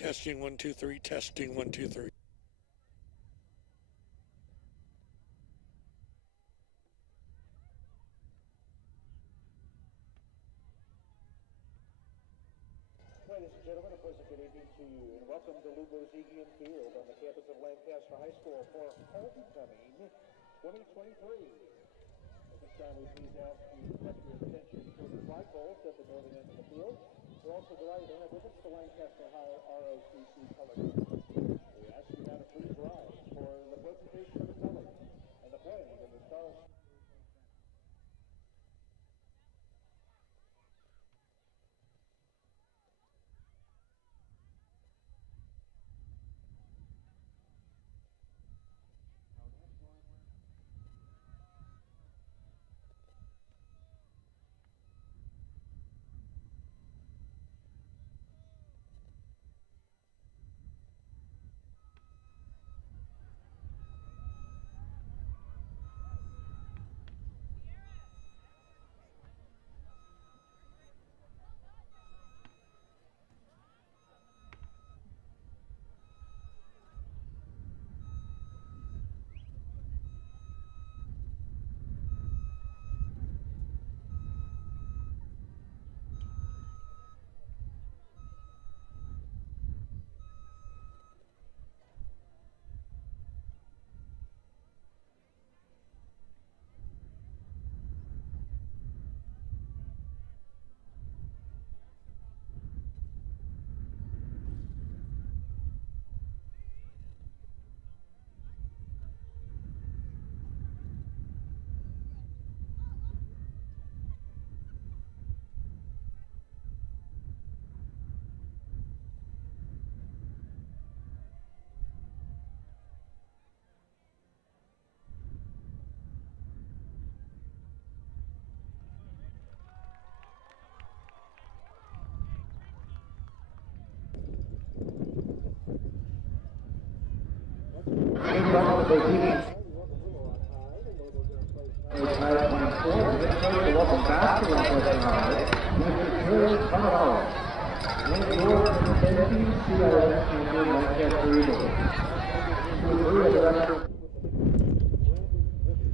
Testing 1 2 3. Testing 1 2 3. Ladies and gentlemen, a pleasant good evening to you, and welcome to Lugozigian Field on the campus of Lancaster High School for Homecoming 2023. At this time, we please ask you to direct your attention to the flagpoles at the northern end of the field. We're also delighted to have with us the Lancaster High ROTC color guard. We ask you now to please rise for the presentation of the colors and the playing of the Stars.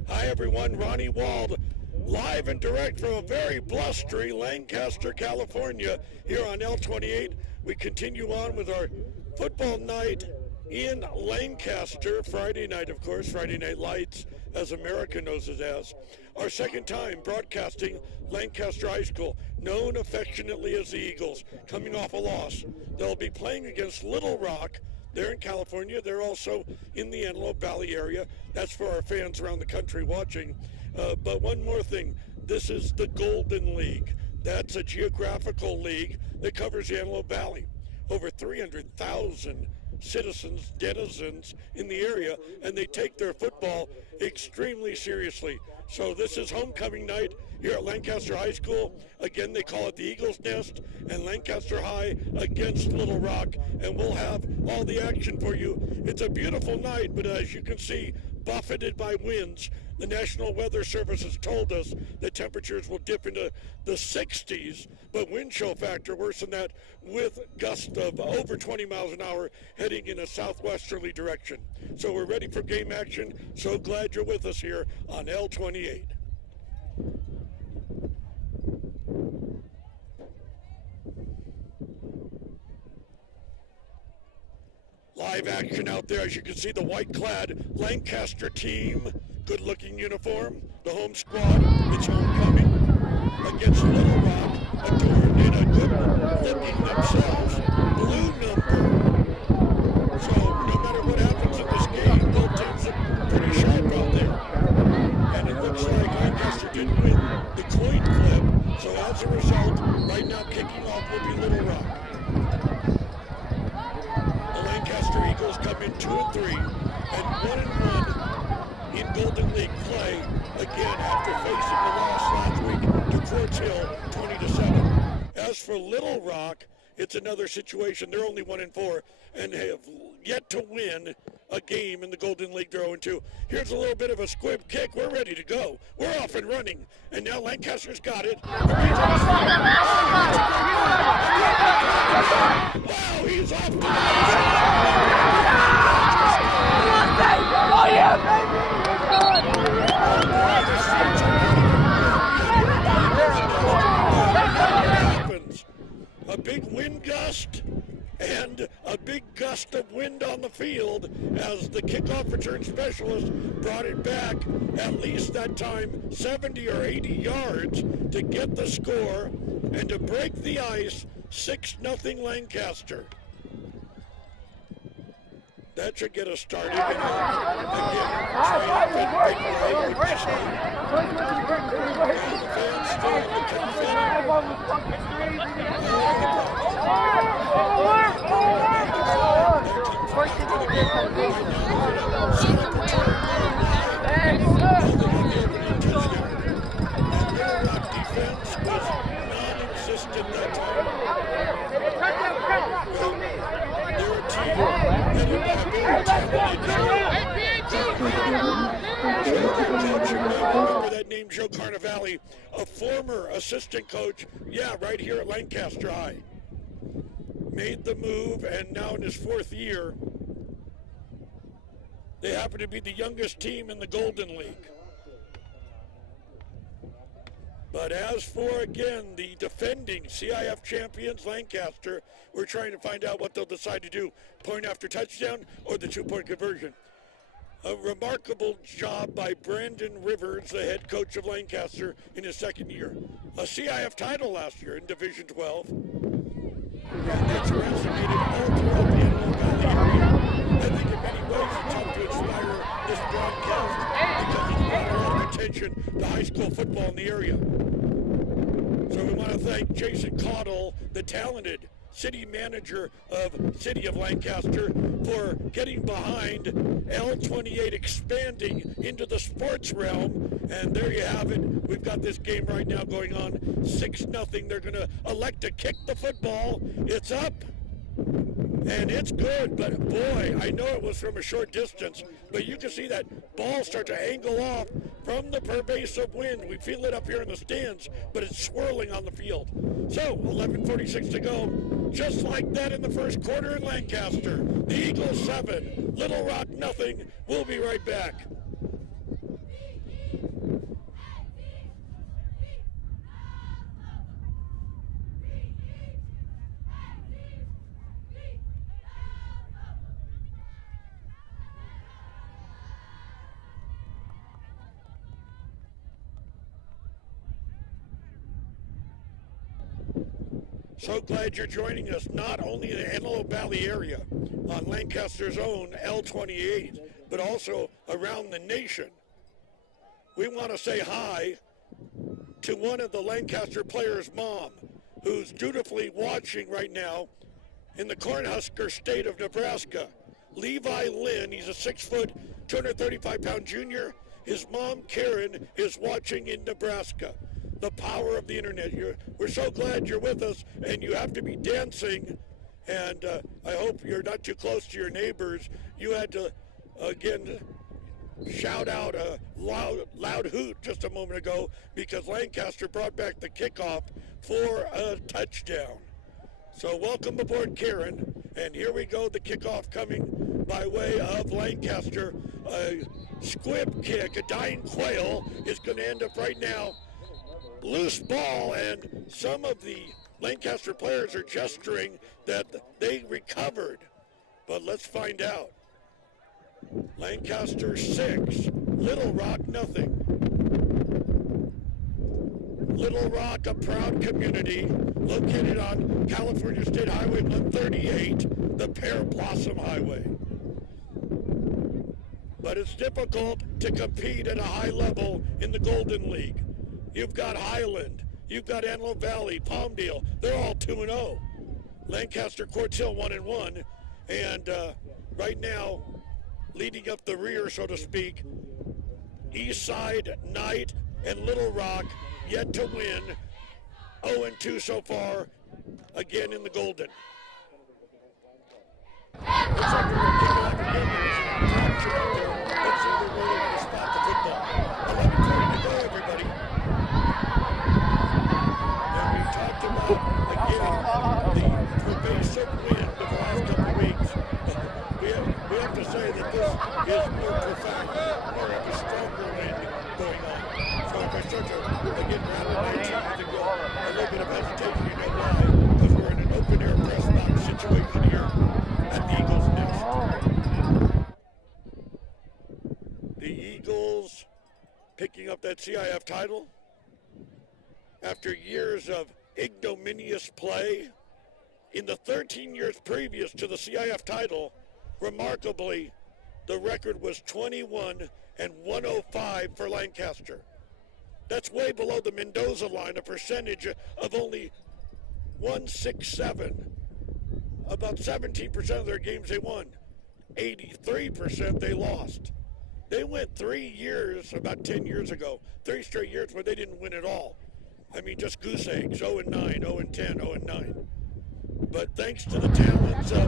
Hi everyone, Ronnie Wald, live and direct from a very blustery Lancaster, California, here on L28. We continue on with our football night in Lancaster, Friday night, of course, Friday Night Lights, as America knows it as. Our second time broadcasting Lancaster High School, known affectionately as the Eagles, coming off a loss. They'll be playing against Littlerock. They're in California. They're also in the Antelope Valley area. That's for our fans around the country watching. But one more thing. This is the Golden League. That's a geographical league that covers the Antelope Valley. Over 300,000 citizens, denizens in the area, and they take their football extremely seriously. So this is homecoming night here at Lancaster High School. Again, they call it the Eagles Nest, and Lancaster High against Littlerock, and we'll have all the action for you. It's a beautiful night, but as you can see, buffeted by winds. The National Weather Service has told us that temperatures will dip into the 60s, but wind chill factor worse than that, with gusts of over 20 miles an hour heading in a southwesterly direction. So we're ready for game action. So glad you're with us here on L28. Live action out there. As you can see, the white-clad Lancaster team, good-looking uniform, the home squad. It's homecoming against Littlerock, adorned in a good-looking themselves blue number. So no matter what happens in this game, both teams look pretty sharp out there. And it looks like Lancaster did win the coin flip. So as a result, right now kicking off will be Littlerock. Lancaster Eagles come in 2-3 and 1-1 in Golden League play again after facing the loss last week to Quartz Hill 20-7. As for Littlerock, it's another situation. They're only 1-4 and have yet to win a game in the Golden League. They're 0-2. Here's a little bit of a squib kick. We're ready to go. We're off and running. And now Lancaster's got it. Wow, he's off to the happens. A big wind gust and a big gust of wind on the field as the kickoff return specialist brought it back, at least that time 70 or 80 yards to get the score and to break the ice. 6-0 Lancaster. That should get us started. Again, triumphant victory, which is the fans still in the Littlerock defense was non-existent that time. They're a team headed by a very talented remember that name, Joe Carnevale, a former assistant coach, right here at Lancaster High. Made the move, and now in his 4th year, they happen to be the youngest team in the Golden League. But as for, again, the defending CIF champions, Lancaster, we're trying to find out what they'll decide to do, point after touchdown or the 2-point conversion. A remarkable job by Brandon Rivers, the head coach of Lancaster, in his 2nd year. A CIF title last year in Division 12. And that's resonated all throughout the Antelope Valley area. I think in many ways it's helped to inspire this broadcast because it's brought a lot of attention to high school football in the area. So we want to thank Jason Caudle, the talented city manager of City of Lancaster, for getting behind L28 expanding into the sports realm. And there you have it. We've got this game right now going on 6-0. They're going to elect to kick the football. It's up. And it's good, but boy, I know it was from a short distance, but you can see that ball start to angle off from the pervasive wind. We feel it up here in the stands, but it's swirling on the field. So, 11:46 to go. Just like that in the first quarter in Lancaster. The Eagles 7, Littlerock nothing. We'll be right back. So glad you're joining us, not only in the Antelope Valley area on Lancaster's own L28, but also around the nation. We want to say hi to one of the Lancaster players' mom, who's dutifully watching right now in the Cornhusker state of Nebraska. Levi Lynn, he's a 6-foot, 235-pound junior. His mom, Karen, is watching in Nebraska. The power of the internet. We're so glad you're with us, and you have to be dancing, and I hope you're not too close to your neighbors. You had to, again, shout out a loud hoot just a moment ago because Lancaster brought back the kickoff for a touchdown. So welcome aboard, Karen, and here we go, the kickoff coming by way of Lancaster. A squib kick, a dying quail, is going to end up right now. Loose ball, and some of the Lancaster players are gesturing that they recovered, but let's find out. Lancaster 6, Littlerock nothing. Littlerock, a proud community located on California State Highway 138, the Pear Blossom Highway. But it's difficult to compete at a high level in the Golden League. You've got Highland, you've got Antelope Valley, Palmdale. They're all 2-0. Lancaster, Quartz Hill 1-1. And right now, leading up the rear, so to speak, Eastside, Knight, and Littlerock yet to win. 0-2 so far, again in the Golden. Looks like they're going to give it up again. There's a capture out there. Looks like they're really going to spot the football. 11:20 to go, everybody. So if I start to, again, rattle my teeth and go a little bit of hesitation, you know why? Because we're in an open-air press box situation here at the Eagles' Nest. The Eagles picking up that CIF title after years of ignominious play. In the 13 years previous to the CIF title, remarkably, the record was 21-105 for Lancaster. That's way below the Mendoza line, a percentage of only 167. About 17% of their games they won. 83% they lost. They went 3 years, about 10 years ago, 3 straight years where they didn't win at all. I mean, just goose eggs, 0-9, 0-10, 0-9. But thanks to the talents of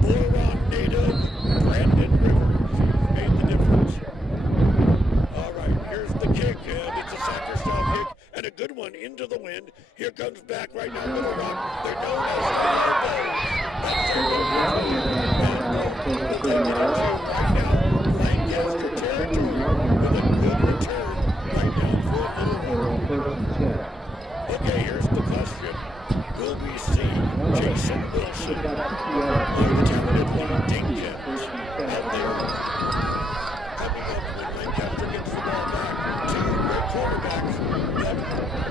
Boron native Brandon Rivers, he's made the difference. All right, here's the kick, and it's a soccer-style kick, and a good one into the wind. Here comes back right now, Littlerock. They're known as the Lobos. That's their right now, Lancaster territory with a good return right now for Littlerock. Okay, here's the question. Will we see Jason Wilson or the talented Lee Dinkins out there coming up when Lancaster gets the ball back? Two great quarterbacks that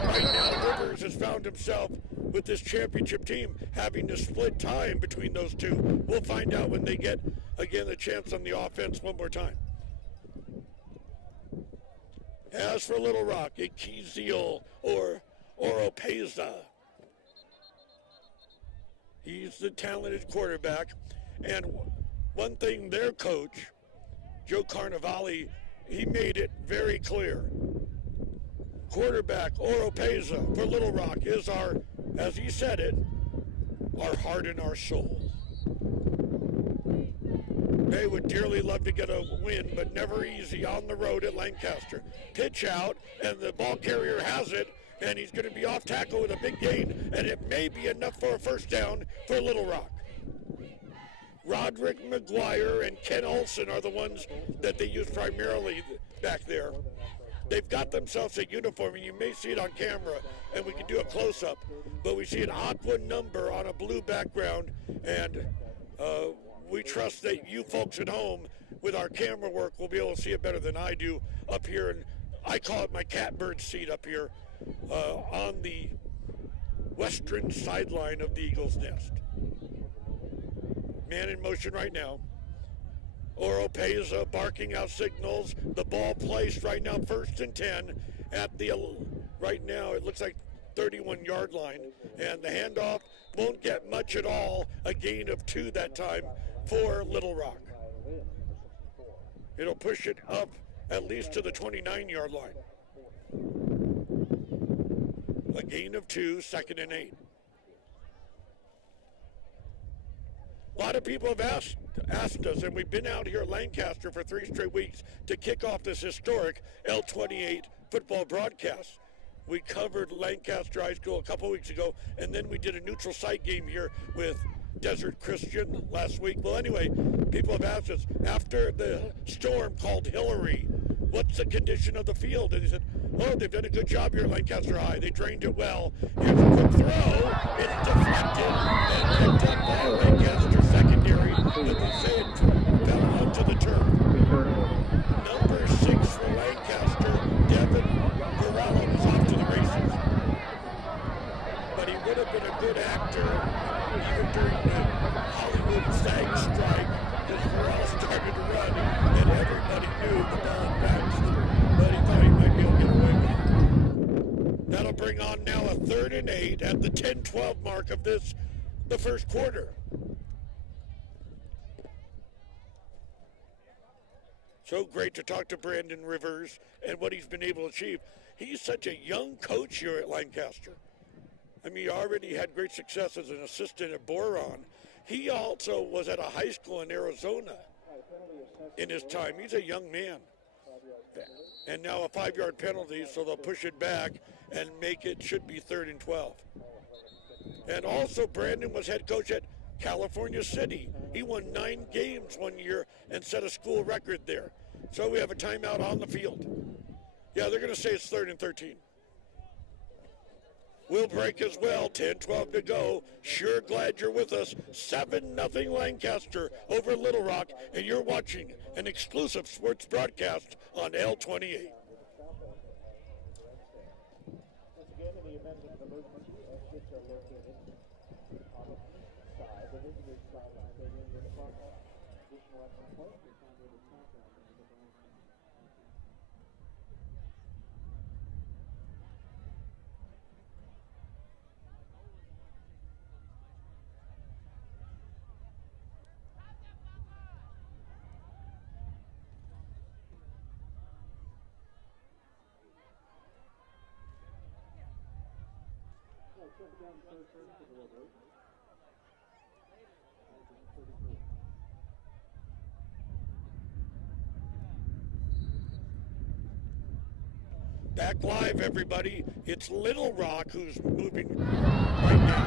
right now Rivers has found himself with this championship team having to split time between those two. We'll find out when they get, again, a chance on the offense one more time. As for Littlerock, Ekeziel or Oropeza. He's the talented quarterback. And one thing their coach, Joe Carnevale, he made it very clear. Quarterback Oropeza for Littlerock is our, as he said it, our heart and our soul. They would dearly love to get a win, but never easy on the road at Lancaster. Pitch out, and the ball carrier has it, and he's going to be off tackle with a big gain, and it may be enough for a first down for Littlerock. Roderick McGuire and Ken Olson are the ones that they use primarily back there. They've got themselves a uniform, and you may see it on camera, and we can do a close-up, but we see an aqua number on a blue background, and we trust that you folks at home with our camera work will be able to see it better than I do up here, and I call it my catbird seat up here on the western sideline of the Eagles' Nest. Man in motion right now. Oropeza barking out signals. The ball placed right now, 1st and 10 at the, right now it looks like 31-yard line. And the handoff won't get much at all. A gain of 2 that time for Littlerock. It'll push it up at least to the 29-yard line. A gain of 2, 2nd and 8. A lot of people have asked us, and we've been out here at Lancaster for 3 straight weeks to kick off this historic L28 football broadcast. We covered Lancaster High School a couple weeks ago, and then we did a neutral site game here with Desert Christian last week. Well, anyway, people have asked us, after the storm called Hillary, what's the condition of the field? And he said, oh, they've done a good job here at Lancaster High. They drained it well. Here's a quick throw. It's deflected and picked up by Lancaster secondary. But they say it fell onto the turf. Number 6 for Lancaster, Devin Varela, was off to the races. But he would have been a good actor even during the Hollywood SAG strike, because Varela started to run and everybody knew the ball bounced. But he thought he might be able to get away with it. That'll bring on now a 3rd and 8 at the 10-12 mark of the first quarter. So great to talk to Brandon Rivers and what he's been able to achieve. He's such a young coach here at Lancaster. I mean, he already had great success as an assistant at Boron. He also was at a high school in Arizona in his time. He's a young man. And now a 5-yard penalty, so they'll push it back and make it, should be 3rd and 12. And also Brandon was head coach at California City. He won 9 games one year and set a school record there. So we have a timeout on the field. Yeah, they're going to say it's 3rd and 13. We'll break as well. 10-12 to go. Sure glad you're with us. 7-0 Lancaster over Littlerock, and you're watching an exclusive sports broadcast on L28. Once again, in the event of an emergency, exits are located on the side, the visitor's side of the stadium near the front. Additional exit points are found near the top end of the ground. Back live, everybody. It's Littlerock who's moving right now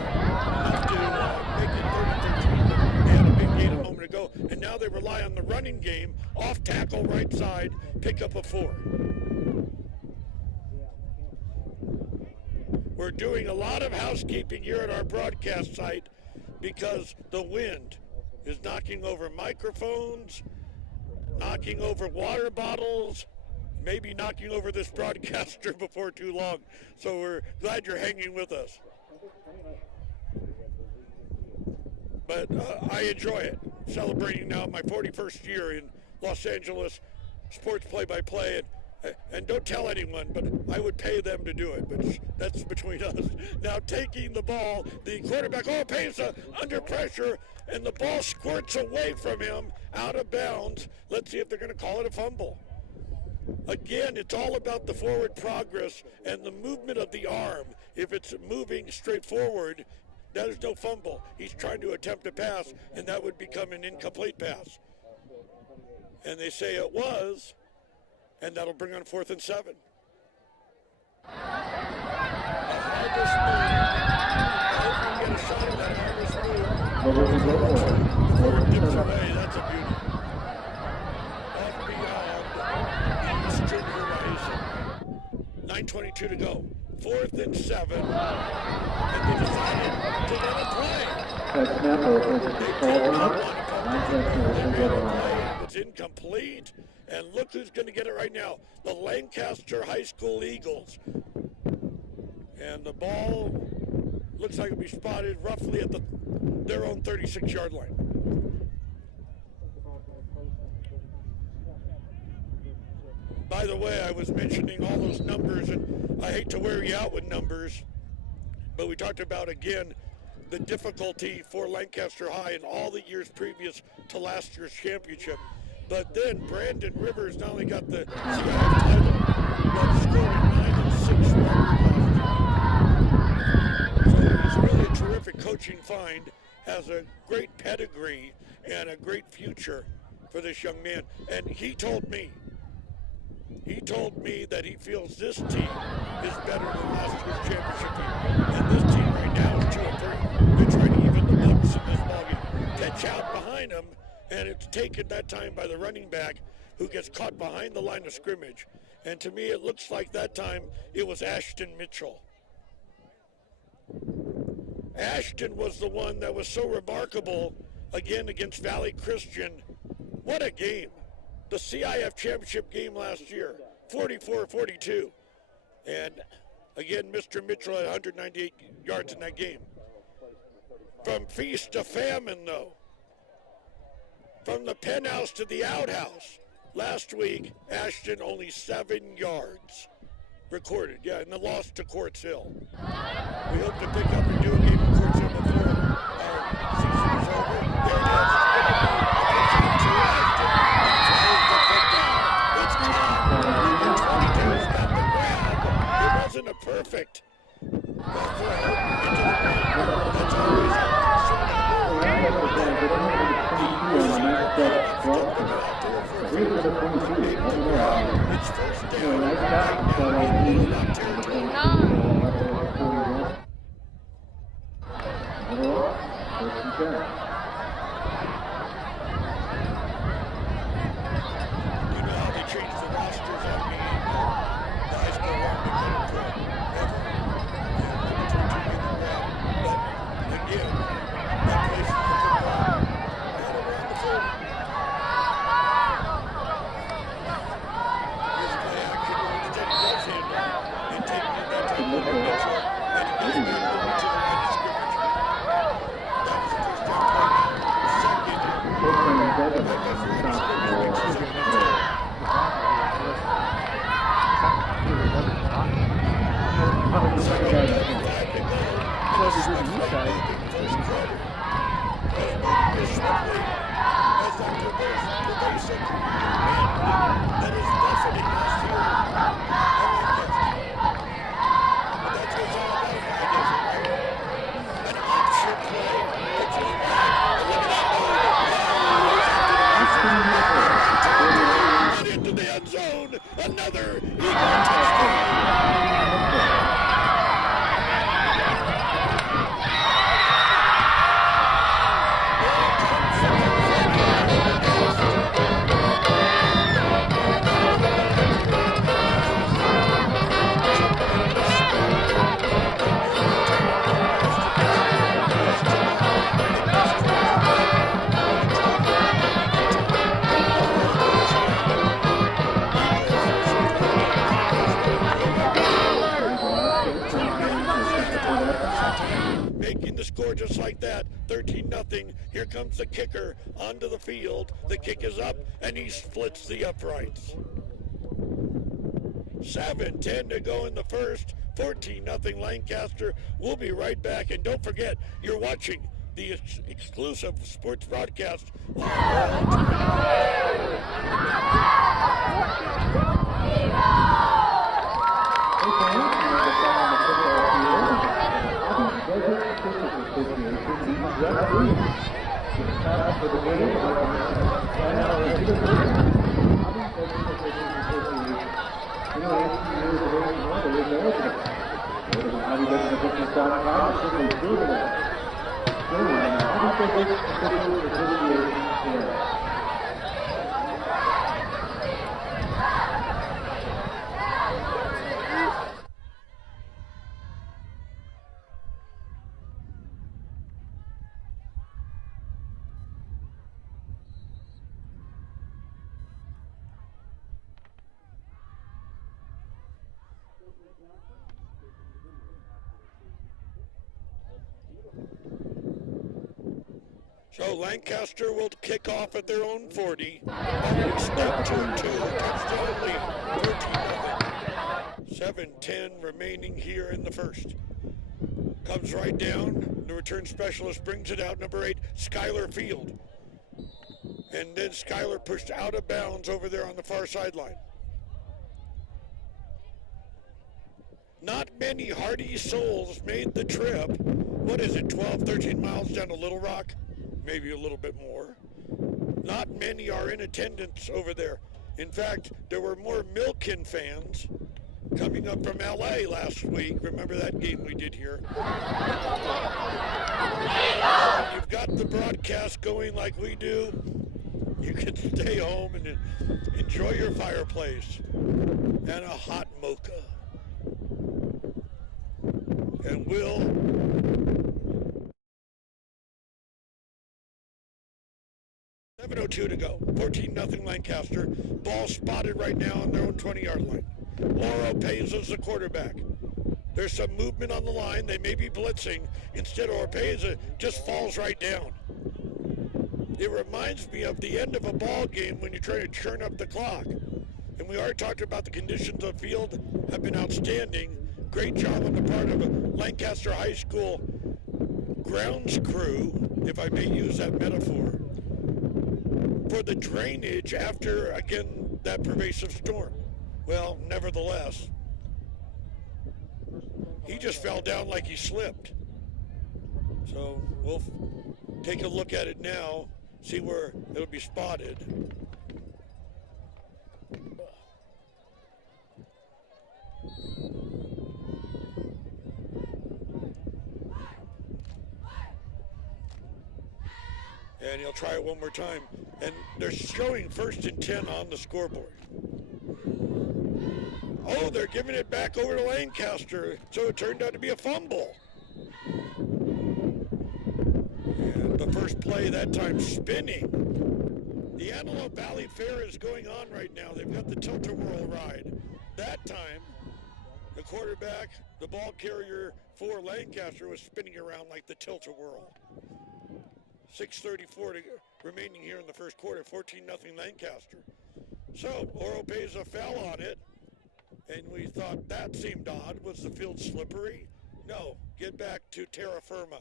up to make it 30-13. They had a big gain a moment ago, and now they rely on the running game, off tackle right side, pick up a 4. We're doing a lot of housekeeping here at our broadcast site because the wind is knocking over microphones, knocking over water bottles, maybe knocking over this broadcaster before too long. So we're glad you're hanging with us. But I enjoy it. Celebrating now my 41st year in Los Angeles sports play-by-play. And don't tell anyone, but I would pay them to do it, but that's between us. Now taking the ball, the quarterback, Pesa under pressure, and the ball squirts away from him, out of bounds. Let's see if they're going to call it a fumble. Again, it's all about the forward progress and the movement of the arm. If it's moving straight forward, that is no fumble. He's trying to attempt a pass, and that would become an incomplete pass. And they say it was, and that'll bring on 4th and 7. A harvest move. I hope we get a shot of that harvest move. Before it dips away, that's a beauty. Off beyond the eastern horizon. 9:22 to go. 4th and 7. And they decided to let it play. They did not want to come. It's incomplete. And look who's going to get it right now. The Lancaster High School Eagles. And the ball looks like it'll be spotted roughly at their own 36-yard line. By the way, I was mentioning all those numbers, and I hate to wear you out with numbers, but we talked about, again, the difficulty for Lancaster High in all the years previous to last year's championship. But then Brandon Rivers not only got the CIF title, but scored a 9-6 record last year. So he's really a terrific coaching find, has a great pedigree and a great future for this young man. And he told me that he feels this team is better than last year's championship team. And this team right now is 2-3. They're trying to even the Bucks in this ballgame. Catch out behind them. And it's taken that time by the running back who gets caught behind the line of scrimmage. And to me, it looks like that time it was Ashton Mitchell. Ashton was the one that was so remarkable, again, against Valley Christian. What a game. The CIF championship game last year, 44-42. And again, Mr. Mitchell had 198 yards in that game. From feast to famine, though. From the penthouse to the outhouse. Last week, Ashton only 7 yards recorded. Yeah, and the loss to Quartz Hill. We hope to pick up and do a game in Quartz Hill before our season is over. There it is. It's caught. 22's got the grab. It wasn't a perfect throw into the ground. That's always it's first down right now in Littlerock territory. You know how they changed the rosters on me? Into the end zone, another Eagle touchdown. Making the score just like that, 13-0. Here comes the kicker onto the field. The kick is up, and he splits the uprights. 7:10 to go in the first, 14-0 Lancaster. We'll be right back, and don't forget, you're watching the exclusive sports broadcast So Lancaster will kick off at their own 40. Step to 2, touchdown lead, 14-0. 7:10 remaining here in the first. Comes right down. The return specialist brings it out, number 8, Skylar Field. And then Skylar pushed out of bounds over there on the far sideline. Not many hardy souls made the trip. What is it, 12, 13 miles down to Littlerock? Maybe a little bit more. Not many are in attendance over there. In fact, there were more Milken fans coming up from LA last week. Remember that game we did here? You've got the broadcast going like we do. You can stay home and enjoy your fireplace and a hot mocha. And we'll 7:02 to go. 14-0 Lancaster. Ball spotted right now on their own 20-yard line. Lauro Pays is the quarterback. There's some movement on the line. They may be blitzing. Instead, Orpeza just falls right down. It reminds me of the end of a ball game when you're trying to churn up the clock. And we already talked about the conditions of the field have been outstanding. Great job on the part of Lancaster High School grounds crew, if I may use that metaphor, for the drainage after, again, that pervasive storm. Well, nevertheless, he just fell down like he slipped. So we'll take a look at it now, see where it'll be spotted. And he'll try it one more time. And they're showing 1st and 10 on the scoreboard. Oh, they're giving it back over to Lancaster, so it turned out to be a fumble. And the first play that time spinning. The Antelope Valley Fair is going on right now. They've got the tilt-a-whirl ride. That time, the quarterback, the ball carrier for Lancaster, was spinning around like the tilt-a-whirl. 6:34 remaining here in the first quarter, 14-0 Lancaster. So Oropeza fell on it, and we thought that seemed odd. Was the field slippery? No, get back to terra firma.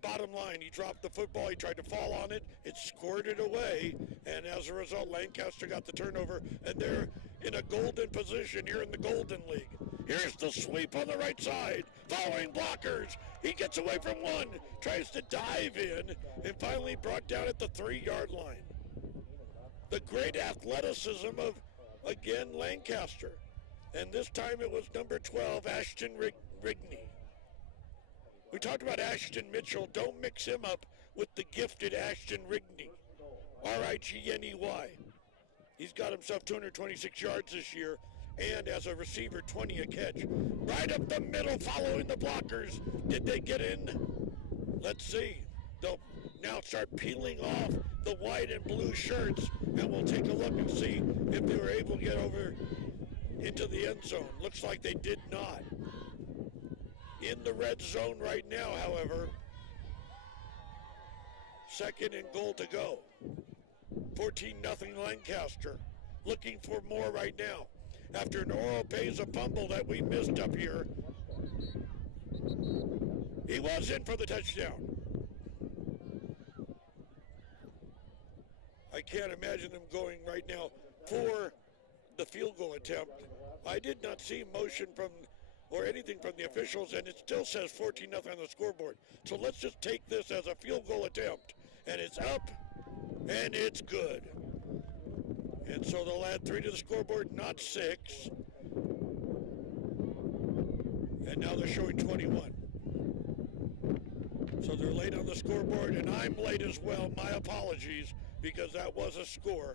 Bottom line, he dropped the football, he tried to fall on it, it squirted away, and as a result, Lancaster got the turnover, and they're in a golden position here in the Golden League. Here's the sweep on the right side, following blockers. He gets away from one, tries to dive in, and finally brought down at the 3-yard line. The great athleticism of, again, Lancaster. And this time it was number 12, Ashton Rigney. We talked about Ashton Mitchell. Don't mix him up with the gifted Ashton Rigney, R-I-G-N-E-Y. He's got himself 226 yards this year, and as a receiver, 20 a catch. Right up the middle, following the blockers. Did they get in? Let's see. They'll now start peeling off the white and blue shirts, and we'll take a look and see if they were able to get over into the end zone. Looks like they did not. In the red zone right now, however, 2nd and goal to go. 14-0 Lancaster. Looking for more right now. After an Oropeza fumble that we missed up here, he was in for the touchdown. I can't imagine them going right now for the field goal attempt. I did not see motion from or anything from the officials, and it still says 14-0 on the scoreboard. So let's just take this as a field goal attempt. And it's up, and it's good. And so they'll add 3 to the scoreboard, not 6. And now they're showing 21. So they're late on the scoreboard, and I'm late as well. My apologies, because that was a score.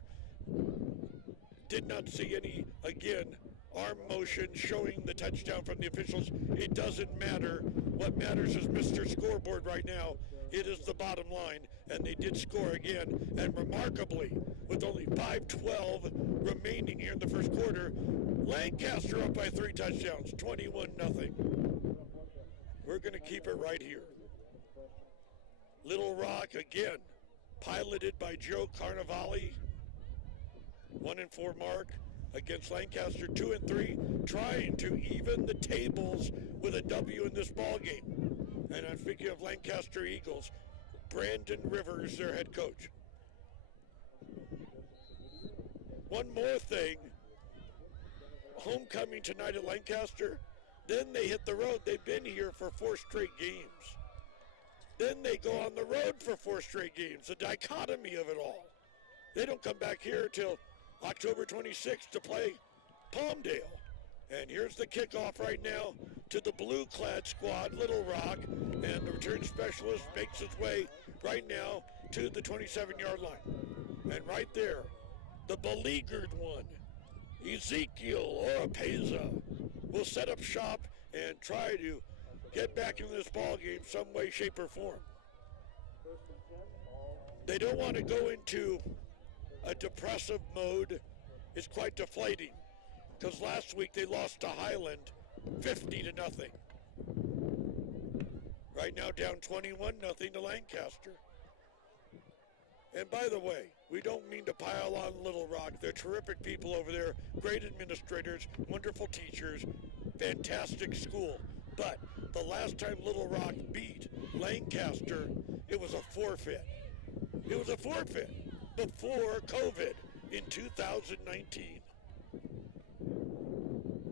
Did not see any, again, arm motion showing the touchdown from the officials. It doesn't matter. What matters is Mr. Scoreboard right now. It is the bottom line, and they did score again. And remarkably, with only 5:12 remaining here in the first quarter, Lancaster up by 3 touchdowns, 21-0. We're going to keep it right here. Littlerock again, piloted by Joe Carnevale. 1-4 mark against Lancaster, 2-3, trying to even the tables with a W in this ball game. And I'm speaking of Lancaster Eagles, Brandon Rivers, their head coach. One more thing, homecoming tonight at Lancaster, then they hit the road. They've been here for 4 straight games. Then they go on the road for 4 straight games, the dichotomy of it all. They don't come back here till October 26th to play Palmdale. And here's the kickoff right now to the blue-clad squad, Littlerock, and the return specialist makes his way right now to the 27-yard line. And right there, the beleaguered one, Ezekiel Oropeza, will set up shop and try to get back into this ball game some way, shape, or form. They don't want to go into a depressive mode. Is quite deflating, because last week they lost to Highland 50-0. Right now down 21-0 to Lancaster. And by the way, we don't mean to pile on Littlerock. They're terrific people over there, great administrators, wonderful teachers, fantastic school. But the last time Littlerock beat Lancaster, it was a forfeit. It was a forfeit before COVID in 2019.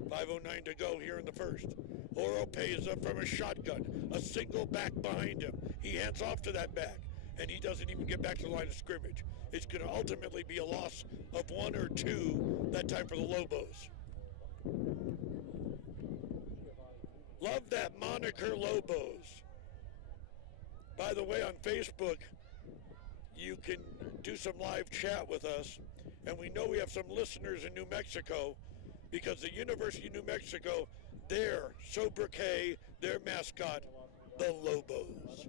5:09 to go here in the first. Oropeza from a shotgun, a single back behind him. He hands off to that back, and he doesn't even get back to the line of scrimmage. It's going to ultimately be a loss of 1 or 2, that time for the Lobos. Love that moniker, Lobos. By the way, on Facebook, you can do some live chat with us, and we know we have some listeners in New Mexico. because the University of New Mexico, their sobriquet, their mascot, the Lobos.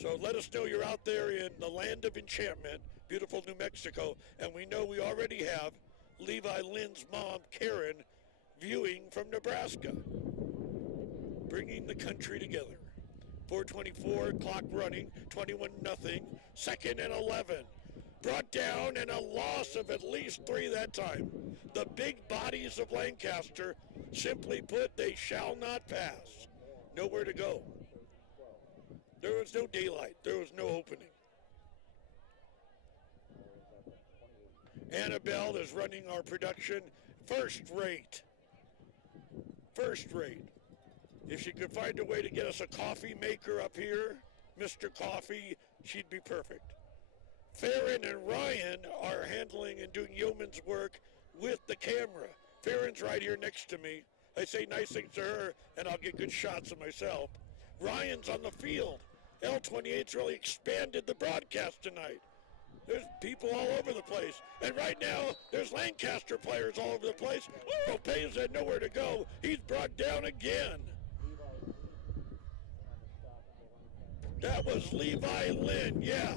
So let us know you're out there in the land of enchantment, beautiful New Mexico, and we know we already have Levi Lynn's mom, Karen, viewing from Nebraska, bringing the country together. 4:24, clock running, 21-0, second and 11. Brought down and a loss of at least 3 that time. The big bodies of Lancaster, simply put, they shall not pass. Nowhere to go. There was no daylight. There was no opening. Annabelle is running our production first rate. First rate. If she could find a way to get us a coffee maker up here, Mr. Coffee, she'd be perfect. Farron and Ryan are handling and doing yeoman's work with the camera. Farron's right here next to me. I say nice things to her, and I'll get good shots of myself. Ryan's on the field. L28's really expanded the broadcast tonight. There's people all over the place. And right now, there's Lancaster players all over the place. Oh, Payne's had nowhere to go. He's brought down again. That was Levi Lynn, yeah.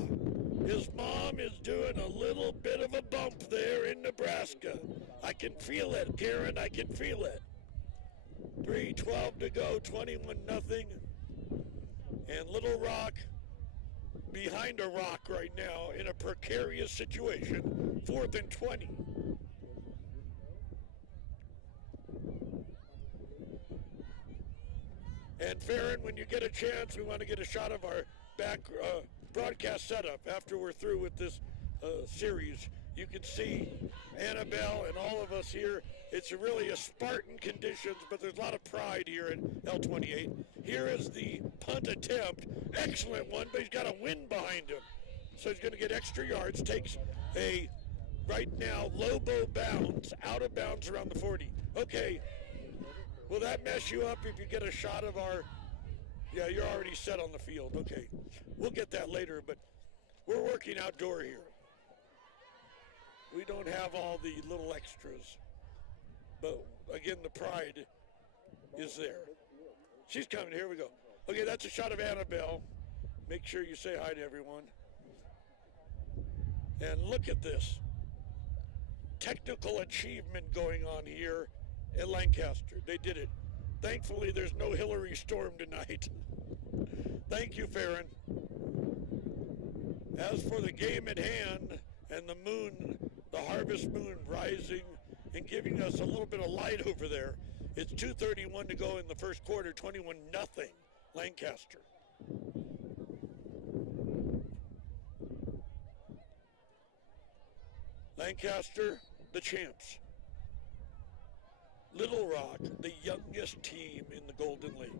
His mom is doing a little bit of a bump there in Nebraska. I can feel it, Karen, I can feel it. 3:12 to go, 21-0. And Littlerock behind a rock right now in a precarious situation, 4th and 20. And Farron, when you get a chance, we want to get a shot of our back broadcast setup after we're through with this series. You can see Annabelle and all of us here. It's really a Spartan conditions, but there's a lot of pride here at L28. Here is the punt attempt. Excellent one, but he's got a wind behind him. So he's going to get extra yards. Takes a, right now, Lobo bounds, out of bounds around the 40. Okay, will that mess you up if you get a shot of our, yeah, you're already set on the field. Okay, we'll get that later, but we're working outdoor here. We don't have all the little extras. But again, the pride is there. She's coming. Here we go. Okay, that's a shot of Annabelle. Make sure you say hi to everyone. And look at this technical achievement going on here at Lancaster. They did it. Thankfully, there's no Hillary storm tonight. Thank you, Farron. As for the game at hand and the moon, the harvest moon rising and giving us a little bit of light over there, it's 2:31 to go in the first quarter, 21-0, Lancaster. Lancaster, the champs. Littlerock, the youngest team in the Golden League.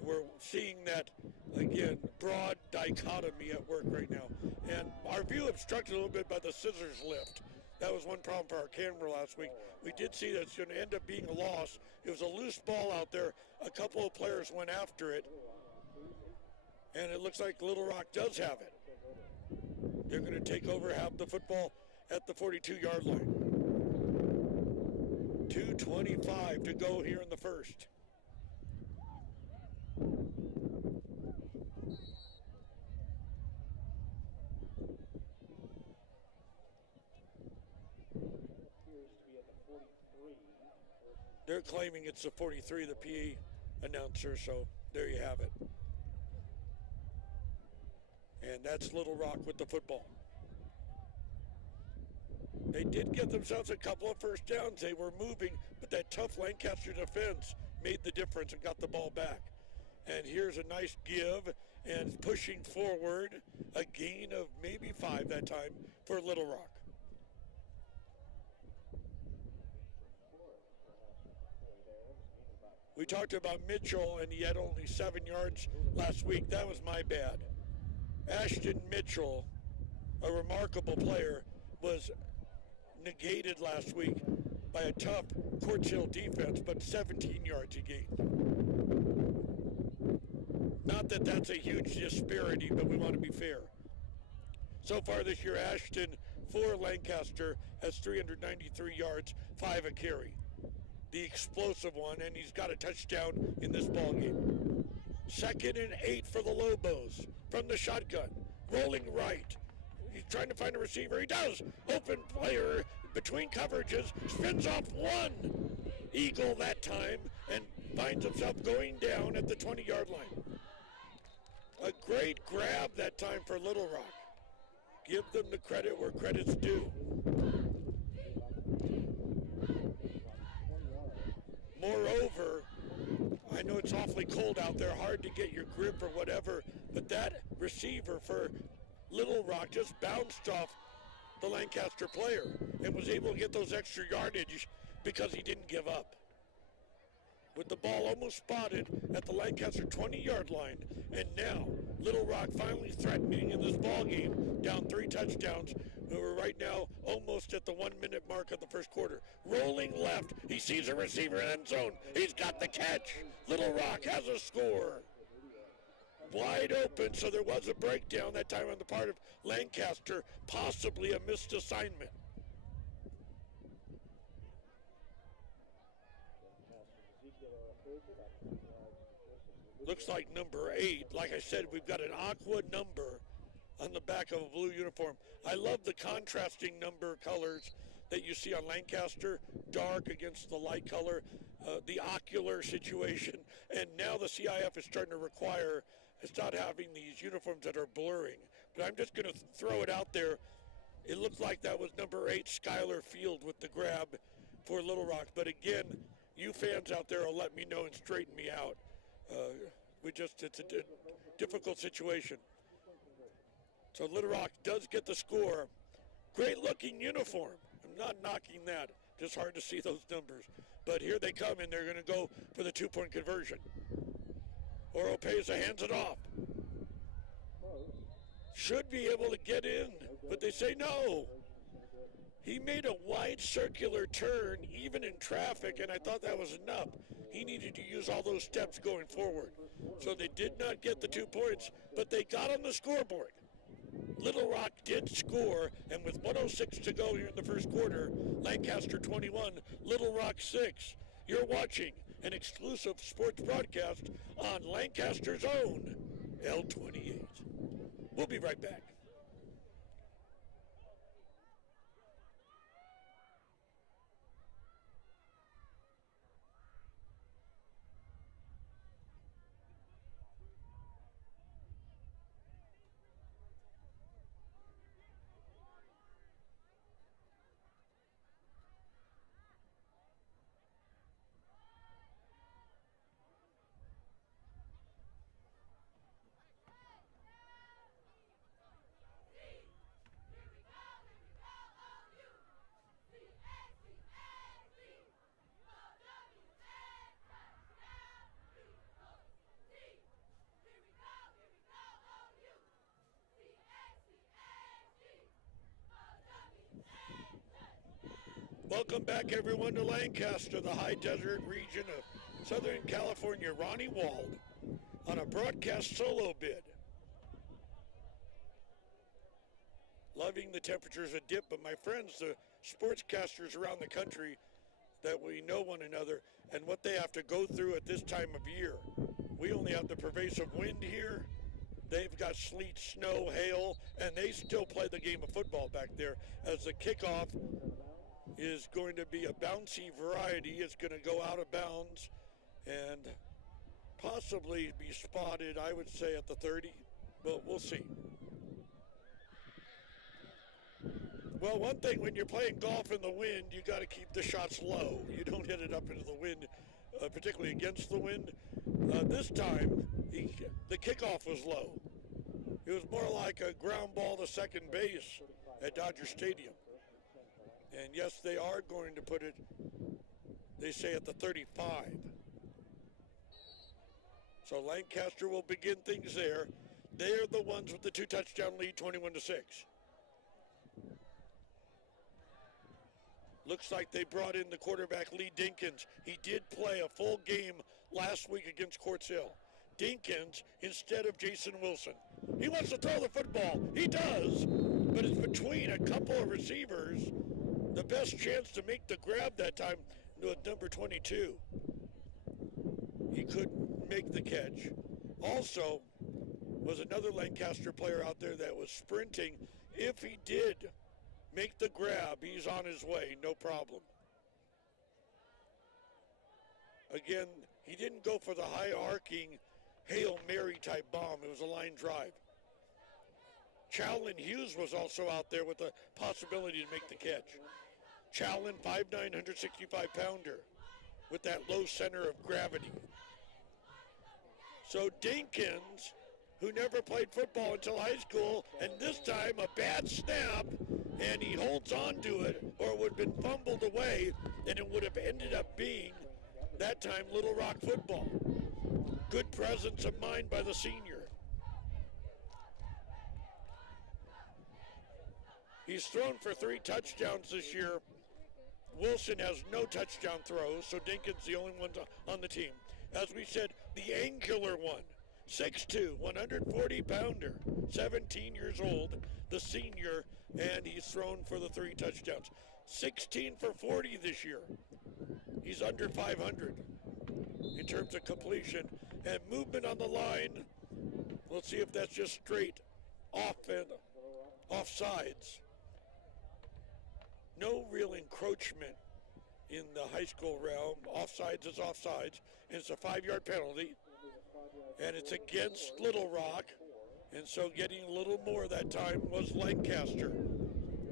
We're seeing that, again, broad dichotomy at work right now. And our view obstructed a little bit by the scissors lift. That was one problem for our camera last week. We did see that it's going to end up being a loss. It was a loose ball out there. A couple of players went after it. And it looks like Little Rock does have it. They're going to take over, have the football at the 42-yard line. 2:25 to go here in the first. They're claiming it's the 43, the PA announcer, so there you have it. And that's Little Rock with the football. They did get themselves a couple of first downs. They were moving, but that tough Lancaster defense made the difference and got the ball back. And here's a nice give and pushing forward, a gain of maybe 5 that time for Little Rock. We talked about Mitchell, and he had only 7 yards last week. That was my bad. Ashton Mitchell, a remarkable player, was negated last week by a tough Quartz Hill defense, but 17 yards he gained. Not that that's a huge disparity, but we want to be fair. So far this year, Ashton for Lancaster has 393 yards, 5 a carry. the explosive one, and he's got a touchdown in this ball game. 2nd and 8 for the Lobos from the shotgun, rolling right. He's trying to find a receiver. He does. Open player between coverages, spins off one Eagle that time, and finds himself going down at the 20-yard line. A great grab that time for Littlerock. Give them the credit where credit's due. Moreover, I know it's awfully cold out there, hard to get your grip or whatever, but that receiver for Littlerock just bounced off the Lancaster player and was able to get those extra yardage because he didn't give up. With the ball almost spotted at the Lancaster 20-yard line, and now Littlerock finally threatening in this ball game, down 3 touchdowns. We're right now almost at the 1-minute mark of the first quarter. Rolling left, he sees a receiver in end zone. He's got the catch. Littlerock has a score. Wide open, so there was a breakdown that time on the part of Lancaster, possibly a missed assignment. Looks like number 8. Like I said, we've got an aqua number on the back of a blue uniform. I love the contrasting number colors that you see on Lancaster, dark against the light color, the ocular situation, and now the CIF is starting to require start having these uniforms that are blurring. But I'm just going to throw it out there. It looked like that was number 8, Skylar Field, with the grab for Littlerock. But again, you fans out there will let me know and straighten me out. It's a difficult situation. So Littlerock does get the score. Great looking uniform. I'm not knocking that. Just hard to see those numbers. But here they come, and they're going to go for the 2-point conversion. Oropeza hands it off. Should be able to get in, but they say no. He made a wide circular turn, even in traffic, and I thought that was enough. He needed to use all those steps going forward. So they did not get the 2 points, but they got on the scoreboard. Littlerock did score, and with 1:06 to go here in the first quarter, Lancaster 21, Littlerock 6. You're watching an exclusive sports broadcast on Lancaster's own L28. We'll be right back. Welcome back, everyone, to Lancaster, the high desert region of Southern California. Ronnie Wald on a broadcast solo bid. Loving the temperatures a dip, but my friends, the sportscasters around the country, that we know one another and what they have to go through at this time of year. We only have the pervasive wind here. They've got sleet, snow, hail, and they still play the game of football back there, as the kickoff is going to be a bouncy variety. It's going to go out of bounds and possibly be spotted, I would say, at the 30, but we'll see. Well, one thing, when you're playing golf in the wind, you got to keep the shots low. You don't hit it up into the wind, particularly against the wind. This time, the kickoff was low. It was more like a ground ball to second base at Dodger Stadium. And yes, they are going to put it, they say, at the 35. So Lancaster will begin things there. They're the ones with the 2-touchdown lead, 21-6. Looks like they brought in the quarterback, Lee Dinkins. He did play a full game last week against Quartz Hill. Dinkins instead of Jason Wilson. He wants to throw the football. He does, but it's between a couple of receivers. The best chance to make the grab that time, with number 22. He couldn't make the catch. Also, was another Lancaster player out there that was sprinting. If he did make the grab, he's on his way, no problem. Again, he didn't go for the high arcing Hail Mary type bomb. It was a line drive. Challen Hughes was also out there with the possibility to make the catch. Challen, 5'9", 165-pounder with that low center of gravity. So Dinkins, who never played football until high school, and this time a bad snap, and he holds on to it, or it would have been fumbled away, and it would have ended up being, that time, Littlerock football. Good presence of mind by the senior. He's thrown for 3 touchdowns this year. Wilson has no touchdown throws, so Dinkins the only one on the team. As we said, the angular one, 6'2", 140-pounder, 17 years old, the senior, and he's thrown for the 3 touchdowns. 16 for 40 this year. He's under 500 in terms of completion and movement on the line. Let's see if that's just straight off and offsides. No real encroachment in the high school realm. Offsides is offsides, and it's a 5-yard penalty, and it's against Littlerock, and so getting a little more that time was Lancaster.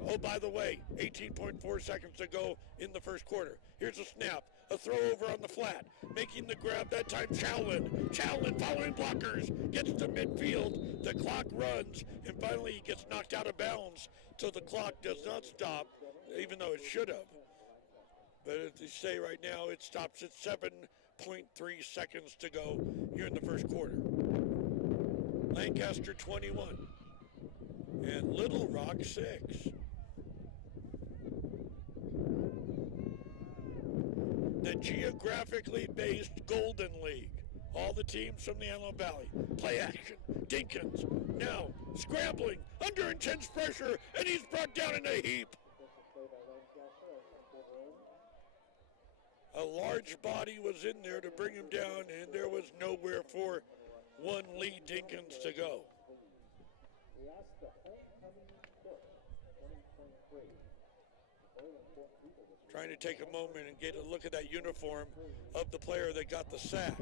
Oh, by the way, 18.4 seconds to go in the first quarter. Here's a snap, a throw over on the flat, making the grab that time, Challen following blockers, gets to midfield, the clock runs, and finally he gets knocked out of bounds, so the clock does not stop, even though it should have. But as they say right now, it stops at 7.3 seconds to go here in the first quarter. Lancaster 21 and Littlerock 6. The geographically based Golden League. All the teams from the Antelope Valley. Play action. Dinkins now scrambling under intense pressure, and he's brought down in a heap. A large body was in there to bring him down, and there was nowhere for one Lee Dinkins to go. Trying to take a moment and get a look at that uniform of the player that got the sack.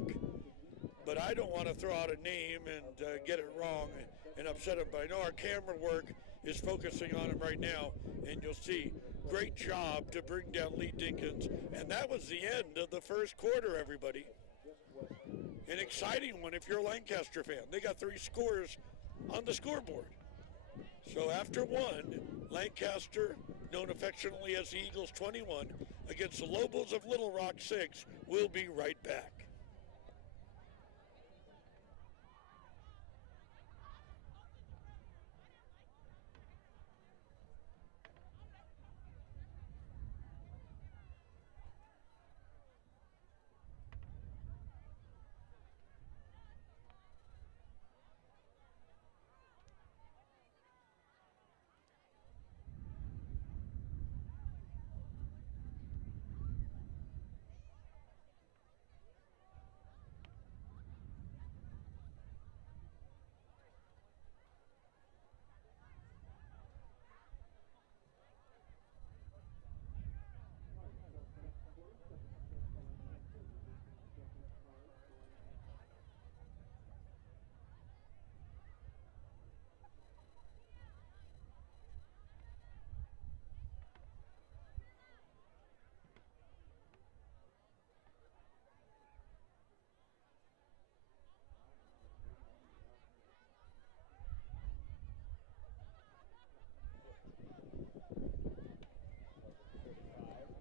But I don't want to throw out a name and get it wrong and upset him. But I know our camera work is focusing on him right now, and you'll see. Great job to bring down Lee Dinkins. And that was the end of the first quarter, everybody. An exciting one if you're a Lancaster fan. They got 3 scores on the scoreboard. So after one, Lancaster, known affectionately as the Eagles 21, against the Lobos of Littlerock 6, we'll be right back.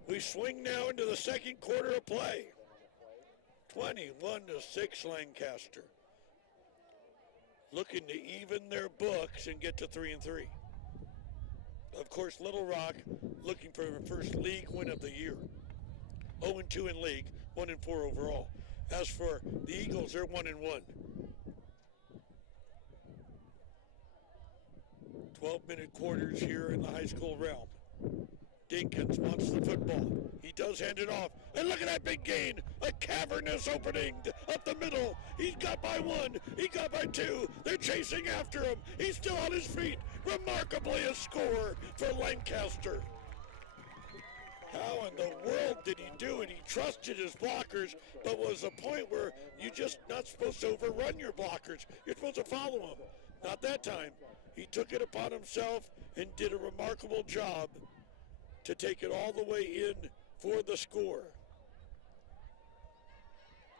We swing now into the second quarter of play. 21-6 Lancaster. Looking to even their books and get to 3-3. Of course, Littlerock looking for their first league win of the year. 0-2 in league, 1-4 overall. As for the Eagles, they're 1-1. 12-minute quarters here in the high school realm. Dinkins wants the football. He does hand it off. And look at that big gain. A cavernous opening up the middle. He got by one. He got by two. They're chasing after him. He's still on his feet. Remarkably a score for Lancaster. How in the world did he do it? He trusted his blockers, but was a point where you're just not supposed to overrun your blockers. You're supposed to follow them. Not that time. He took it upon himself and did a remarkable job to take it all the way in for the score.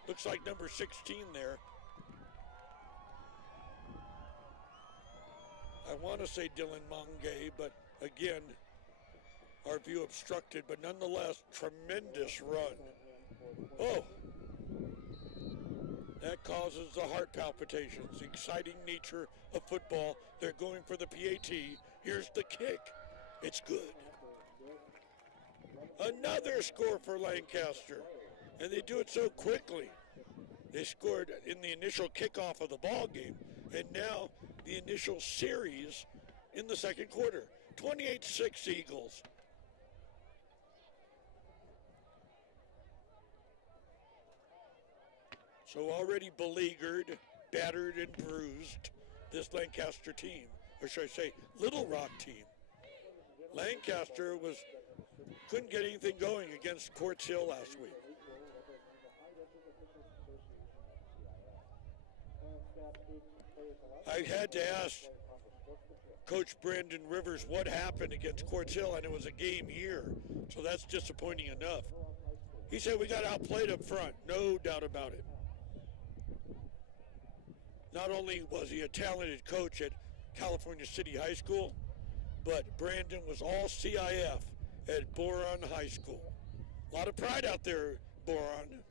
Looks like number 16 there. I want to say Dylan Mongay, but again, our view obstructed, but nonetheless, tremendous run. Oh, that causes the heart palpitations, the exciting nature of football. They're going for the PAT. Here's the kick. It's good. Another score for Lancaster, and they do it so quickly. They scored in the initial kickoff of the ball game, and now the initial series in the second quarter. 28-6 Eagles. So already beleaguered, battered, and bruised, this Lancaster team, or should I say Littlerock team. Lancaster couldn't get anything going against Quartz Hill last week. I had to ask Coach Brandon Rivers what happened against Quartz Hill, and it was a game year, so that's disappointing enough. He said we got outplayed up front, no doubt about it. Not only was he a talented coach at California City High School, but Brandon was all CIF at Boron High School. A lot of pride out there, Boron.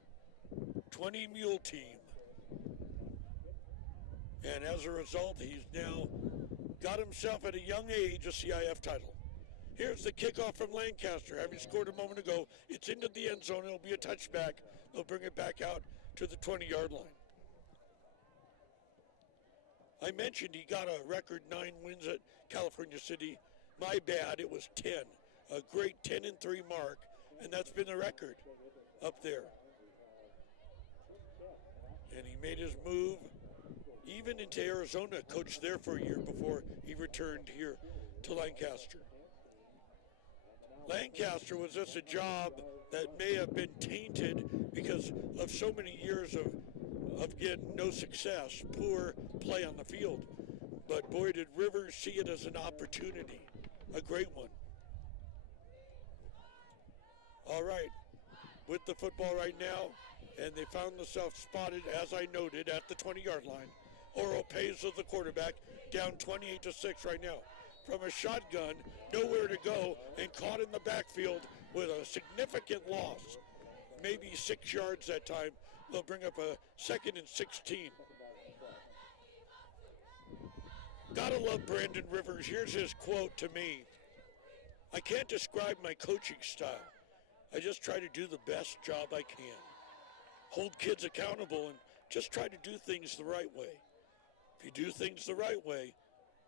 20 mule team. And as a result, he's now got himself at a young age a CIF title. Here's the kickoff from Lancaster. Having scored a moment ago, it's into the end zone. It'll be a touchback. They'll bring it back out to the 20-yard line. I mentioned he got a record 9 wins at California City. My bad, it was 10. A great 10-3 mark, and that's been the record up there. And he made his move even into Arizona, coached there for a year before he returned here to Lancaster. Lancaster was just a job that may have been tainted because of so many years of getting no success, poor play on the field. But boy, did Rivers see it as an opportunity, a great one. All right, with the football right now, and they found themselves spotted, as I noted, at the 20-yard line. Oropeza, the quarterback, down 28-6 right now. From a shotgun, nowhere to go, and caught in the backfield with a significant loss. Maybe 6 yards that time. They'll bring up a 2nd and 16. Gotta love Brandon Rivers. Here's his quote to me. I can't describe my coaching style. I just try to do the best job I can. Hold kids accountable and just try to do things the right way. If you do things the right way,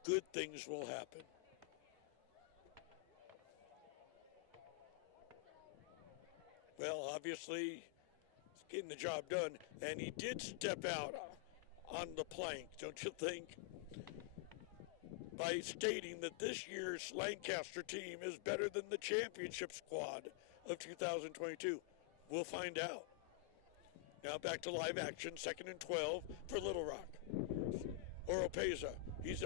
good things will happen. Well, obviously, he's getting the job done, and he did step out on the plank, don't you think? By stating that this year's Lancaster team is better than the championship squad of 2022. We'll find out. Now back to live action, 2nd and 12 for Littlerock. Oropeza, he's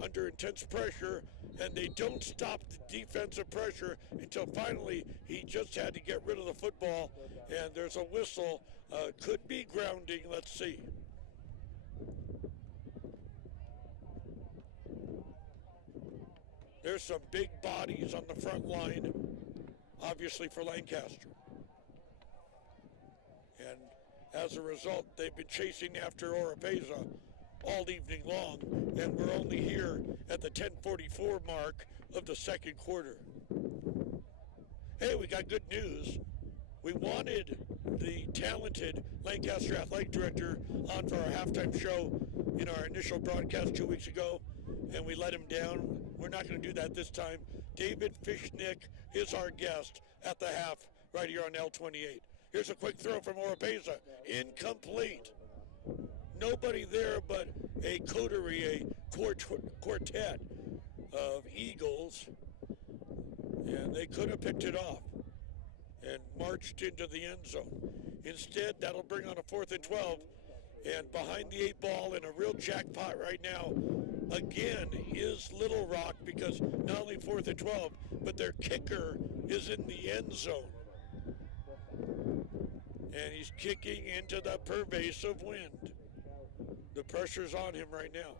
under intense pressure, and they don't stop the defensive pressure until finally he just had to get rid of the football, and there's a whistle. Could be grounding, let's see. There's some big bodies on the front line, obviously for Lancaster. And as a result, they've been chasing after Oropeza all evening long, and we're only here at the 10:44 mark of the second quarter. Hey, we got good news. We wanted the talented Lancaster Athletic Director on for our halftime show in our initial broadcast 2 weeks ago, and we let him down. We're not going to do that this time. David Fishnick is our guest at the half right here on L28. Here's a quick throw from Oropeza. Incomplete. Nobody there but a coterie, a quartet of Eagles, and they could have picked it off and marched into the end zone. Instead, that'll bring on a 4th and 12, and behind the 8 ball in a real jackpot right now, again, is Littlerock, because not only 4th and 12, but their kicker is in the end zone. And he's kicking into the pervasive wind. The pressure's on him right now.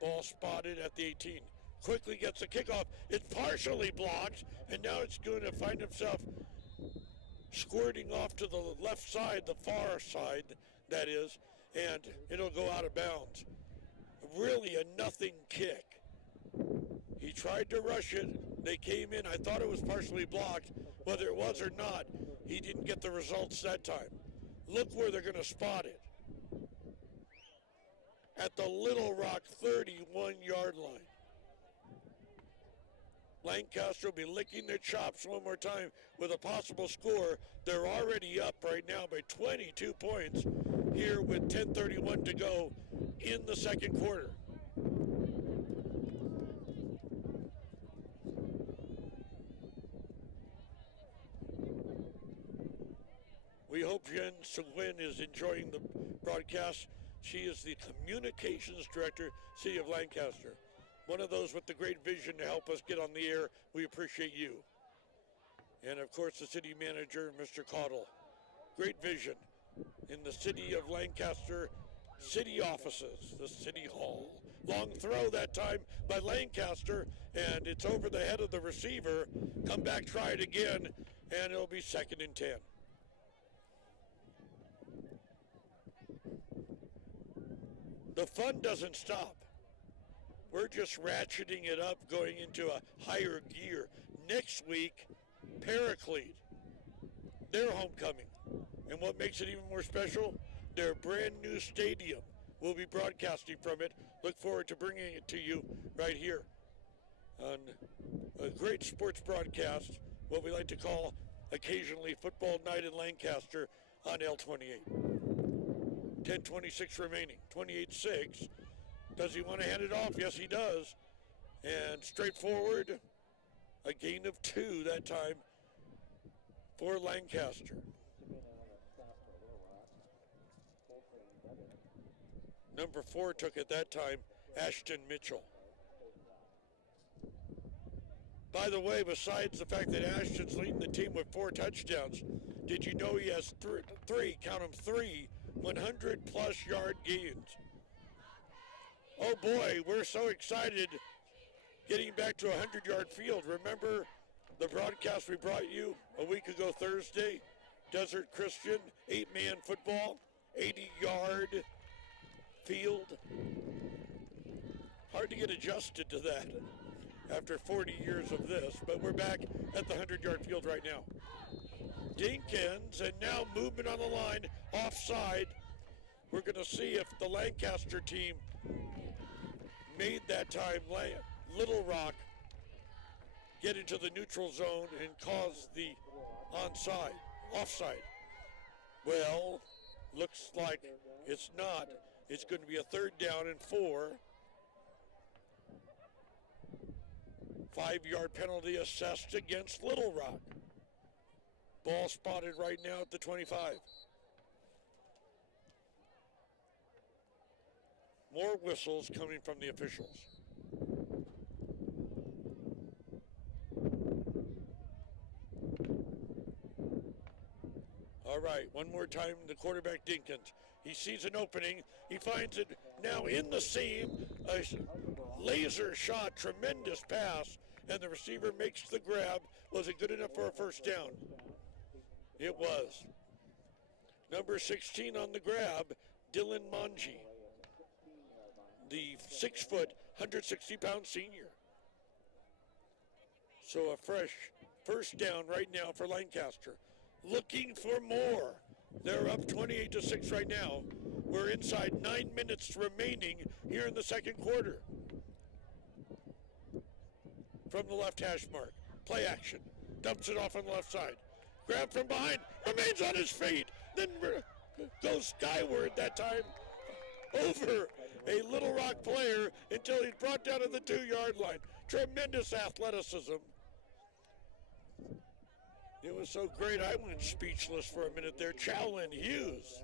Ball spotted at the 18. Quickly gets the kickoff. It's partially blocked, and now it's going to find himself squirting off to the left side, the far side, that is, and it'll go out of bounds. Really a nothing kick. He tried to rush it. They came in. I thought it was partially blocked. Whether it was or not, he didn't get the results that time. Look where they're going to spot it. At the Littlerock 31-yard line. Lancaster will be licking their chops one more time with a possible score. They're already up right now by 22 points here with 10:31 to go in the second quarter. We hope Jen Seguin is enjoying the broadcast. She is the communications director, City of Lancaster. One of those with the great vision to help us get on the air. We appreciate you. And of course, the city manager, Mr. Caudle. Great vision in the City of Lancaster city offices, the City Hall. Long throw that time by Lancaster, and it's over the head of the receiver. Come back, try it again, and it'll be 2nd and 10. The fun doesn't stop. We're just ratcheting it up, going into a higher gear. Next week, Paraclete, their homecoming. And what makes it even more special, their brand new stadium. We'll be broadcasting from it. Look forward to bringing it to you right here on a great sports broadcast, what we like to call occasionally Football Night in Lancaster on L28. 10:26 remaining, 28-6. Does he want to hand it off? Yes, he does. And straightforward, a gain of 2 that time for Lancaster. Number 4 took it that time, Ashton Mitchell. By the way, besides the fact that Ashton's leading the team with 4 touchdowns, did you know he has three, count them, 3 100-plus yard gains? Oh boy, we're so excited getting back to a 100-yard field. Remember the broadcast we brought you a week ago Thursday? Desert Christian, 8-man football, 80-yard field. Hard to get adjusted to that after 40 years of this, but we're back at the 100-yard field right now. Dinkins, and now movement on the line, offside. We're going to see if the Lancaster team made that time Littlerock get into the neutral zone and cause the offside. Well, looks like it's not. It's going to be a 3rd down and 4. 5-yard penalty assessed against Littlerock. Ball spotted right now at the 25. More whistles coming from the officials. All right, one more time, the quarterback Dinkins. He sees an opening. He finds it now in the seam. A laser shot, tremendous pass, and the receiver makes the grab. Was it good enough for a 1st down? It was. Number 16 on the grab, Dylan Mongi, the 6-foot, 160-pound senior. So a fresh 1st down right now for Lancaster. Looking for more. They're up 28-6 right now. We're inside 9 minutes remaining here in the second quarter. from the left hash mark. Play action. Dumps it off on the left side. Grab from behind. Remains on his feet. Then goes skyward that time over a Littlerock player until he's brought down to the 2-yard line. Tremendous athleticism. It was so great I went speechless for a minute there. Challen Hughes.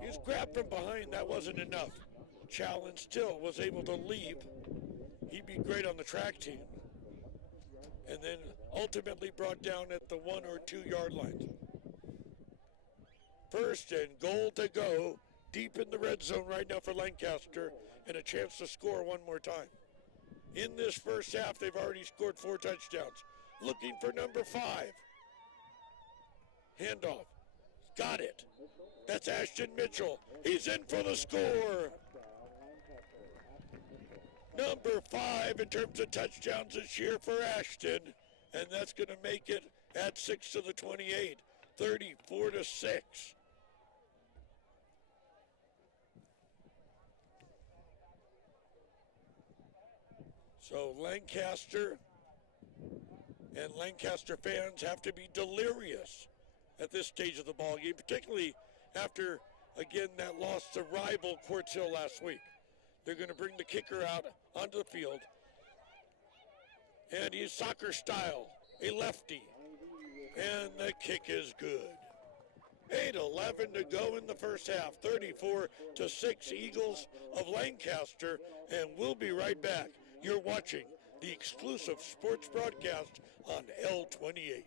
He was grabbed from behind. That wasn't enough. Challen still was able to leap. He'd be great on the track team. And then ultimately brought down at the 1 or 2 yard lines. First and goal to go, deep in the red zone right now for Lancaster, and a chance to score one more time. In this first half, they've already scored 4 touchdowns. Looking for number 5. Handoff. Got it. That's Ashton Mitchell. He's in for the score. Number 5 in terms of touchdowns this year for Ashton. And that's going to make it at 6 to the 28, 34-6. So Lancaster and Lancaster fans have to be delirious at this stage of the ball game, particularly after, again, that loss to rival Quartz Hill last week. They're going to bring the kicker out onto the field. And he's soccer style, a lefty. And the kick is good. 8:11 to go in the first half. 34-6 Eagles of Lancaster. And we'll be right back. You're watching the exclusive sports broadcast on L28.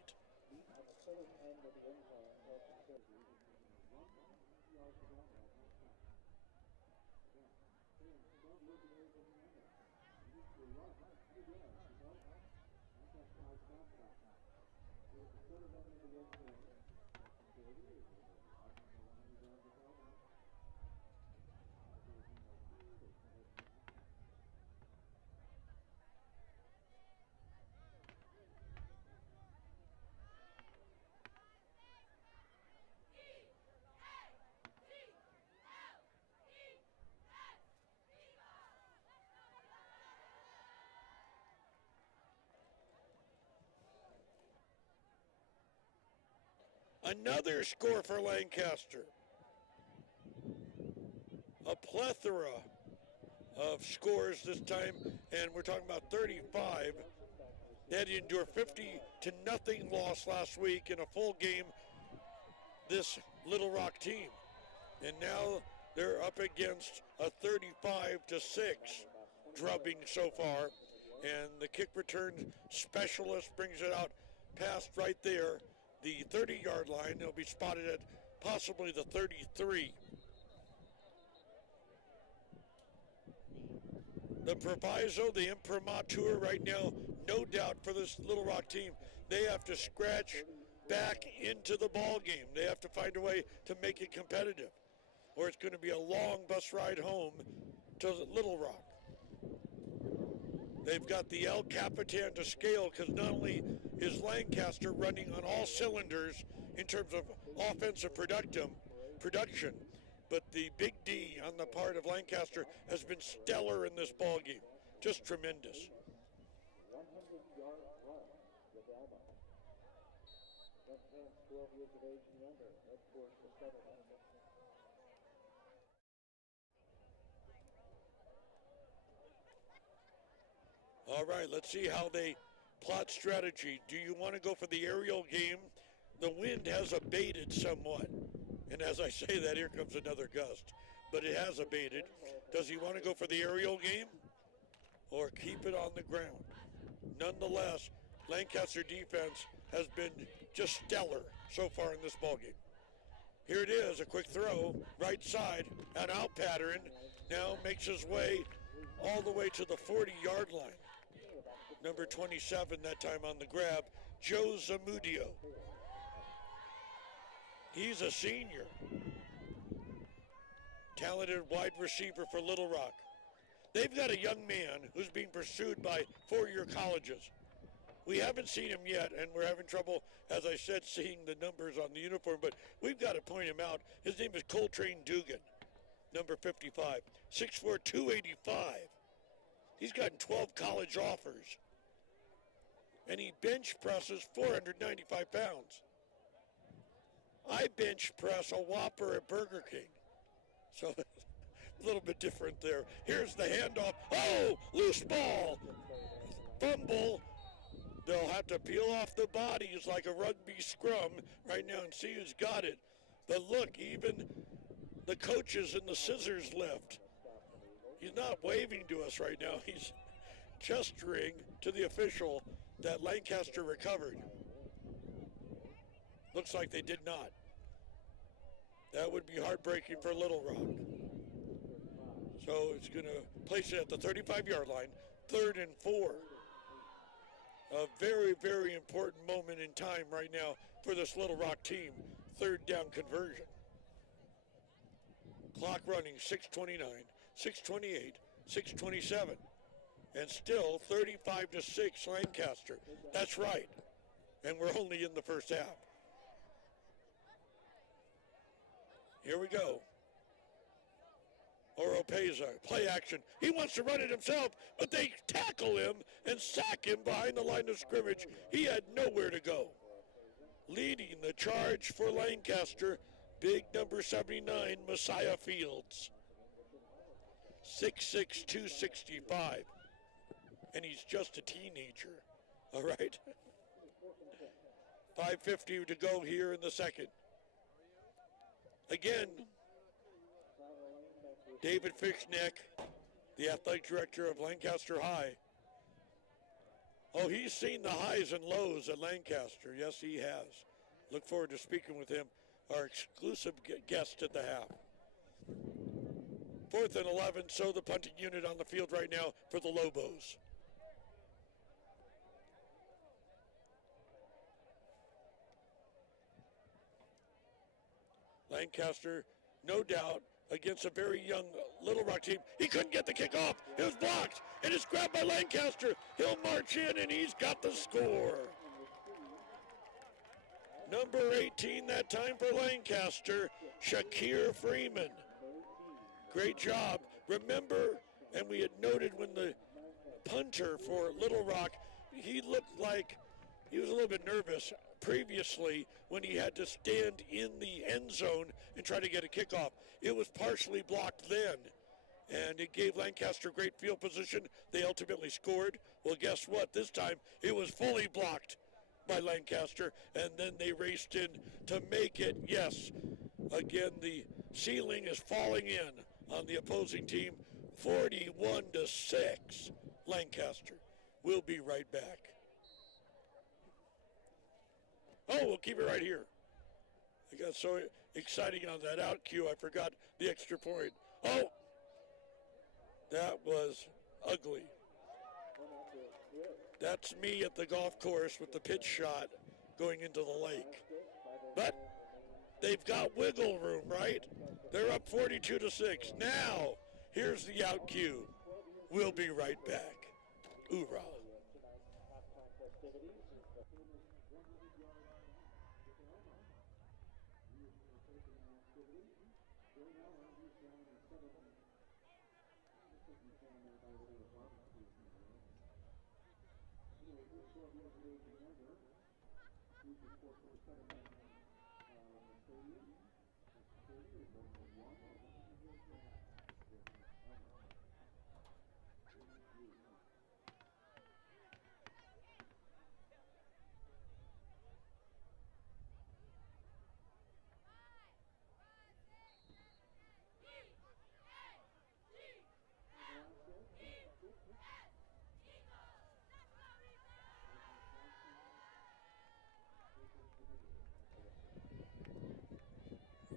Another score for Lancaster. A plethora of scores this time, and we're talking about 35. They had to endure 50-0 loss last week in a full game, this Littlerock team. And now they're up against a 35-6 drubbing so far. And the kick return specialist brings it out past right there, the 30-yard line. They'll be spotted at possibly the 33. The proviso, the imprimatur right now, no doubt for this Littlerock team, they have to scratch back into the ball game. They have to find a way to make it competitive, or it's going to be a long bus ride home to Littlerock. They've got the El Capitan to scale, because not only is Lancaster running on all cylinders in terms of offensive production, but the big D on the part of Lancaster has been stellar in this ball game. Just tremendous. 100-yard run with Alma. Left hand 12 years of age and younger. That scores for 7. All right, let's see how they plot strategy. Do you want to go for the aerial game? The wind has abated somewhat. And as I say that, here comes another gust. But it has abated. Does he want to go for the aerial game or keep it on the ground? Nonetheless, Lancaster defense has been just stellar so far in this ballgame. Here it is, a quick throw, right side, an out pattern. Now makes his way all the way to the 40-yard line. Number 27 that time on the grab, Joe Zamudio. He's a senior. Talented wide receiver for Littlerock. They've got a young man who's being pursued by four-year colleges. We haven't seen him yet, and we're having trouble, as I said, seeing the numbers on the uniform, but we've got to point him out. His name is Coltrane Dugan, number 55, 6'4", 285. He's gotten 12 college offers. And he bench presses 495 pounds. I bench press a Whopper at Burger King. So a little bit different there. Here's the handoff. Oh, loose ball. Fumble. They'll have to peel off the bodies like a rugby scrum right now and see who's got it. But look, even the coaches in the scissors lift. He's not waving to us right now. He's gesturing to the official that Lancaster recovered. Looks like they did not. That would be heartbreaking for Littlerock. So it's going to place it at the 35-yard line, 3rd and 4. A very, very important moment in time right now for this Littlerock team. 3rd down conversion. Clock running, 6:29, 6:28, 6:27. And still 35-6 Lancaster. That's right. And we're only in the first half. Here we go. Oropeza, play action. He wants to run it himself, but they tackle him and sack him behind the line of scrimmage. He had nowhere to go. Leading the charge for Lancaster, big number 79, Messiah Fields. 6'6", 265. And he's just a teenager, all right? 5:50 to go here in the second. Again, David Fishneck, the athletic director of Lancaster High. Oh, he's seen the highs and lows at Lancaster. Yes, he has. Look forward to speaking with him, our exclusive guest at the half. 4th and 11, so the punting unit on the field right now for the Lobos. Lancaster, no doubt, against a very young Littlerock team. He couldn't get the kick off. It was blocked, and it's grabbed by Lancaster. He'll march in, and he's got the score. Number 18 that time for Lancaster, Shakir Freeman. Great job. Remember, and we had noted when the punter for Littlerock, he looked like he was a little bit nervous previously when he had to stand in the end zone and try to get a kickoff. It was partially blocked then, and it gave Lancaster great field position. They ultimately scored. Well, guess what? This time it was fully blocked by Lancaster, and then they raced in to make it. Yes, again, the ceiling is falling in on the opposing team, 41-6, Lancaster. We'll be right back. Oh, we'll keep it right here. I got so exciting on that out cue, I forgot the extra point. Oh, that was ugly. That's me at the golf course with the pitch shot going into the lake. But they've got wiggle room, right? They're up 42-6. Now, here's the out cue. We'll be right back. Hoorah.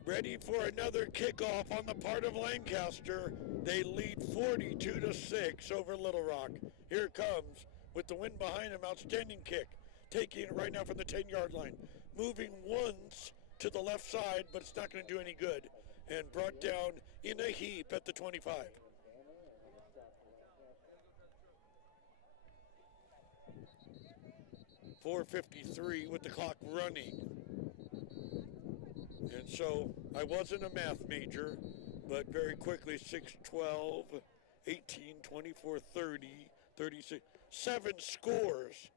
Ready for another kickoff on the part of Lancaster. They lead 42-6 over Littlerock. Here it comes with the wind behind him. Outstanding kick. Taking it right now from the 10-yard line. Moving once to the left side, but it's not going to do any good. And brought down in a heap at the 25. .453 with the clock running. And so I wasn't a math major, but very quickly 6:12 18, 24, 30, 36, 7 scores,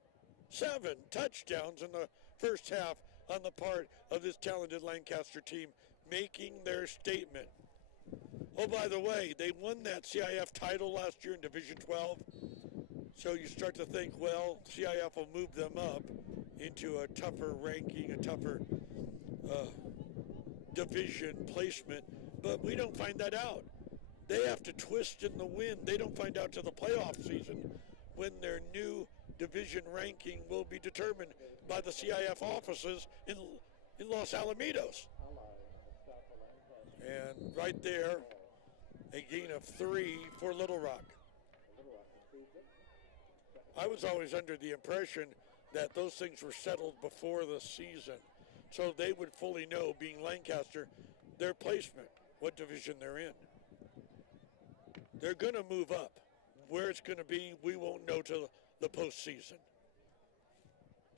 7 touchdowns in the first half on the part of this talented Lancaster team, making their statement. Oh, by the way, they won that CIF title last year in Division 12. So you start to think, well, CIF will move them up into a tougher ranking, a tougher division placement. But we don't find that out. They have to twist in the wind. They don't find out till the playoff season when their new division ranking will be determined by the CIF offices in Los Alamitos. And right there, a gain of 3 for Littlerock. I was always under the impression that those things were settled before the season, so they would fully know, being Lancaster, their placement, what division they're in. They're going to move up. Where it's going to be, we won't know till the postseason.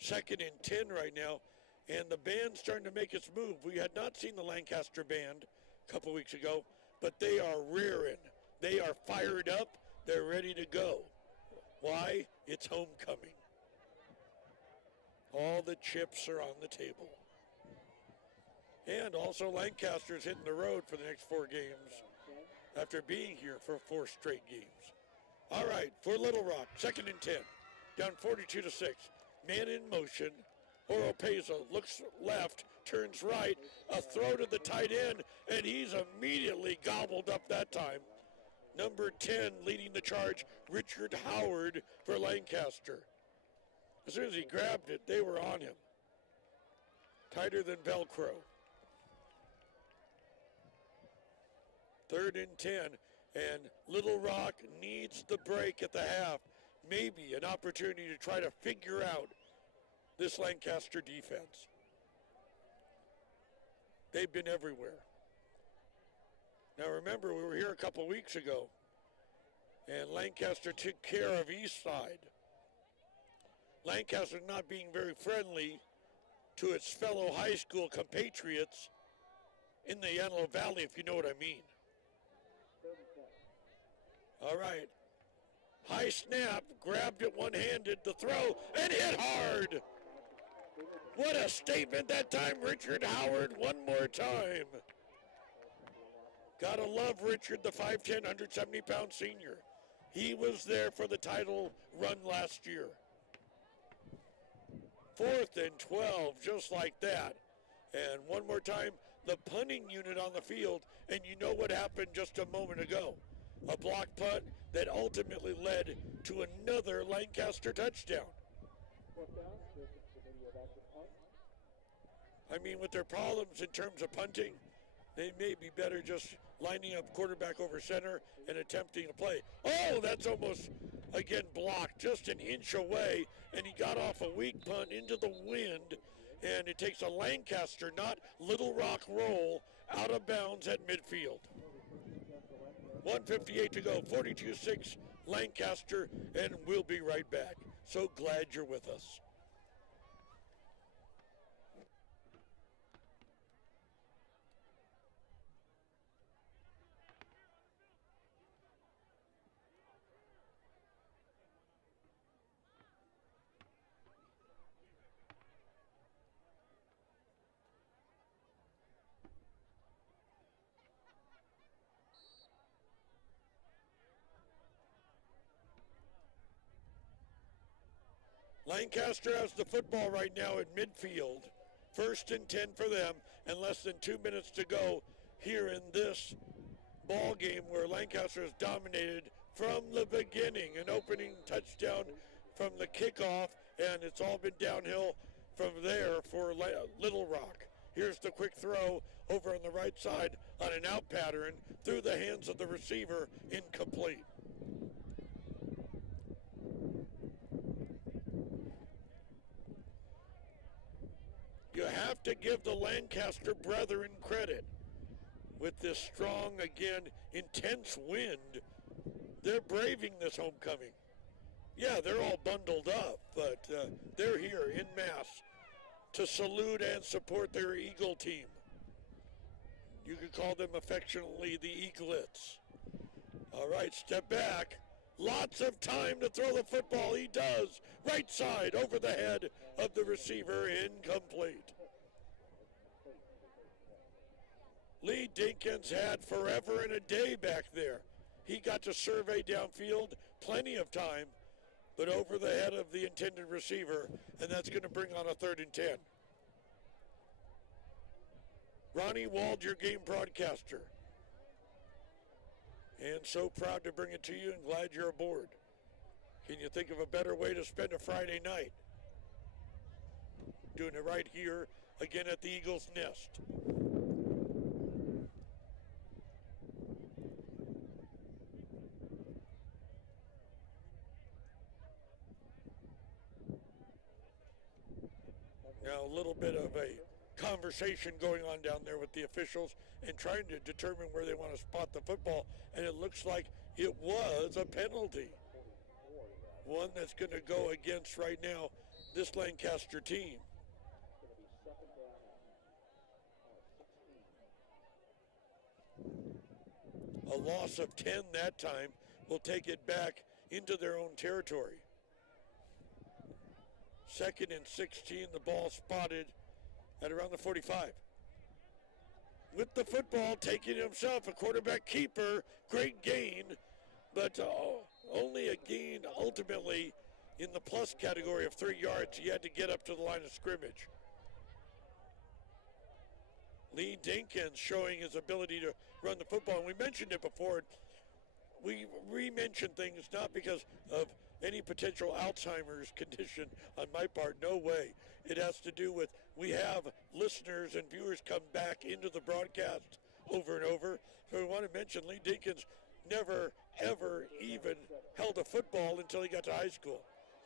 2nd and 10 right now, and the band's starting to make its move. We had not seen the Lancaster band a couple weeks ago, but they are rearing. They are fired up. They're ready to go. Why? It's homecoming. All the chips are on the table. And also Lancaster's hitting the road for the next 4 games after being here for 4 straight games. All right, for Little Rock, 2nd and 10, down 42-6. Man in motion. Oropeza looks left, turns right, a throw to the tight end, and he's immediately gobbled up that time. Number 10 leading the charge, Richard Howard for Lancaster. As soon as he grabbed it, they were on him. Tighter than Velcro. 3rd and 10, and Little Rock needs the break at the half. Maybe an opportunity to try to figure out this Lancaster defense. They've been everywhere. Now remember, we were here a couple weeks ago, and Lancaster took care of Eastside. Lancaster not being very friendly to its fellow high school compatriots in the Antelope Valley, if you know what I mean. All right. High snap, grabbed it one-handed, the throw, and hit hard. What a statement that time, Richard Howard, one more time. Gotta love Richard, the 5'10", 170-pound senior. He was there for the title run last year. 4th and 12, just like that. And one more time, the punting unit on the field, and you know what happened just a moment ago. A block punt that ultimately led to another Lancaster touchdown. I mean, with their problems in terms of punting, they may be better just lining up quarterback over center and attempting a play. Oh, that's almost, again, blocked just an inch away, and he got off a weak punt into the wind, and it takes a Lancaster, not Little Rock roll, out of bounds at midfield. 1:58 to go, 42-6 Lancaster, and we'll be right back. So glad you're with us. Lancaster has the football right now at midfield. 1st and 10 for them, and less than 2 minutes to go here in this ball game where Lancaster has dominated from the beginning. An opening touchdown from the kickoff, and it's all been downhill from there for Little Rock. Here's the quick throw over on the right side on an out pattern through the hands of the receiver, incomplete. You have to give the Lancaster brethren credit. With this strong, again, intense wind, they're braving this homecoming. Yeah, they're all bundled up, but they're here en masse to salute and support their Eagle team. You could call them affectionately the Eaglets. All right, step back. Lots of time to throw the football. He does. Right side over the head of the receiver, incomplete. Lee Dinkins had forever and a day back there. He got to survey downfield plenty of time, but over the head of the intended receiver, and that's going to bring on a 3rd and 10. Ronnie Wald, your game broadcaster. And so proud to bring it to you and glad you're aboard. Can you think of a better way to spend a Friday night? Doing it right here, again at the Eagles Nest. Now a little bit of a conversation going on down there with the officials and trying to determine where they want to spot the football, and it looks like it was a penalty. One that's going to go against right now this Lancaster team. A loss of 10 that time will take it back into their own territory. 2nd and 16, the ball spotted at around the 45. With the football, taking himself a quarterback keeper, great gain, but only a gain ultimately in the plus category of 3 yards. He had to get up to the line of scrimmage. Lee Dinkins showing his ability to run the football. And we mentioned it before. We re-mention things not because of any potential Alzheimer's condition on my part. No way. It has to do with we have listeners and viewers come back into the broadcast over and over. So we want to mention Lee Dinkins never, ever even held a football until he got to high school.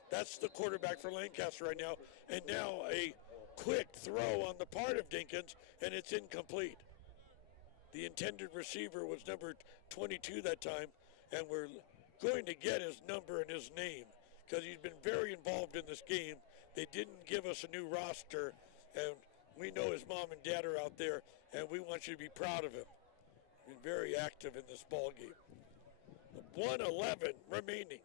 That's the quarterback for Lancaster right now. And now a quick throw on the part of Dinkins, and it's incomplete. The intended receiver was number 22 that time, and we're going to get his number and his name because he's been very involved in this game. They didn't give us a new roster, and we know his mom and dad are out there, and we want you to be proud of him. He's been very active in this ball game. 1:11 remaining.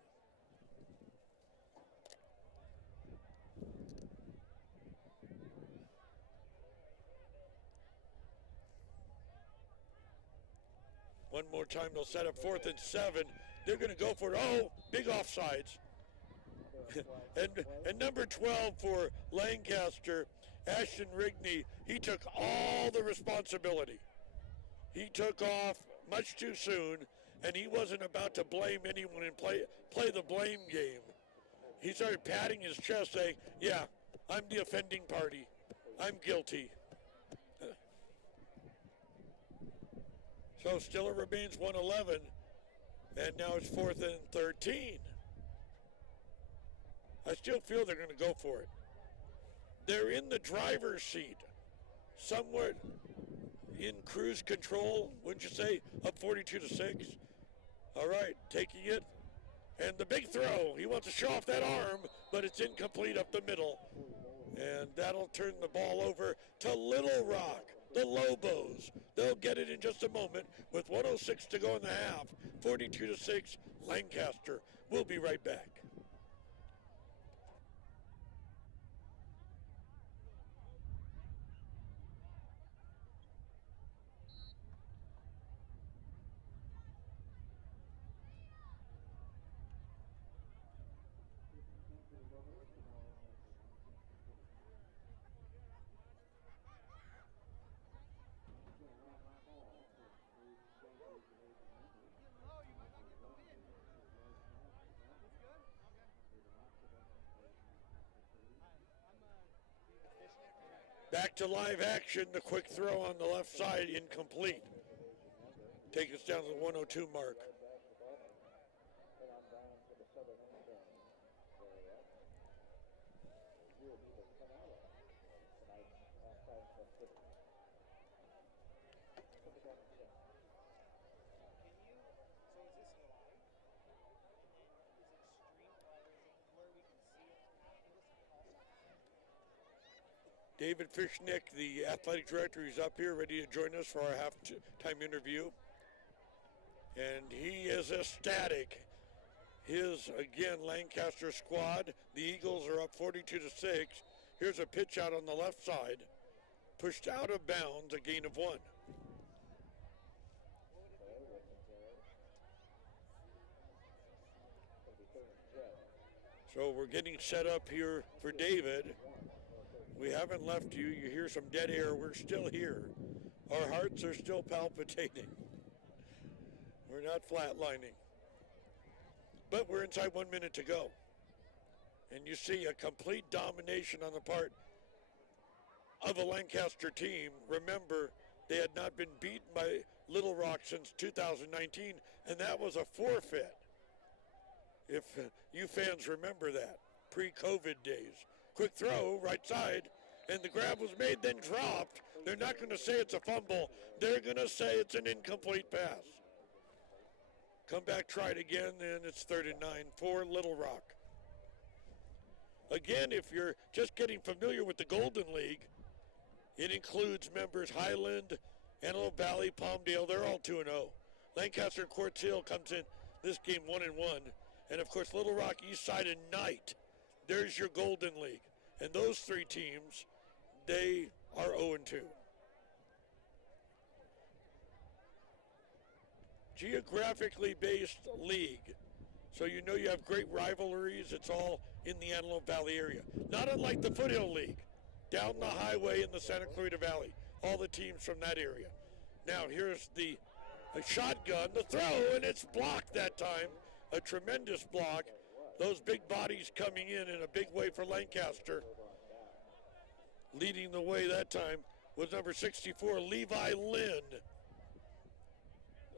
One more time, they'll set up 4th and 7. They're going to go for it. Oh, big offsides. and number 12 for Lancaster, Ashton Rigney, he took all the responsibility. He took off much too soon, and he wasn't about to blame anyone and play the blame game. He started patting his chest saying, yeah, I'm the offending party. I'm guilty. So still it remains 1:11, and now it's 4th and 13. I still feel they're going to go for it. They're in the driver's seat, somewhat in cruise control, wouldn't you say, up 42-6. All right, taking it, and the big throw. He wants to show off that arm, but it's incomplete up the middle, and that'll turn the ball over to Littlerock. The Lobos. They'll get it in just a moment with 1:06 to go in the half. 42-6, Lancaster. We'll be right back. Back to live action. The quick throw on the left side, incomplete. Take us down to the 102 mark. David Fishnick, the athletic director, is up here ready to join us for our halftime interview. and he is ecstatic. His, again, Lancaster squad, the Eagles are up 42-6. Here's a pitch out on the left side, pushed out of bounds, a gain of 1. So we're getting set up here for David. We haven't left you. You hear some dead air. We're still here. Our hearts are still palpitating. We're not flatlining. But we're inside 1 minute to go. And you see a complete domination on the part of a Lancaster team. Remember, they had not been beaten by Littlerock since 2019, and that was a forfeit. If you fans remember that, pre-COVID days. Quick throw, right side, and the grab was made, then dropped. They're not going to say it's a fumble. They're going to say it's an incomplete pass. Come back, try it again, and it's 3rd and 9 for Littlerock. Again, if you're just getting familiar with the Golden League, it includes members Highland, Antelope Valley, Palmdale. They're all 2-0. Lancaster and Quartz Hill comes in this game 1-1. And, of course, Littlerock, Eastside, and Knight. There's your Golden League. And those 3 teams, they are 0-2. Geographically based league. So you know you have great rivalries. It's all in the Antelope Valley area. Not unlike the Foothill League. Down the highway in the Santa Clarita Valley. All the teams from that area. Now here's the shotgun, the throw, and it's blocked that time. A tremendous block. Those big bodies coming in a big way for Lancaster. Leading the way that time was number 64, Levi Lynn.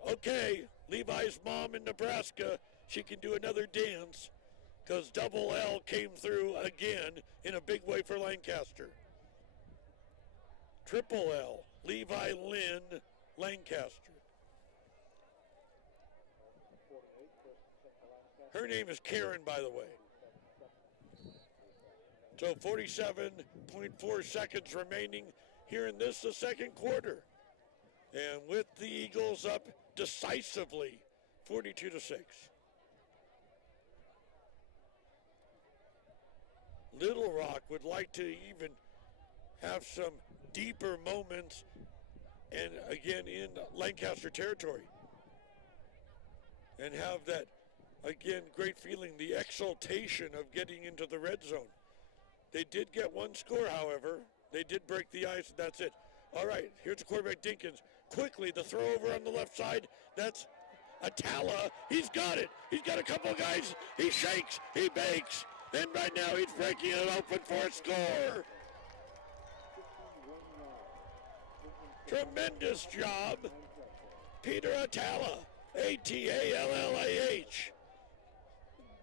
Okay, Levi's mom in Nebraska, she can do another dance because Double L came through again in a big way for Lancaster. Triple L, Levi Lynn, Lancaster. Her name is Karen, by the way. So 47.4 seconds remaining here in this, the second quarter. And with the Eagles up decisively, 42-6. Littlerock would like to even have some deeper moments and again in Lancaster territory. And have that, again, great feeling, the exultation of getting into the red zone. They did get one score, however. They did break the ice, and that's it. All right, here's the quarterback, Dinkins. Quickly, the throw over on the left side. That's Atala. He's got it. He's got a couple of guys. He shakes. He bakes. And right now he's breaking it open for a score. Tremendous job. Peter Atala, A-T-A-L-L-A-H.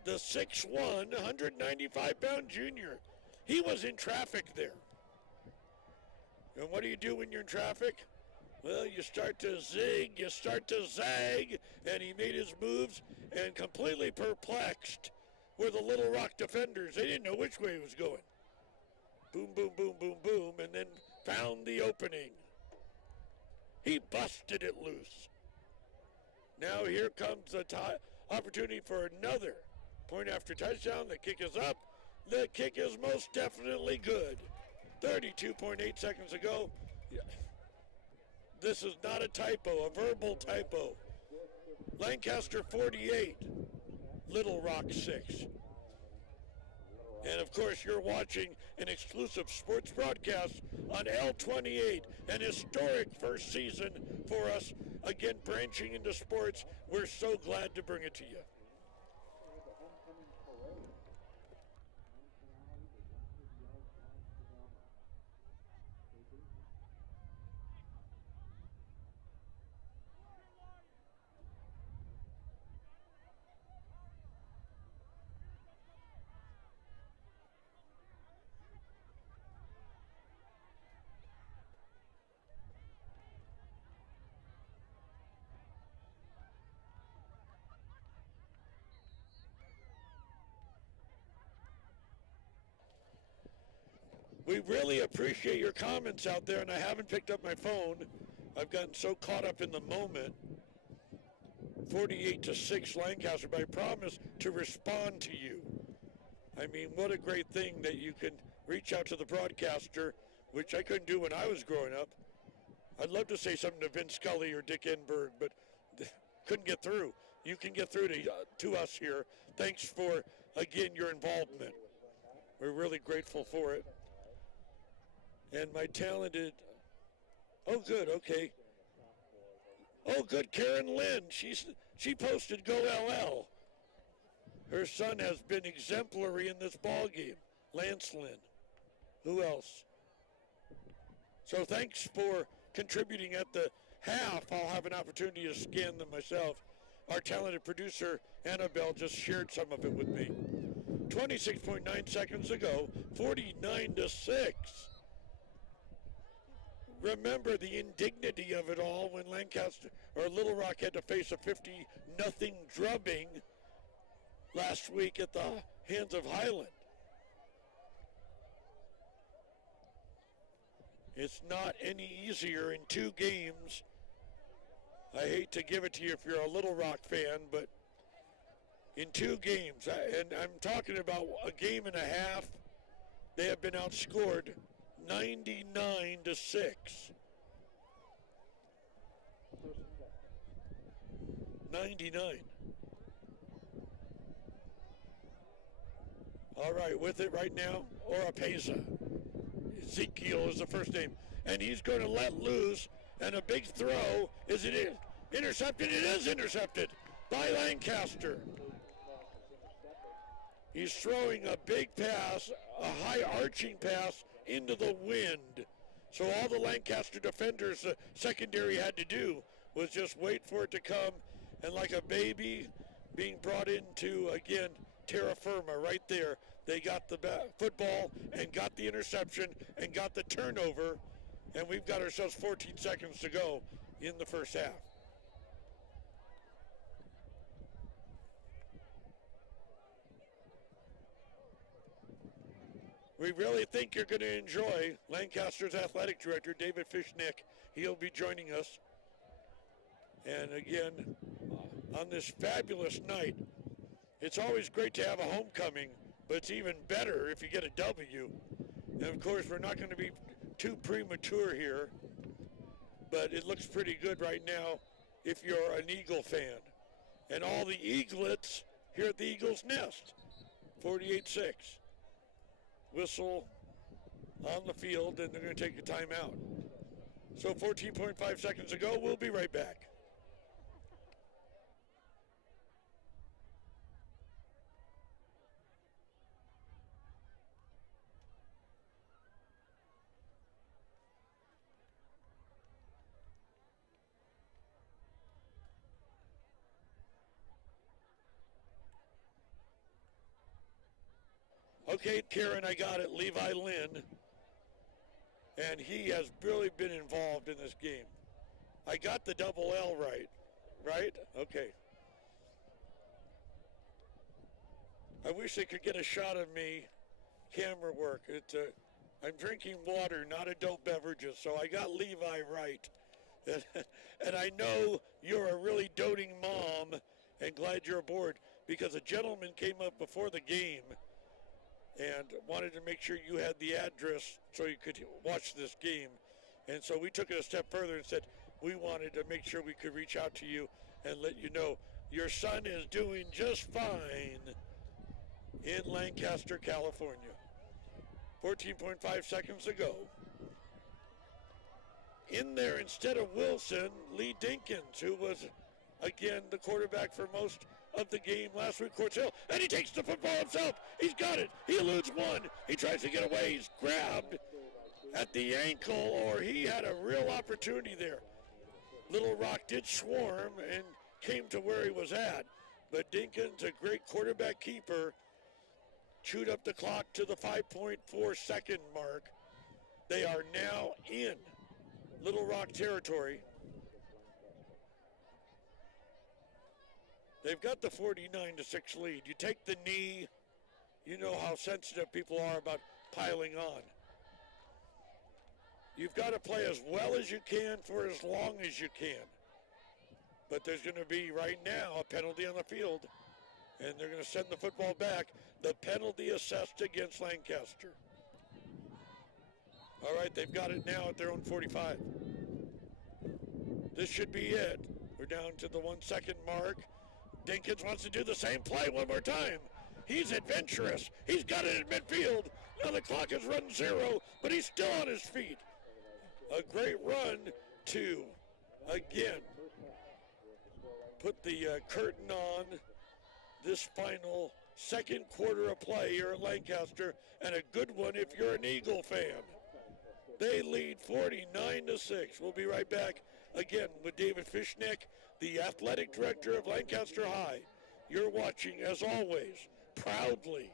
The 6'1", 195-pound junior. He was in traffic there. And what do you do when you're in traffic? Well, you start to zig, you start to zag, and he made his moves, and completely perplexed were the Littlerock defenders. They didn't know which way he was going. Boom, boom, boom, boom, boom, and then found the opening. He busted it loose. Now here comes the opportunity for another point after touchdown. The kick is up. The kick is most definitely good. 32.8 seconds ago. This is not a typo, a verbal typo. Lancaster 48, Littlerock 6. And of course, you're watching an exclusive sports broadcast on L28, an historic first season for us. Again, branching into sports, we're so glad to bring it to you. We really appreciate your comments out there, and I haven't picked up my phone. I've gotten so caught up in the moment. 48-6 Lancaster, but I promise to respond to you. I mean, what a great thing that you can reach out to the broadcaster, which I couldn't do when I was growing up. I'd love to say something to Vince Scully or Dick Enberg, but couldn't get through. You can get through to us here. Thanks for, again, your involvement. We're really grateful for it. And my talented, oh good, okay. Oh good, Karen Lynn, she posted Go LL. Her son has been exemplary in this ball game. Lance Lynn. Who else? So thanks for contributing at the half. I'll have an opportunity to scan them myself. Our talented producer, Annabelle, just shared some of it with me. 26.9 seconds ago, 49-6. Remember the indignity of it all when Lancaster or Littlerock had to face a 50-0 drubbing last week at the hands of Highland. It's not any easier in 2 games. I hate to give it to you if you're a Littlerock fan, but in 2 games, and I'm talking about a game and a half, they have been outscored 99-6. 99. All right, with it right now, Oropeza. Ezekiel is the first name. And he's going to let loose, and a big throw. Is it intercepted? It is intercepted by Lancaster. He's throwing a big pass, a high arching pass into the wind. So all the Lancaster defenders, secondary, had to do was just wait for it to come, and like a baby being brought into, again, terra firma right there. They got the football and got the interception and got the turnover, and we've got ourselves 14 seconds to go in the first half. We really think you're going to enjoy Lancaster's athletic director, David Fishnick. He'll be joining us. And again, on this fabulous night, it's always great to have a homecoming, but it's even better if you get a W. And of course, we're not going to be too premature here, but it looks pretty good right now if you're an Eagle fan. And all the Eaglets here at the Eagles Nest, 48-6. Whistle on the field, and they're going to take a timeout. So 14.5 seconds ago, we'll be right back. Okay, Karen, I got it. Levi Lynn. And he has really been involved in this game. I got the double L right. Right? Okay. I wish they could get a shot of me. Camera work. I'm drinking water, not adult beverages, so I got Levi right. And I know you're a really doting mom and glad you're aboard, because a gentleman came up before the game and wanted to make sure you had the address so you could watch this game. And so we took it a step further and said we wanted to make sure we could reach out to you and let you know your son is doing just fine in Lancaster, California. 14.5 seconds to go. In there, instead of Wilson, Lee Dinkins, who was, again, the quarterback for most of the game last week, Quartz Hill, and he takes the football himself. He's got it. He eludes one. He tries to get away. He's grabbed at the ankle, or he had a real opportunity there. Littlerock did swarm and came to where he was at, but Dinkins, a great quarterback keeper, chewed up the clock to the 5.4 second mark. They are now in Littlerock territory. They've got the 49-6 lead. You take the knee, you know how sensitive people are about piling on. You've got to play as well as you can for as long as you can. But there's going to be right now a penalty on the field, and they're going to send the football back. The penalty assessed against Lancaster. All right, they've got it now at their own 45. This should be it. We're down to the 1 second mark. Dinkins wants to do the same play one more time. He's adventurous. He's got it at midfield. Now the clock has run 0, but he's still on his feet. A great run to, again, put the curtain on this final second quarter of play here at Lancaster, and a good one if you're an Eagle fan. They lead 49-6. We'll be right back again with David Fishnick, the athletic director of Lancaster High. You're watching, as always, proudly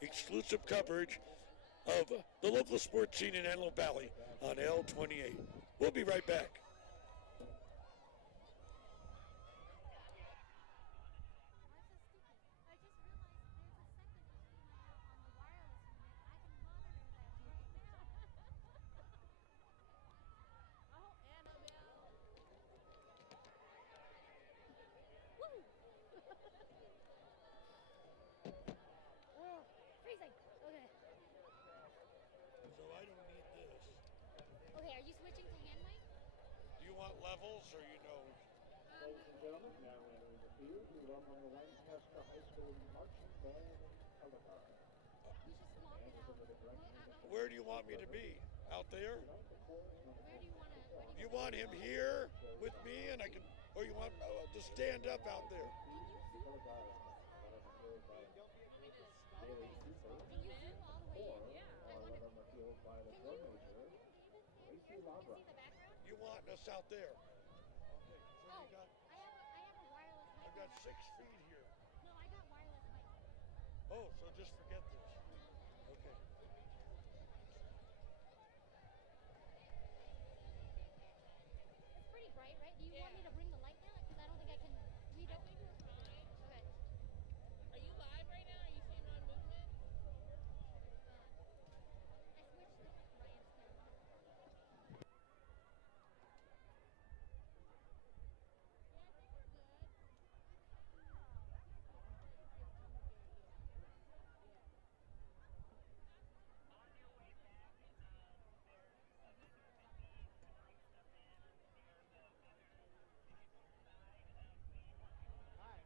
exclusive coverage of the local sports scene in Antelope Valley on L28. We'll be right back. So I don't need this. Okay, are you switching to hand mic? Do you want levels or you know? Ladies and gentlemen, now entering the field, we welcome the Lancaster High School marching band color. You should swap it out. Where do you want me to be? Out there? Where do you want to? You want him here with me, and I can, or you want to stand up out there? Can you zoom all the way in? Yeah. I want to. Can you see the background? You want us out there? Okay. So Oh, you got, I have a wireless mic. I've got 6 feet here. No, I got wireless mic. Oh, so just forget this. Okay. It's pretty bright, right? Do you want me to bring the light down? Because I don't think I can read it. I think we're fine. Okay. Are you live right now? Are you seeing my movement? I switched to Ryan's camera. Yeah, I think we're good. Hi.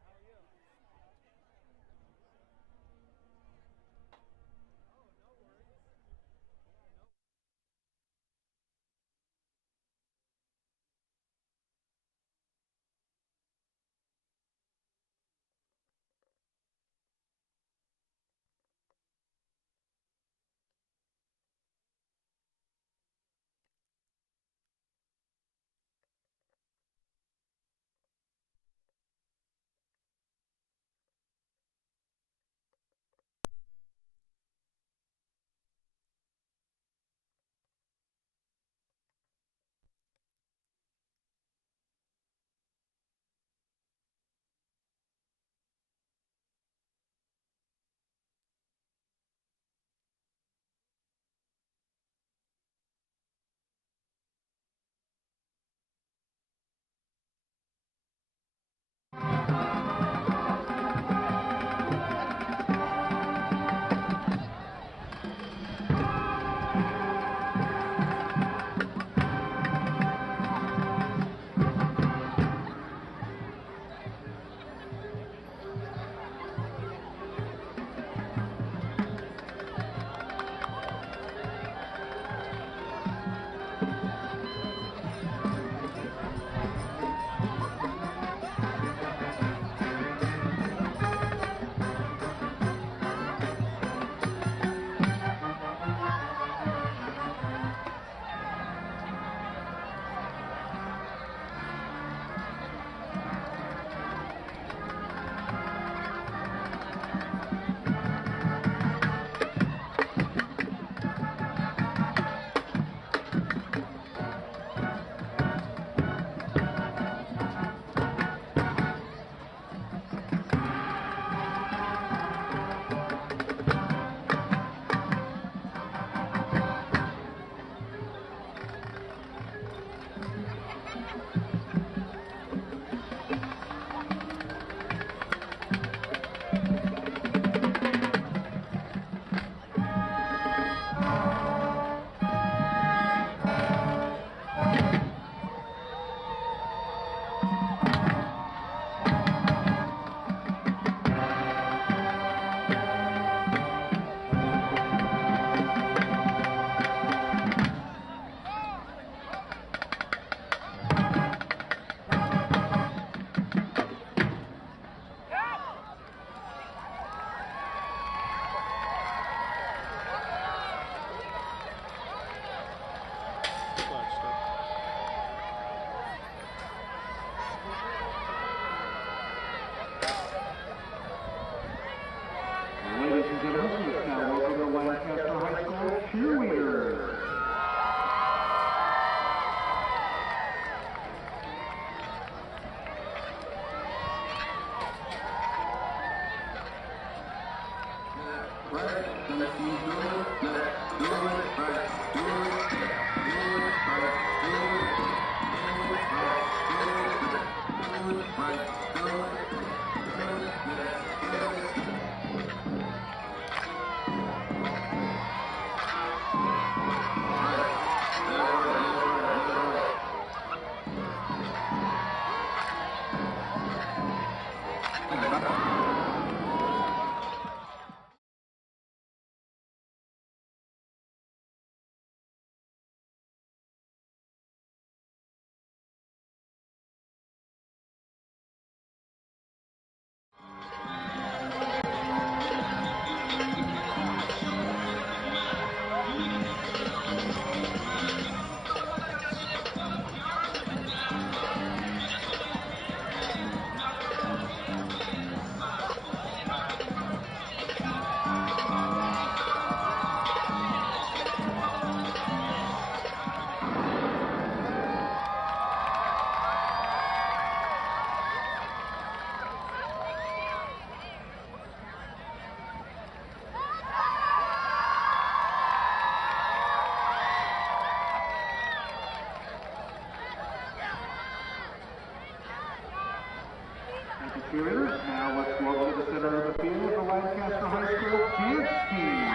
Cheerleaders, now let's welcome to the center of the field the Lancaster High School dance team.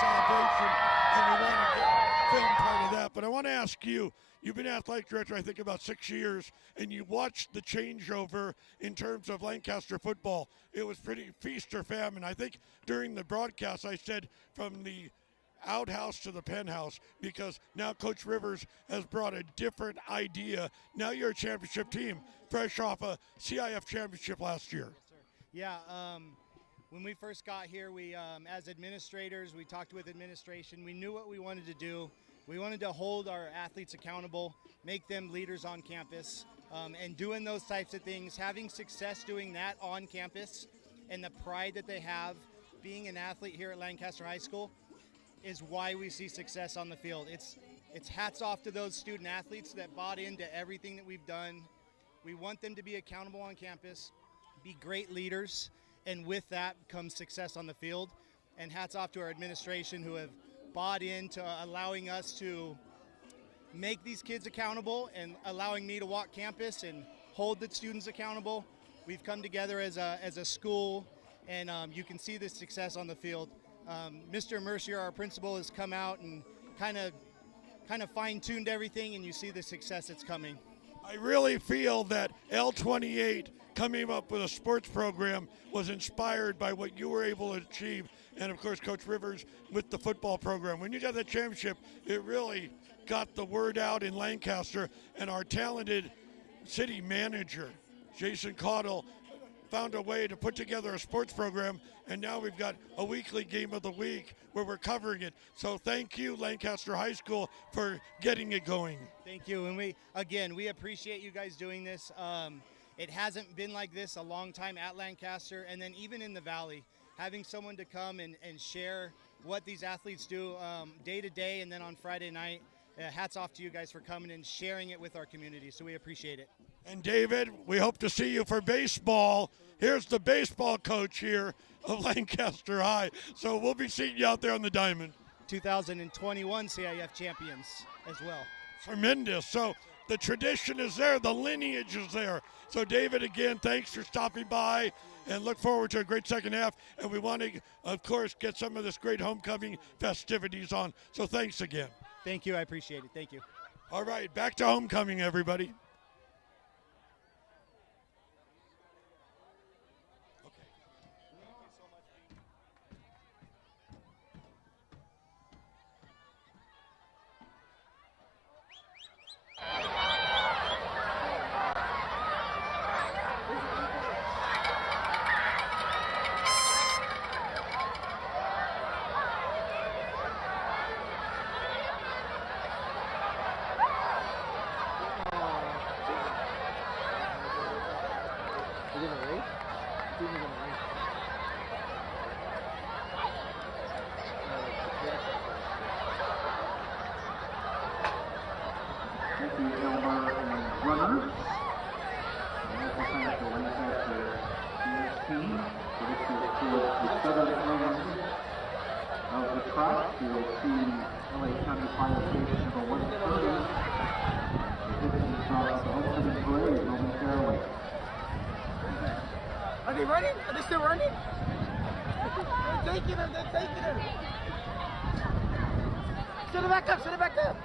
Celebration, and we want to get film part of that. But I want to ask you, you've been athletic director, I think, about 6 years, and you watched the changeover in terms of Lancaster football. It was pretty feast or famine. I think during the broadcast I said from the outhouse to the penthouse, because now Coach Rivers has brought a different idea. Now you're a championship team, fresh off a CIF championship last year. Yeah, when we first got here, we, as administrators, we talked with administration. We knew what we wanted to do. We wanted to hold our athletes accountable, make them leaders on campus, and doing those types of things, having success doing that on campus, and the pride that they have being an athlete here at Lancaster High School is why we see success on the field. It's hats off to those student athletes that bought into everything that we've done. We want them to be accountable on campus, be great leaders, and with that comes success on the field. And hats off to our administration who have bought into allowing us to make these kids accountable and allowing me to walk campus and hold the students accountable. We've come together as a school, and you can see the success on the field. Mr. Mercier, our principal, has come out and kind of fine-tuned everything, and you see the success that's coming. I really feel that L28 coming up with a sports program was inspired by what you were able to achieve, and of course Coach Rivers with the football program. When you got the championship, it really got the word out in Lancaster, and our talented city manager, Jason Caudle, found a way to put together a sports program, and now we've got a weekly game of the week where we're covering it. So thank you, Lancaster High School, for getting it going. Thank you, and we appreciate you guys doing this. It hasn't been like this a long time at Lancaster, and then even in the Valley, having someone to come and share what these athletes do day to day, and then on Friday night. Hats off to you guys for coming and sharing it with our community, so we appreciate it. And David, we hope to see you for baseball. Here's the baseball coach here of Lancaster High. So we'll be seeing you out there on the diamond. 2021 CIF champions as well. Tremendous. So the tradition is there, the lineage is there. So David, again, thanks for stopping by, and look forward to a great second half. And we want to, of course, get some of this great homecoming festivities on. So thanks again. Thank you, I appreciate it. Thank you. All right, back to homecoming, everybody. Fire Station number 130. The homecoming parade momentarily. Are they running? Are they still running? They're taking him. They're taking him. Set it back up. Set it back up.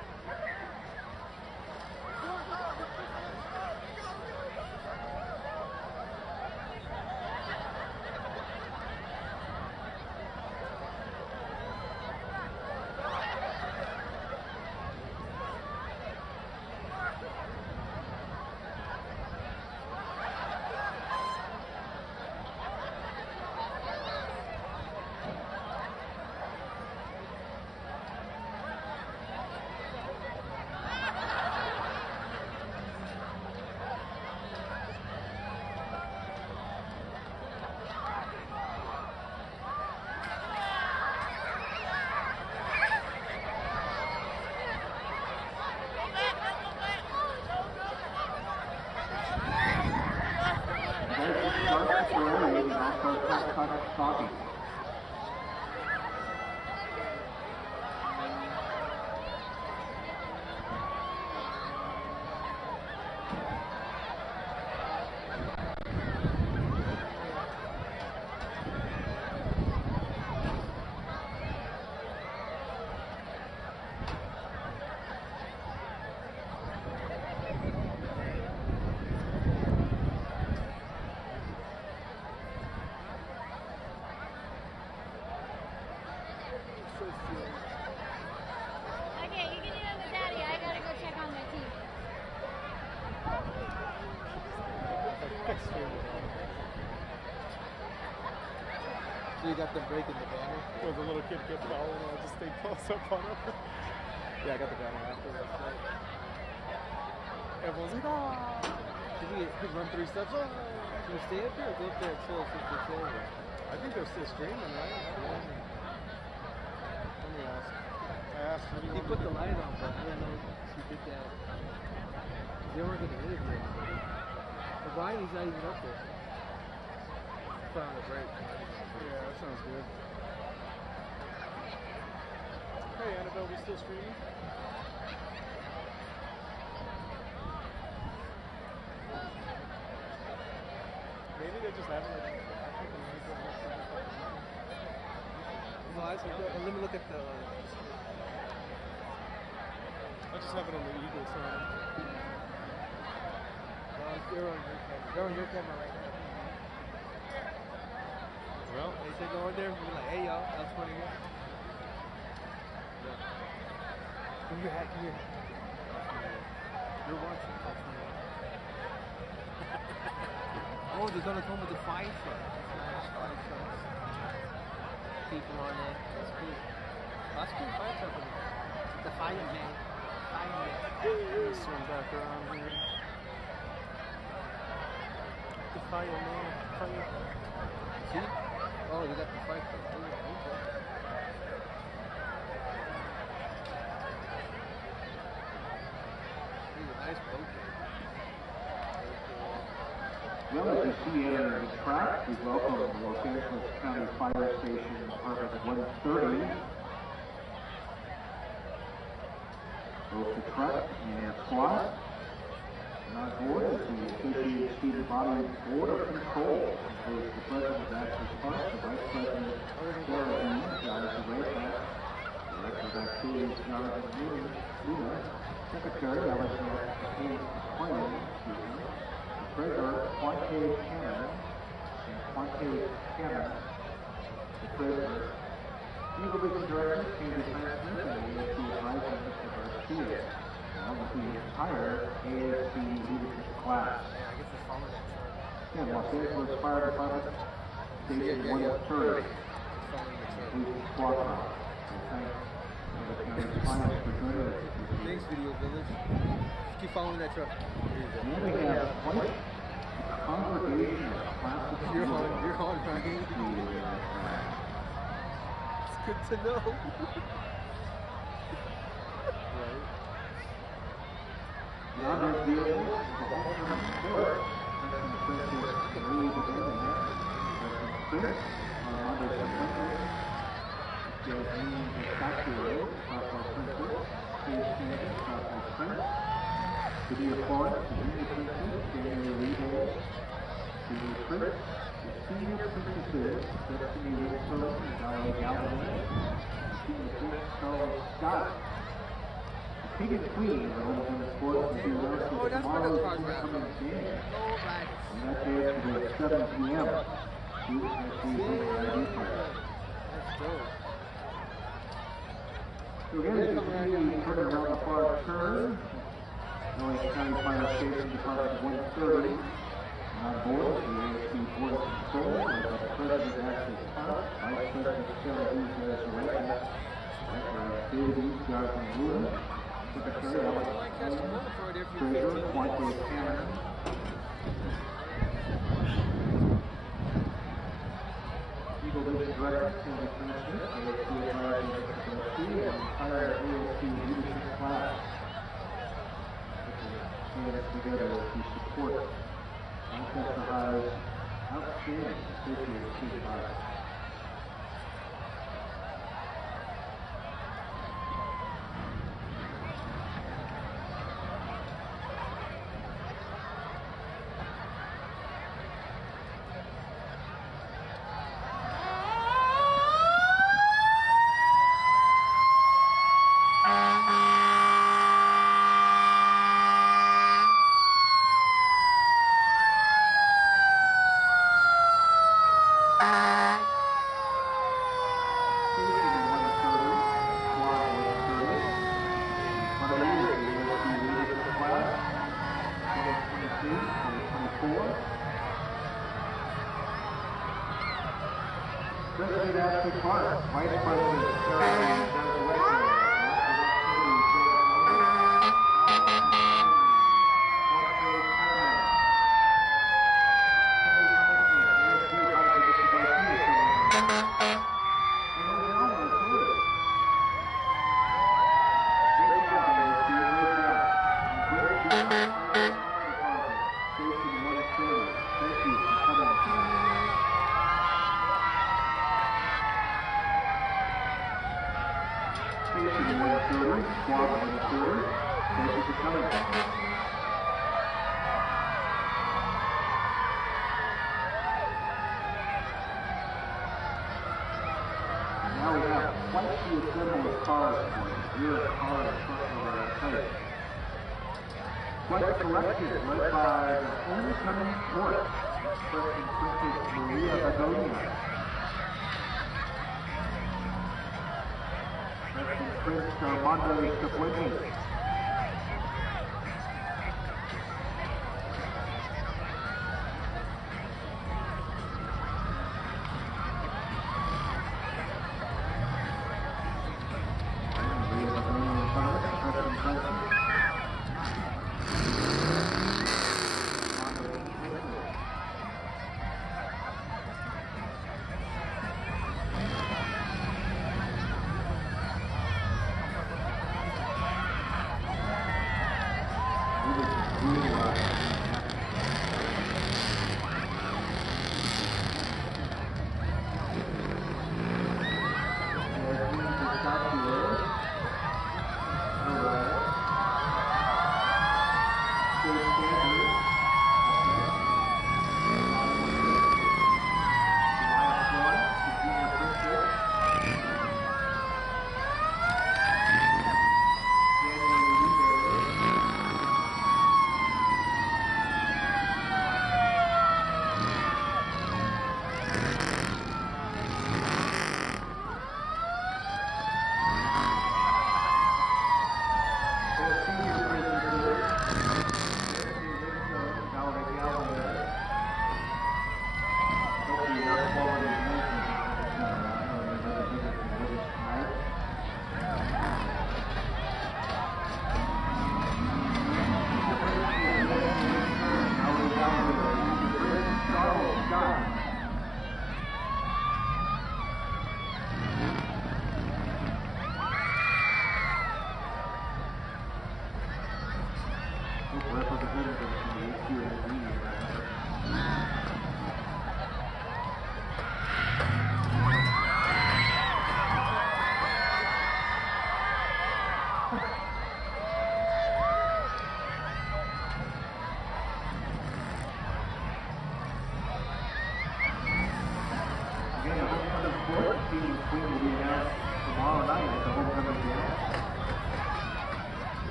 Okay, you can do it with Daddy. I gotta go check on my team. So you got them breaking the banner? There was a little kid kept following and I just stayed close up on him. Yeah, I got the banner after that. Everyone's like, ah! Did he run 3 steps? Oh! Can you stay up here or go up there and chill since it's over? I think they're still streaming, right? Yeah. Let me ask. I asked him. He put the light on, but I don't know if he did that. They weren't going to interview anybody. But Ryan, he's not even up there. Put on a break. Yeah, that sounds good. Hey, Annabelle, we still streaming? Maybe they just haven't like. No, let me look at the. I just have it on the Eagles side. They're on your camera. They're on your camera right now. Well, They said go in there and be like, hey y'all, that's funny. Come here, come here. You're watching. Oh, they're gonna come with the fire truck. Nice fire trucks. People on it. That's cool. That's cool fire truck. The fireman. Fireman. swing back around here. The fireman. See? Oh, you got the fire truck. Oh, okay. Nice boat. Well, as you see here in the track, we welcome the Los Angeles County Fire Station Department 130. Both the truck and squad. And on board is the Associated Student Body Board of Control. Includes the President of Access Park, the Vice President Sarah Dean, Jonathan Rayback, Director of Activities Jonathan Luna, Secretary Alex McQueen, Treasurer Quante Cannon, and Quante Cannon, the Treasurer. Supervision Director, Senior Transmit, and ASC Advisor, Mr. Garcia. Along with the entire ASC leadership class. And Los Angeles Fire Department, Station 130. Police squad car. We thank the county's finest for joining us. Thanks, Video Village. Keep following that truck. And we have quite a congregation of classic You're on, Ryan. It's good to know. Right. Beyond their vehicles, the homecoming sport, Princess Louise Abandonment, Prince, under some Jasmine Estaccio, Princess, Backstage Canada, Southwest Prince. City of Florence, the Junior Princess, Daniel Lee. Senior Prince, the Senior Princesses, Destiny Winslow and Dolly Galvin. Senior Prince, Charles Scott. The King and Queen of endzone sports will be announced Oh, that's for the tomorrow's card round. homecoming game. All right. And that day is at 7 p.m. That's dope. So again, as you see, turning around the far turn, LA County Fire Station Department 130. On board, the ASC Board of Control, led by the President Ashley Scott, Vice President Sarah Guzez Reyes, Festivities Jonathan Lewis, Secretary Alex Kelly, Treasurer Quante Cameron, Eagle Vision Director Sandy Francis, ASC Advisor Trustee, and entire ASC leadership class, which is together to support Lancaster High's outstanding associate supervisor. President Ashley Clark, Vice President Sarah Flight collection led by the homecoming court, President Princess Maria Begonia. President Prince Armando Cifuentes.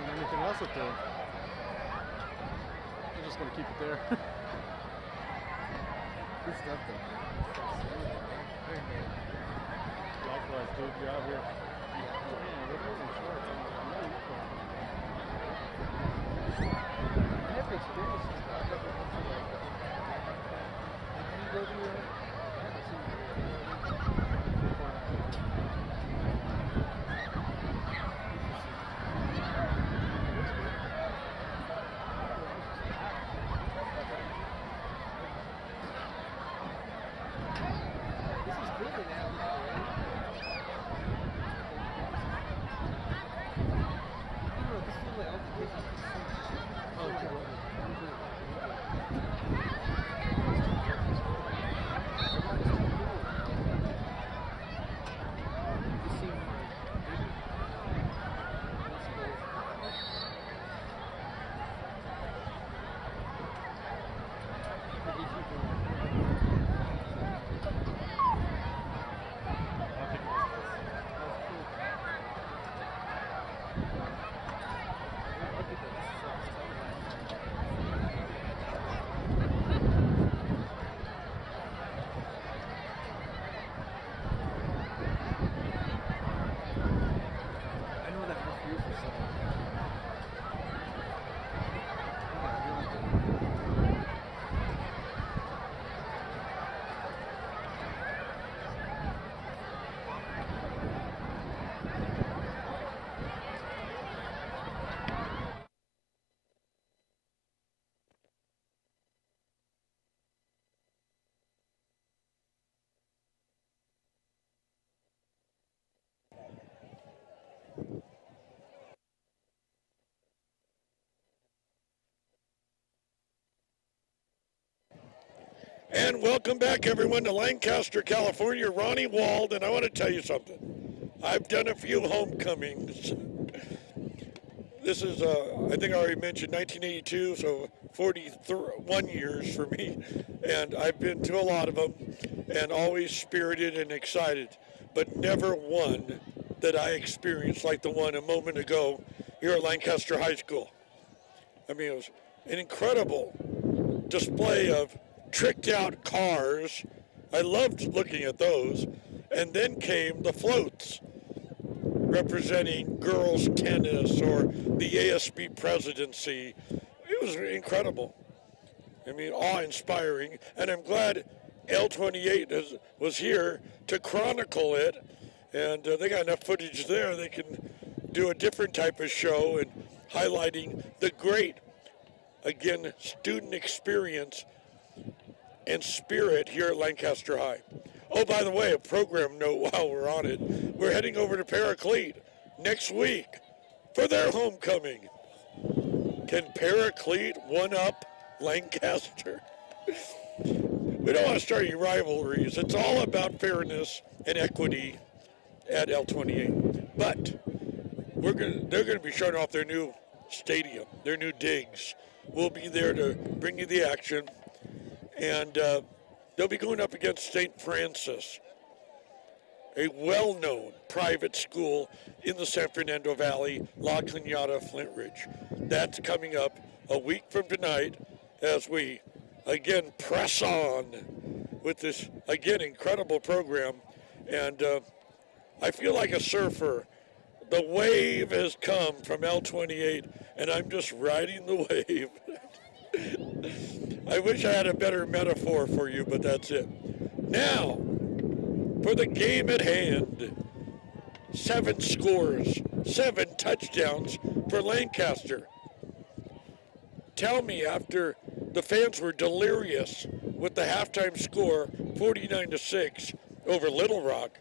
doing anything else up there. I'm just gonna keep it there. Good stuff, though. Very good. Likewise, dude. You're out here. I have experience with stuff. I've never been to like, can you go to I haven't seen you. This is cooler now. You know, this feels like altercation. And welcome back, everyone, to Lancaster, California. Ronnie Wald, and I want to tell you something. I've done a few homecomings. This is, I think I already mentioned 1982, so 41 years for me. And I've been to a lot of them, and always spirited and excited, but never one that I experienced like the one a moment ago here at Lancaster High School. I mean, it was an incredible display of tricked out cars. I loved looking at those. And then came the floats representing girls tennis or the ASB presidency. It was incredible. I mean, awe-inspiring. And I'm glad L28 was here to chronicle it. And they got enough footage there. They can do a different type of show and highlighting the great, again, student experience and spirit here at Lancaster High. Oh, by the way, a program note while we're on it. We're heading over to Paraclete next week for their homecoming. Can Paraclete one-up Lancaster? We don't want to start any rivalries. It's all about fairness and equity at L28. But they're going to be showing off their new stadium, their new digs. We'll be there to bring you the action. And they'll be going up against St. Francis, a well-known private school in the San Fernando Valley, La Cañada, Flint Ridge. That's coming up a week from tonight as we, again, press on with this, again, incredible program. And I feel like a surfer. The wave has come from L28, and I'm just riding the wave. I wish I had a better metaphor for you, but that's it. Now, for the game at hand. 7 scores, 7 touchdowns for Lancaster. Tell me, after the fans were delirious with the halftime score, 49-6 over Littlerock,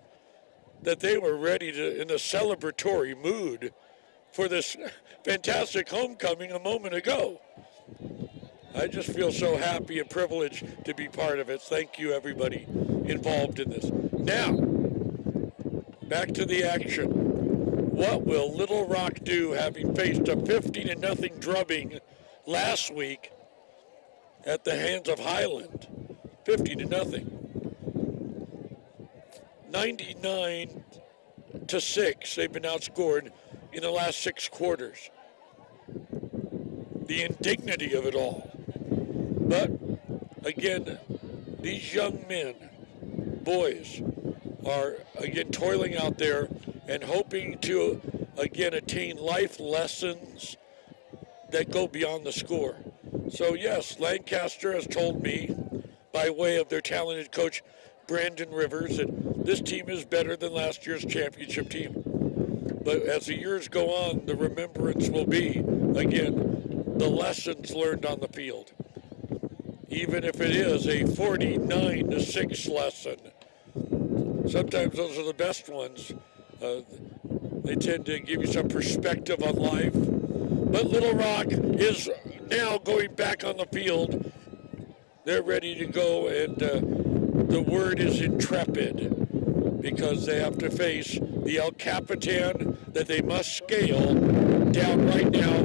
that they were ready to, in a celebratory mood for this fantastic homecoming a moment ago. I just feel so happy and privileged to be part of it. Thank you, everybody involved in this. Now, back to the action. What will Little Rock do, having faced a 50-0 drubbing last week at the hands of Highland? 50-0. 99-6, they've been outscored in the last 6 quarters. the indignity of it all. But again, these young men, boys, are again toiling out there and hoping to again attain life lessons that go beyond the score. So yes, Lancaster has told me by way of their talented coach Brandon Rivers that this team is better than last year's championship team. But as the years go on, the remembrance will be, again, the lessons learned on the field. Even if it is a 49-6 lesson, sometimes those are the best ones. They tend to give you some perspective on life. But Littlerock is now going back on the field. They're ready to go, and the word is intrepid because they have to face the El Capitan that they must scale down right now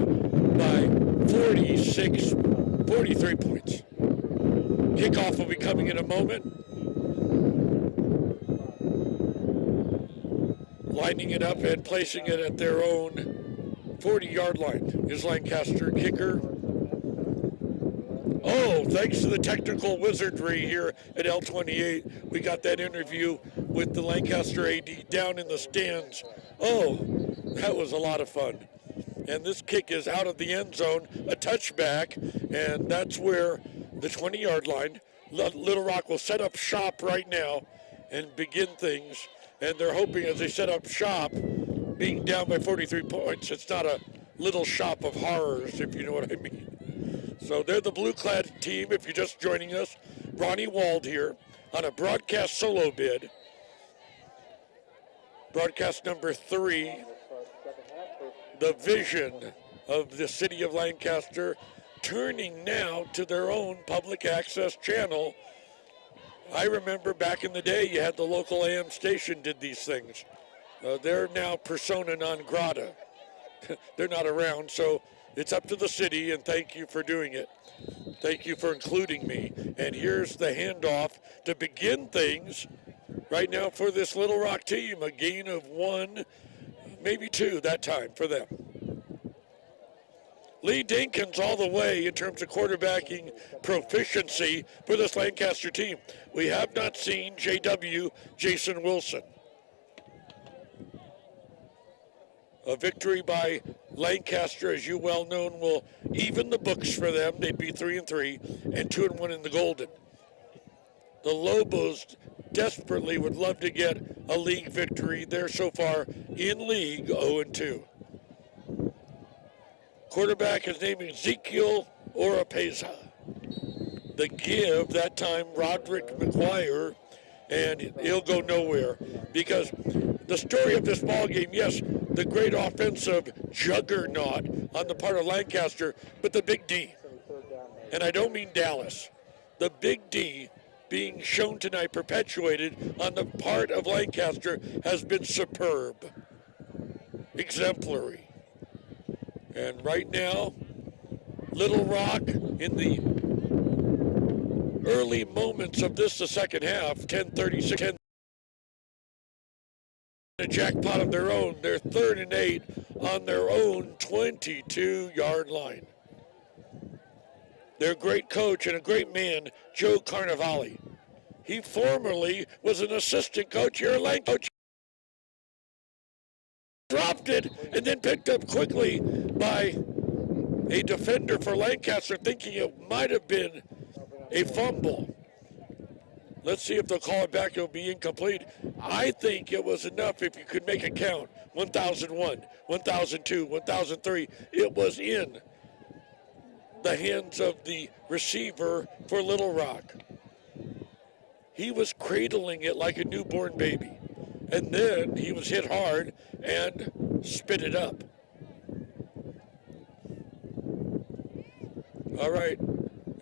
by 43 points. Kickoff will be coming in a moment. Lining it up and placing it at their own 40-yard line is Lancaster kicker. Oh, thanks to the technical wizardry here at L28, we got that interview with the Lancaster AD down in the stands. Oh, that was a lot of fun. And this kick is out of the end zone, a touchback, and that's where the 20-yard line, Littlerock will set up shop right now and begin things. And they're hoping as they set up shop, being down by 43 points, it's not a little shop of horrors, if you know what I mean. So they're the blue-clad team, if you're just joining us. Ronnie Wald here on a broadcast solo bid. Broadcast number 3. The vision of the city of Lancaster turning now to their own public access channel. I remember back in the day, you had the local AM station did these things. They're now persona non grata. They're not around, so it's up to the city, and thank you for doing it. Thank you for including me. And here's the handoff to begin things right now for this Littlerock team. A gain of 1, maybe 2 that time for them. Lee Dinkins all the way in terms of quarterbacking proficiency for this Lancaster team. We have not seen JW Jason Wilson. A victory by Lancaster, as you well know, will even the books for them. They'd be 3-3 and 2-1 in the Golden. The Lobos desperately would love to get a league victory. They're so far in league 0-2. Quarterback is named Ezekiel Oropeza. The give, that time, Roderick McGuire, and he'll go nowhere because the story of this ball game, yes, the great offensive juggernaut on the part of Lancaster, but the big D, and I don't mean Dallas, the big D being shown tonight, perpetuated on the part of Lancaster, has been superb, exemplary. And right now, Littlerock in the early moments of this, the second half, 10:36, a jackpot of their own. They're 3rd and 8 on their own 22-yard line. Their great coach and a great man, Joe Carnevale. He formerly was an assistant coach here at Lancaster. Dropped it and then picked up quickly by a defender for Lancaster, thinking it might have been a fumble. Let's see if they'll call it back. It'll be incomplete. I think it was enough if you could make a count. 1001, 1002, 1003. It was in the hands of the receiver for Littlerock. He was cradling it like a newborn baby. And then he was hit hard and spit it up. All right,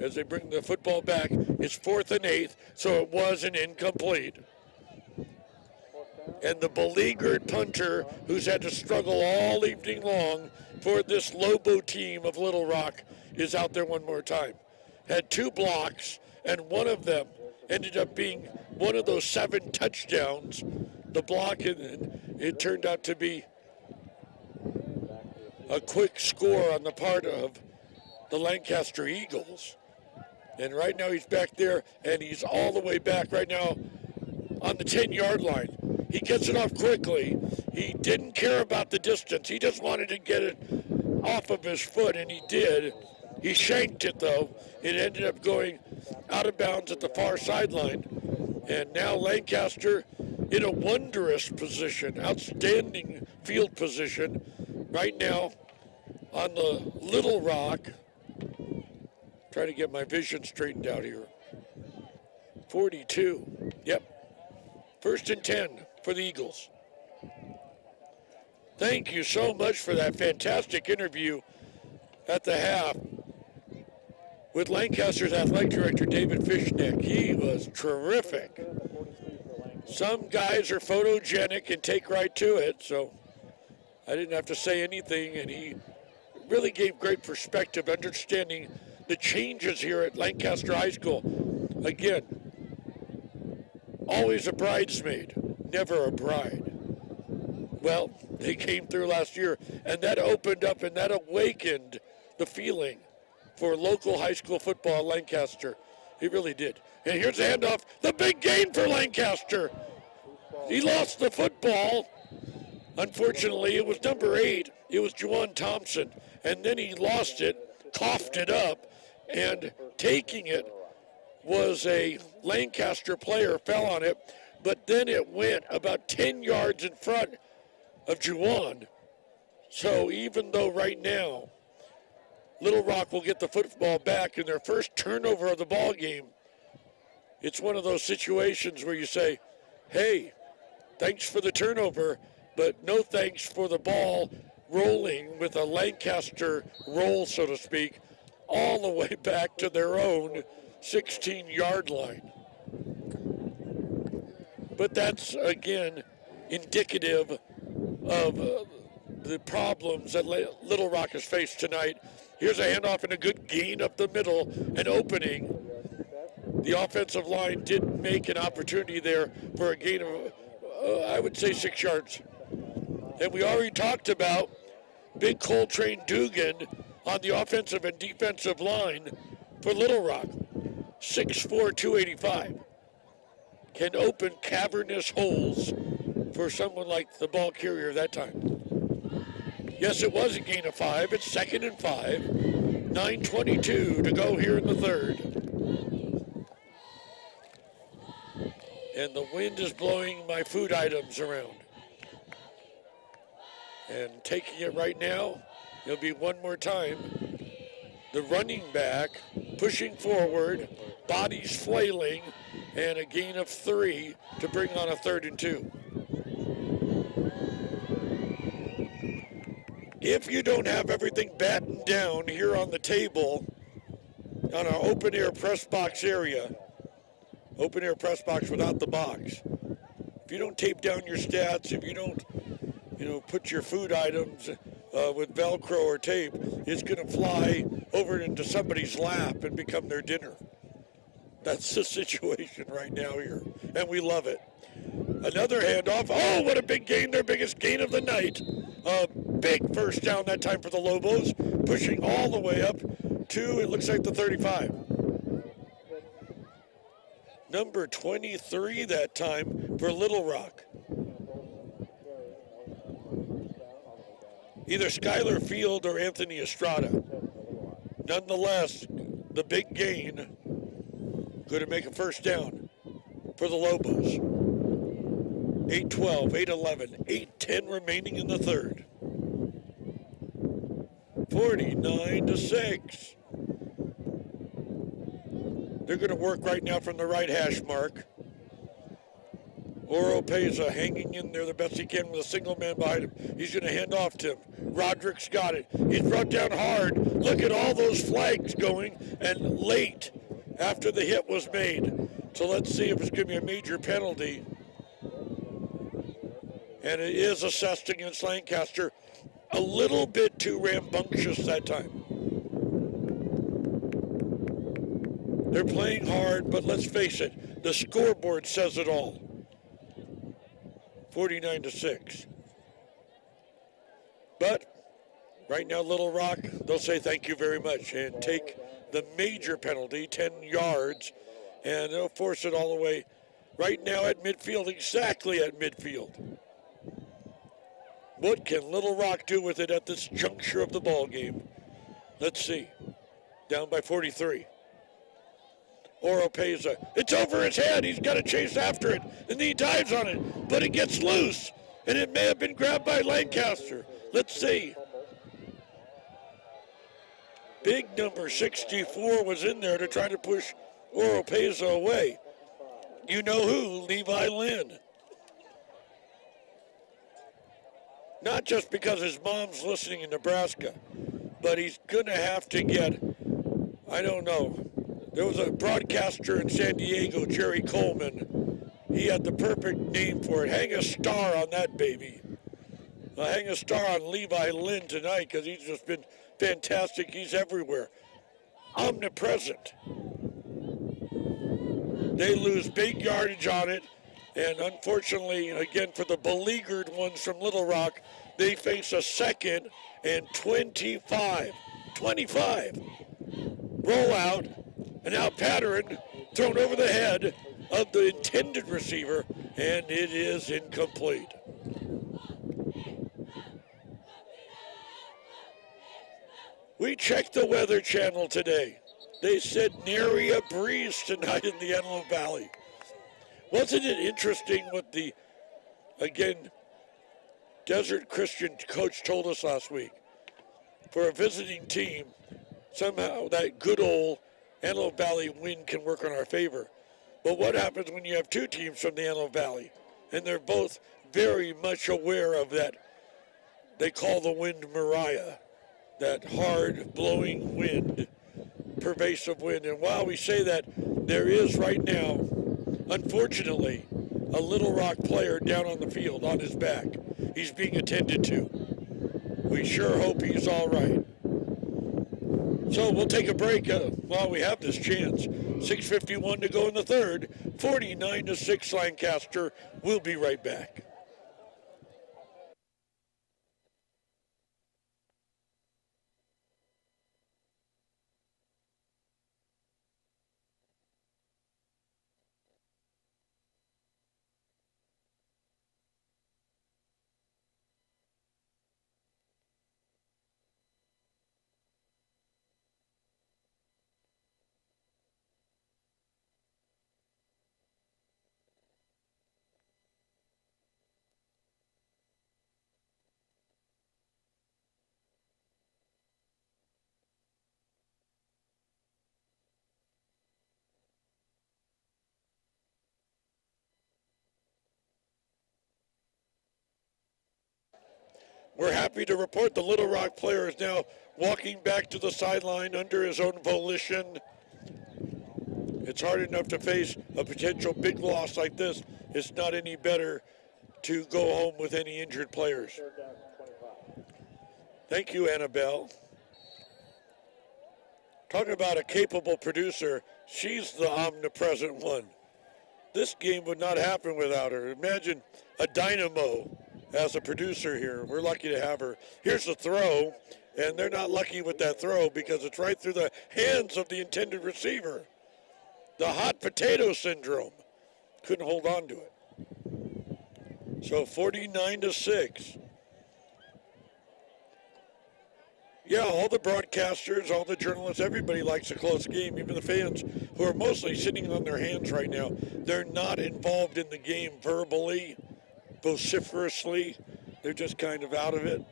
as they bring the football back, it's 4th and 8, so it was an incomplete. And the beleaguered punter, who's had to struggle all evening long for this Lobo team of Littlerock, is out there one more time. Had 2 blocks, and one of them ended up being one of those 7 touchdowns. The block, and it turned out to be a quick score on the part of the Lancaster Eagles. And right now he's back there, and he's all the way back right now on the 10-yard line. He gets it off quickly. He didn't care about the distance. He just wanted to get it off of his foot, and he did. He shanked it, though. It ended up going out of bounds at the far sideline. And now Lancaster in a wondrous position, outstanding field position right now on the Littlerock. Trying to get my vision straightened out here. 42. Yep. 1st and 10 for the Eagles. Thank you so much for that fantastic interview at the half with Lancaster's athletic director, David Fishnick. He was terrific. Some guys are photogenic and take right to it, so I didn't have to say anything, and he really gave great perspective, understanding the changes here at Lancaster High School. Again, always a bridesmaid, never a bride. Well, they came through last year, and that opened up and that awakened the feeling for local high school football at Lancaster. It really did. And here's the handoff, the big gain for Lancaster. He lost the football. Unfortunately, it was number 8. It was Juwan Thompson. And then he lost it, coughed it up, and taking it was a Lancaster player, fell on it, but then it went about 10 yards in front of Juwan. So even though right now Littlerock will get the football back in their first turnover of the ball game, it's one of those situations where you say, hey, thanks for the turnover, but no thanks for the ball rolling with a Lancaster roll, so to speak, all the way back to their own 16-yard line. But that's, again, indicative of the problems that Little Rock has faced tonight. Here's a handoff and a good gain up the middle, an opening. The offensive line did make an opportunity there for a gain of, I would say, 6 yards. And we already talked about Big Coltrane Dugan on the offensive and defensive line for Little Rock. 6'4", 285. Can open cavernous holes for someone like the ball carrier that time. Yes, it was a gain of 5. It's 2nd and 5. 9:22 to go here in the third. And the wind is blowing my food items around. And taking it right now, it'll be one more time. The running back pushing forward, bodies flailing, and a gain of 3 to bring on a 3rd and 2. If you don't have everything battened down here on the table on our open air press box area, open air press box without the box, if you don't tape down your stats, if you don't, put your food items with Velcro or tape, it's going to fly over into somebody's lap and become their dinner. That's the situation right now here, and we love it. Another handoff. Oh, what a big gain, their biggest gain of the night. A big first down that time for the Lobos, pushing all the way up to, it looks like, the 35. Number 23 that time for Little Rock. Either Skylar Field or Anthony Estrada. Nonetheless, the big gain going to make a first down for the Lobos. 8-12, 8-11, 8-10 remaining in the third. 49-6. They're going to work right now from the right hash mark. Oropeza hanging in there the best he can with a single man behind him. He's going to hand off to him. Roderick's got it. He's brought down hard. Look at all those flags going, and late after the hit was made. So let's see if it's going to be a major penalty. And it is assessed against Lancaster. A little bit too rambunctious that time. They're playing hard, but let's face it, the scoreboard says it all. 49-6. But Right now, Little Rock, they'll say thank you very much and take the major penalty, 10 yards, and they'll force it all the way right now at midfield, exactly at midfield. What can Little Rock do with it at this juncture of the ball game? Let's see. Down by 43. Oropeza. It's over his head. He's got to chase after it. And he dives on it. But it gets loose. And it may have been grabbed by Lancaster. Let's see. Big number 64 was in there to try to push Oropeza away. You know who? Levi Lynn. Not just because his mom's listening in Nebraska, but he's going to have to get, I don't know. There was a broadcaster in San Diego, Jerry Coleman. He had the perfect name for it. Hang a star on that baby. Hang a star on Levi Lynn tonight because he's just been fantastic. He's everywhere. Omnipresent. They lose big yardage on it. And unfortunately, again, for the beleaguered ones from Little Rock, they face a 2nd and 25. 25. Roll out. And now pattern thrown over the head of the intended receiver, and it is incomplete. We checked the Weather Channel today. They said nary a breeze tonight in the Antelope Valley. Wasn't it interesting what the, again, Desert Christian coach told us last week? For a visiting team, somehow that good old Antelope Valley wind can work on our favor. But what happens when you have two teams from the Antelope Valley? And they're both very much aware of that. They call the wind Mariah, that hard blowing wind, pervasive wind. And while we say that, there is right now, unfortunately, a Little Rock player down on the field on his back. He's being attended to. We sure hope he's all right. So we'll take a break while we have this chance. 6:51 to go in the third. 49-6 Lancaster. We'll be right back. We're happy to report the Little Rock player is now walking back to the sideline under his own volition. It's hard enough to face a potential big loss like this. It's not any better to go home with any injured players. Thank you, Annabelle. Talking about a capable producer, she's the omnipresent one. This game would not happen without her. Imagine a dynamo as a producer here. We're lucky to have her. Here's the throw, and they're not lucky with that throw because it's right through the hands of the intended receiver. The hot potato syndrome. Couldn't hold on to it. So 49-6. Yeah, all the broadcasters, all the journalists, everybody likes a close game, even the fans who are mostly sitting on their hands right now. They're not involved in the game verbally, vociferously. They're just kind of out of it.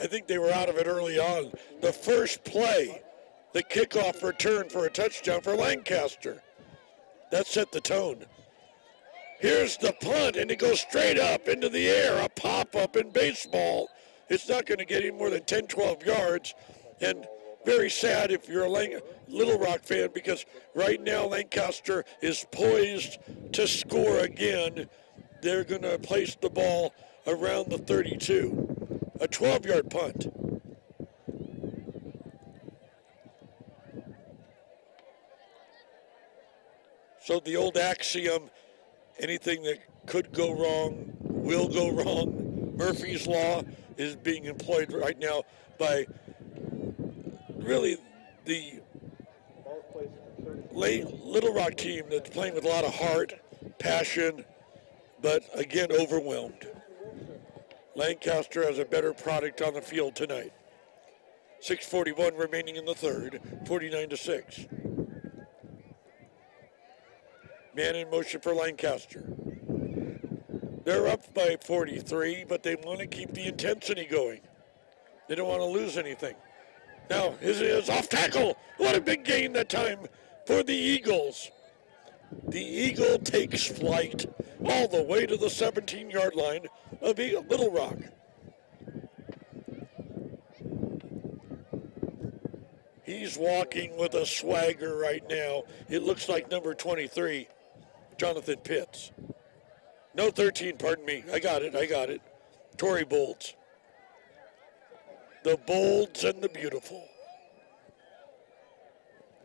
I think they were out of it early on. The first play, the kickoff return for a touchdown for Lancaster. That set the tone. Here's the punt, and it goes straight up into the air, a pop-up in baseball. It's not going to get any more than 10, 12 yards. And very sad if you're a Little Rock fan, because right now Lancaster is poised to score again. They're going to place the ball around the 32. A 12-yard punt. So the old axiom, anything that could go wrong will go wrong. Murphy's Law is being employed right now by really the Littlerock team that's playing with a lot of heart, passion, but again, overwhelmed. Lancaster has a better product on the field tonight. 6:41 remaining in the third, 49-6. Man in motion for Lancaster. They're up by 43, but they want to keep the intensity going. They don't want to lose anything. Now, is off tackle. What a big gain that time for the Eagles. The Eagle takes flight all the way to the 17-yard line of Littlerock. He's walking with a swagger right now. It looks like number 23, Jonathan Pitts. No, 13, pardon me. I got it. Tory Bolds. The bolds and the beautiful.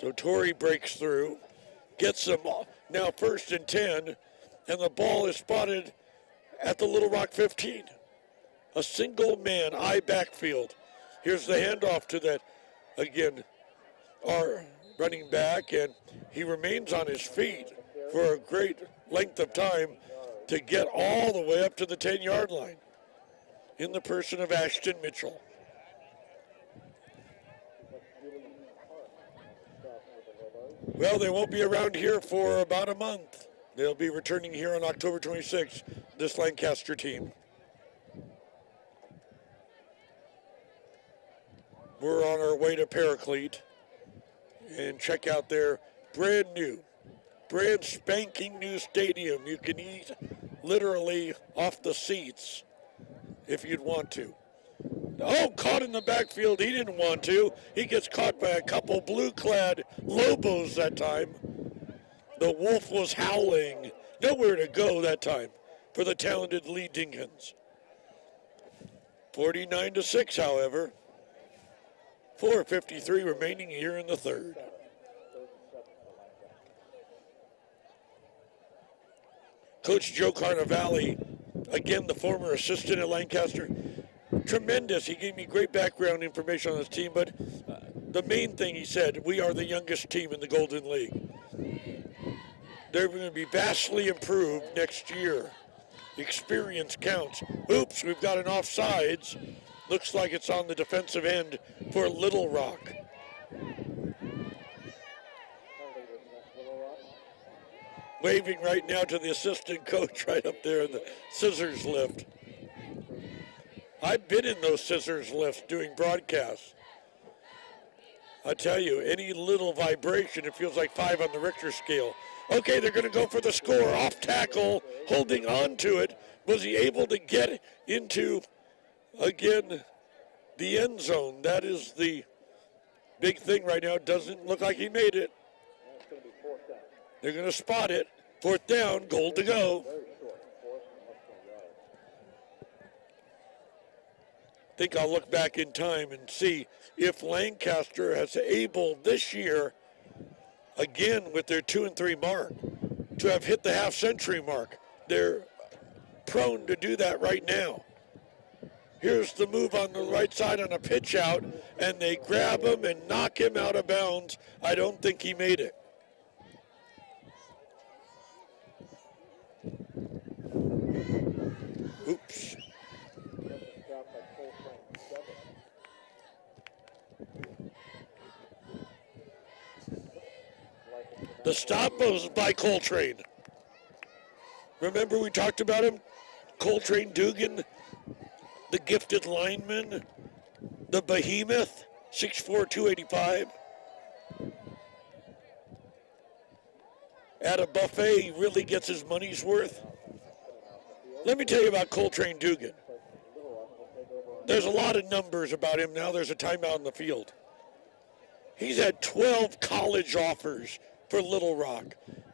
So Tory breaks through, gets them now 1st and 10, and the ball is spotted at the Littlerock 15. A single man, eye backfield. Here's the handoff to that, again, our running back, and he remains on his feet for a great length of time to get all the way up to the 10-yard line in the person of Ashton Mitchell. Well, they won't be around here for about a month. They'll be returning here on October 26th, this Lancaster team. We're on our way to Paraclete, and check out their brand spanking new stadium. You can eat literally off the seats if you'd want to. Oh, caught in the backfield. He didn't want to. He gets caught by a couple blue-clad Lobos that time. The wolf was howling. Nowhere to go that time for the talented Lee Dinkins. 49-6, however. 4:53 remaining here in the third. Coach Joe Carnavale, again, the former assistant at Lancaster, tremendous. He gave me great background information on this team, but the main thing he said, we are the youngest team in the Golden League. They're going to be vastly improved next year. Experience counts. Oops, we've got an offsides. Looks like it's on the defensive end for Littlerock. Waving right now to the assistant coach right up there in the scissors lift. I've been in those scissors lifts doing broadcasts. I tell you, any little vibration, it feels like 5 on the Richter scale. Okay, they're going to go for the score. Off tackle, holding on to it. Was he able to get into, again, the end zone? That is the big thing right now. Doesn't look like he made it. They're going to spot it. 4th down, goal to go. I think I'll look back in time and see if Lancaster has able this year, again with their 2-3 mark, to have hit the half-century mark. They're prone to do that right now. Here's the move on the right side on a pitch out, and they grab him and knock him out of bounds. I don't think he made it. Oops. The stop was by Coltrane. Remember we talked about him? Coltrane Dugan, the gifted lineman, the behemoth, 6'4", 285. At a buffet, he really gets his money's worth. Let me tell you about Coltrane Dugan. There's a lot of numbers about him now. There's a timeout in the field. He's had 12 college offers for Littlerock.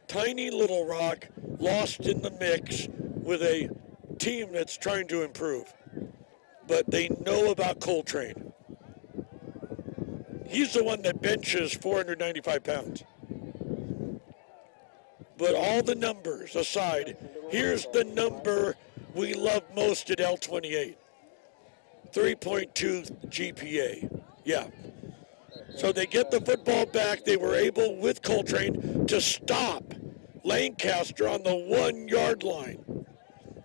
Tiny Littlerock lost in the mix with a team that's trying to improve. But they know about Coltrane. He's the one that benches 495 pounds. But all the numbers aside, here's the number we love most at L28. 3.2 GPA. Yeah. So they get the football back. They were able, with Coltrane, to stop Lancaster on the 1 yard line.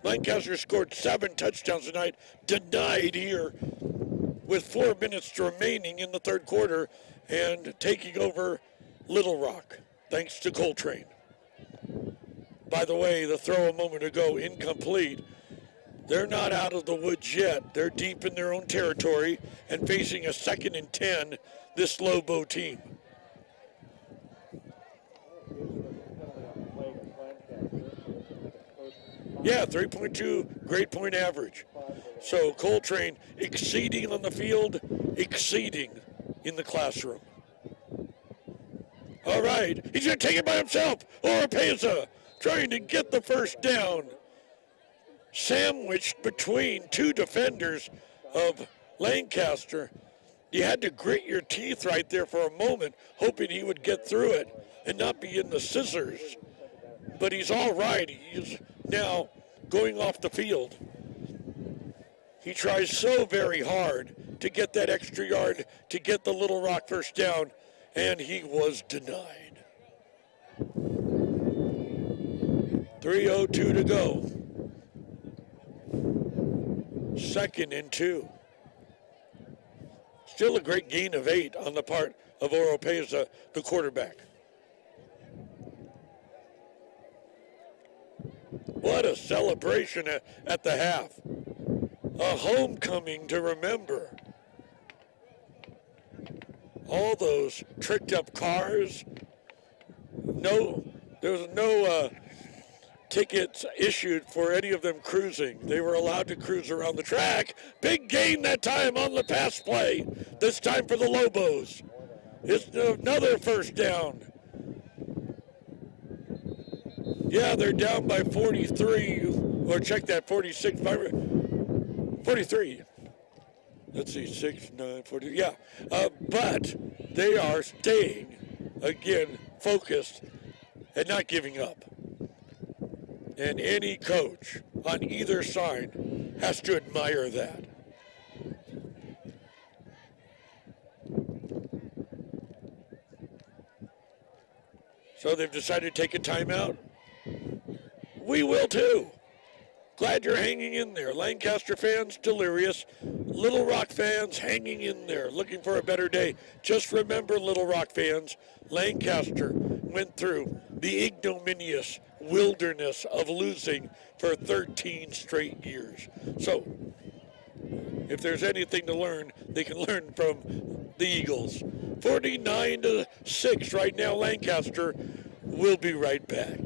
Lancaster scored 7 touchdowns tonight, denied here with 4 minutes remaining in the third quarter and taking over Littlerock, thanks to Coltrane. By the way, the throw a moment ago, incomplete. They're not out of the woods yet. They're deep in their own territory and facing a 2nd and 10, this Lobo team. Yeah, 3.2 grade point average. So Coltrane exceeding on the field, exceeding in the classroom. All right, he's going to take it by himself. Oropeza trying to get the first down. Sandwiched between 2 defenders of Lancaster. You had to grit your teeth right there for a moment, hoping he would get through it and not be in the scissors. But he's all right. He's now going off the field. He tries so very hard to get that extra yard, to get the Littlerock first down, and he was denied. 3:02 to go. 2nd and 2. Still a great gain of 8 on the part of Oropeza, the quarterback. What a celebration at the half. A homecoming to remember. All those tricked up cars. There was no tickets issued for any of them cruising. They were allowed to cruise around the track. Big gain that time on the pass play. This time for the Lobos. It's another first down. Yeah, they're down by 43. Or check that, 46. 43. Let's see, 6, 9, 40. Yeah, but they are staying, again, focused and not giving up. And any coach on either side has to admire that. So they've decided to take a timeout. We will too. Glad you're hanging in there. Lancaster fans, delirious. Littlerock fans, hanging in there, looking for a better day. Just remember, Littlerock fans, Lancaster went through the ignominious wilderness of losing for 13 straight years. So, if there's anything to learn, they can learn from the Eagles. 49-6 right now, Lancaster. We'll be right back.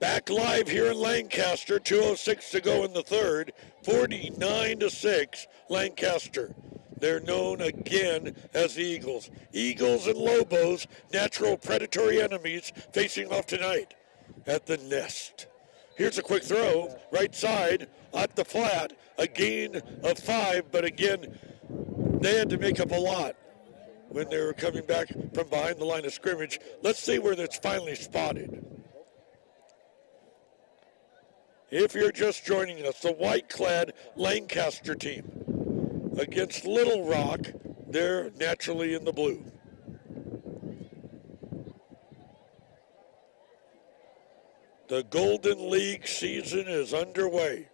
Back live here in Lancaster, 2:06 to go in the third, 49-6, Lancaster. They're known again as the Eagles. Eagles and Lobos, natural predatory enemies, facing off tonight at the Nest. Here's a quick throw, right side, at the flat, a gain of 5, but again, they had to make up a lot when they were coming back from behind the line of scrimmage. Let's see where that's finally spotted. If you're just joining us, the white-clad Lancaster team against Littlerock, they're naturally in the blue. The Golden League season is underway,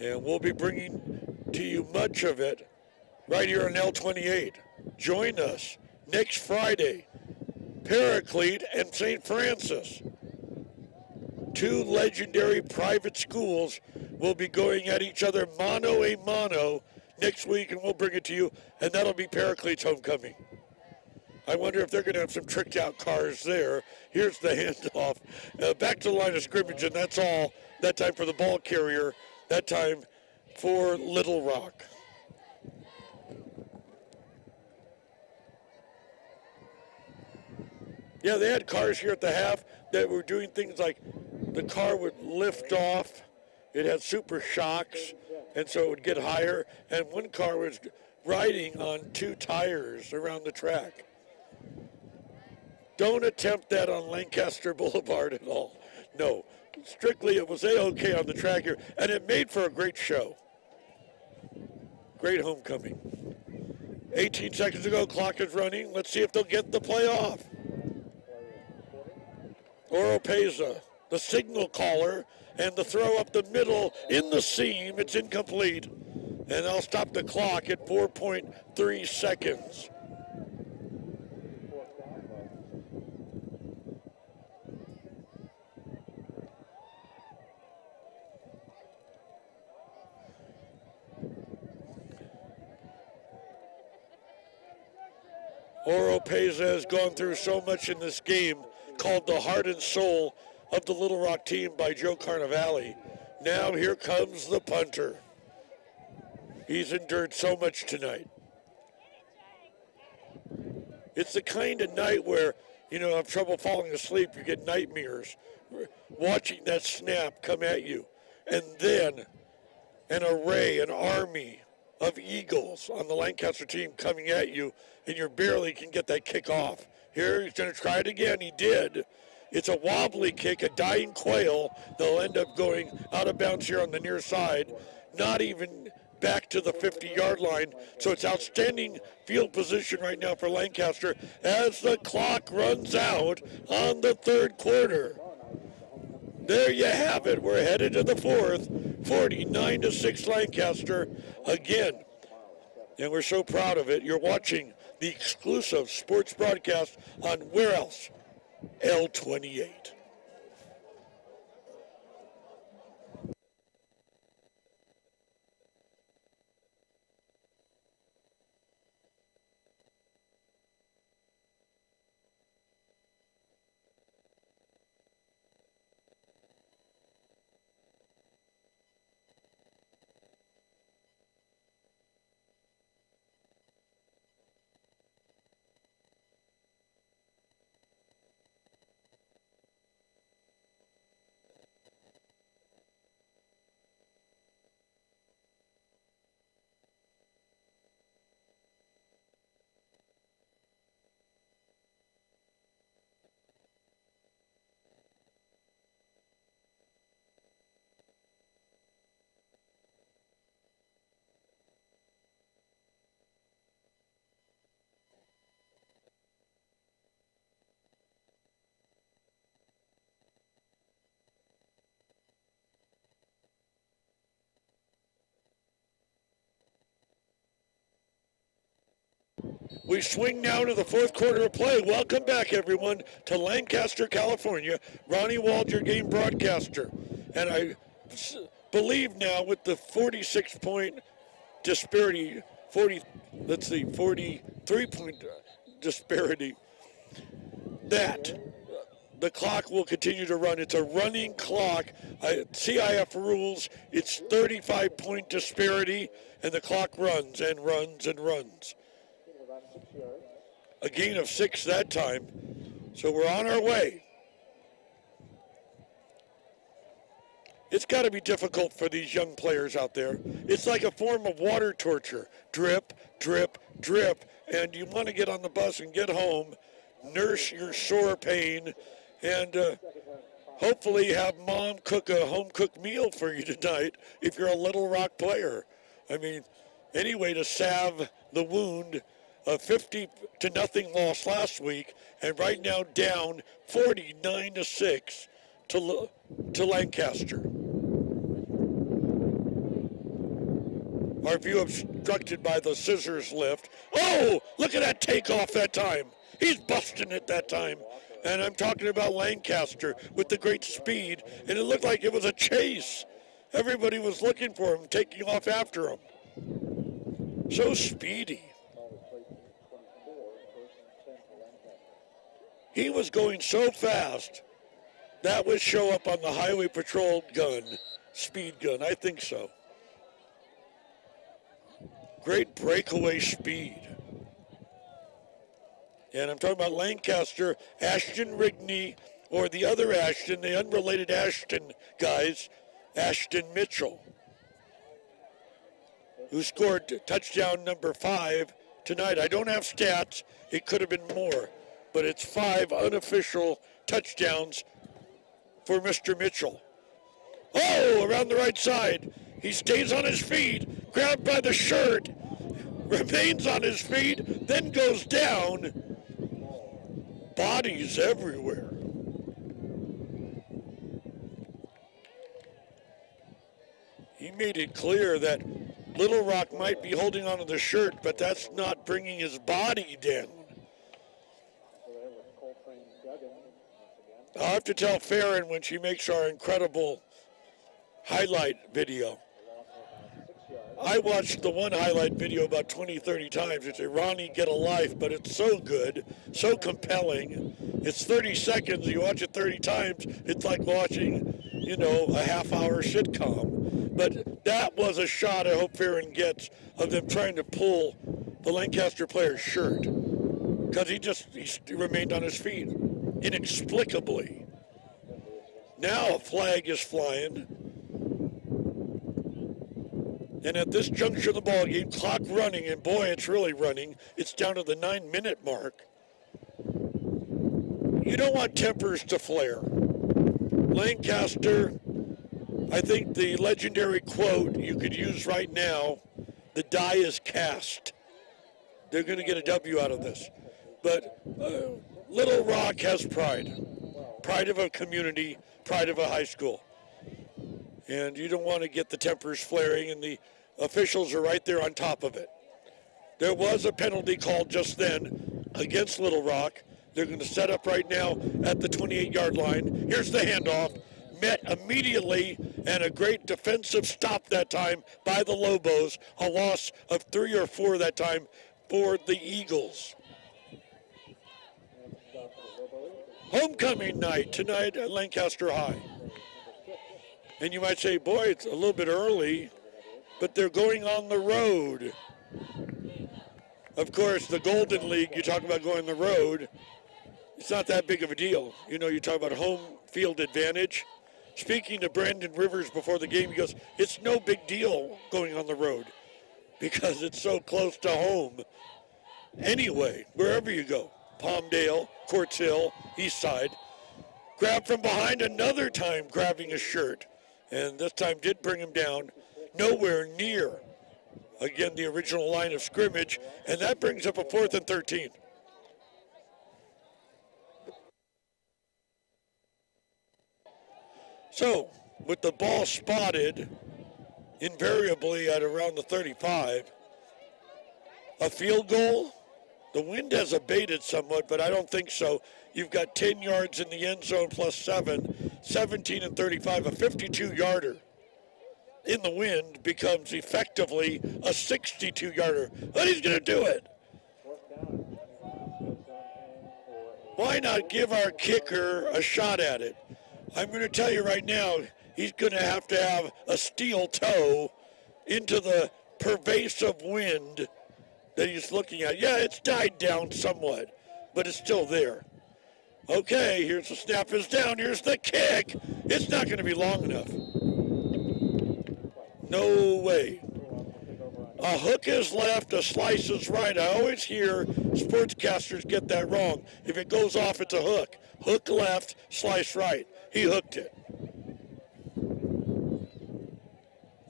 and we'll be bringing to you much of it right here on L28. Join us next Friday, Paraclete and St. Francis. Two legendary private schools will be going at each other mano a mano next week, and we'll bring it to you, and that'll be Paraclete's homecoming. I wonder if they're going to have some tricked out cars there. Here's the handoff. Back to the line of scrimmage, and that's all. That time for the ball carrier. That time for Littlerock. Yeah, they had cars here at the half that were doing things like the car would lift off. It had super shocks, and so it would get higher. And one car was riding on 2 tires around the track. Don't attempt that on Lancaster Boulevard at all. No, strictly it was A-OK on the track here, and it made for a great show. Great homecoming. 18 seconds to go, clock is running. Let's see if they'll get the play off. Oropeza, the signal caller, and the throw up the middle in the seam. It's incomplete, and I'll stop the clock at 4.3 seconds. Oropeza has gone through so much in this game, called the heart and soul of the Little Rock team by Joe Carnevale. Now here comes the punter. He's endured so much tonight. It's the kind of night where, you know, have trouble falling asleep. You get nightmares watching that snap come at you. And then an array, an army of Eagles on the Lancaster team coming at you, and you barely can get that kick off. Here, he's going to try it again. He did. It's a wobbly kick, a dying quail. They'll end up going out of bounds here on the near side, not even back to the 50-yard line. So it's outstanding field position right now for Lancaster as the clock runs out on the third quarter. There you have it. We're headed to the fourth, 49-6 Lancaster again. And we're so proud of it. You're watching the exclusive sports broadcast on where else? L28. We swing now to the fourth quarter of play. Welcome back, everyone, to Lancaster, California. Ronnie Wald, your game broadcaster. And I believe now with the 46-point disparity, 43-point disparity, that the clock will continue to run. It's a running clock. CIF rules, it's 35-point disparity, and the clock runs and runs and runs. A gain of 6 that time. So we're on our way. It's got to be difficult for these young players out there. It's like a form of water torture. Drip, drip, drip. And you want to get on the bus and get home, nurse your sore pain, and hopefully have mom cook a home-cooked meal for you tonight if you're a Little Rock player. I mean, any way to salve the wound. A 50-0 loss last week, and right now down 49-6 to Lancaster. Our view obstructed by the scissors lift. Oh, look at that takeoff that time. He's busting it that time. And I'm talking about Lancaster with the great speed, and it looked like it was a chase. Everybody was looking for him, taking off after him. So speedy. He was going so fast, that would show up on the highway patrol gun, speed gun, I think so. Great breakaway speed. And I'm talking about Lancaster, Ashton Rigney, or the other Ashton, the unrelated Ashton guys, Ashton Mitchell, who scored touchdown number 5 tonight. I don't have stats. It could have been more, but it's 5 unofficial touchdowns for Mr. Mitchell. Oh, around the right side. He stays on his feet, grabbed by the shirt, remains on his feet, then goes down. Bodies everywhere. He made it clear that Littlerock might be holding onto the shirt, but that's not bringing his body down. I'll have to tell Farron when she makes our incredible highlight video. I watched the one highlight video about 20, 30 times. It's a Ronnie Get a Life, but it's so good, so compelling. It's 30 seconds. You watch it 30 times, it's like watching, a half-hour sitcom. But that was a shot I hope Farron gets of them trying to pull the Lancaster player's shirt, because he remained on his feet inexplicably. Now a flag is flying. And at this juncture of the ball game, clock running, and boy, it's really running. It's down to the 9-minute mark. You don't want tempers to flare. Lancaster, I think the legendary quote you could use right now, the die is cast. They're going to get a W out of this. But Littlerock has pride. Pride of a community, pride of a high school. And you don't want to get the tempers flaring, and the officials are right there on top of it. There was a penalty called just then against Littlerock. They're going to set up right now at the 28-yard line. Here's the handoff. Met immediately, and a great defensive stop that time by the Lobos. A loss of 3 or 4 that time for the Eagles. Homecoming night tonight at Lancaster High. And you might say, boy, it's a little bit early, but they're going on the road. Of course, the Golden League, you talk about going on the road, it's not that big of a deal. You talk about home field advantage. Speaking to Brandon Rivers before the game, he goes, it's no big deal going on the road because it's so close to home. Anyway, wherever you go, Palmdale, Quartz Hill, East Side, grab from behind another time, grabbing his shirt. And this time did bring him down, nowhere near, again, the original line of scrimmage, and that brings up a 4th and 13. So, with the ball spotted, invariably at around the 35, a field goal, the wind has abated somewhat, but I don't think so. You've got 10 yards in the end zone plus 7, 17 and 35, a 52-yarder in the wind becomes effectively a 62-yarder. But he's going to do it. Why not give our kicker a shot at it? I'm going to tell you right now, he's going to have a steel toe into the pervasive wind that he's looking at. Yeah, it's died down somewhat, but it's still there. Okay, here's the snap is down. Here's the kick. It's not going to be long enough. No way. A hook is left, a slice is right. I always hear sportscasters get that wrong. If it goes off, it's a hook. Hook left, slice right. He hooked it.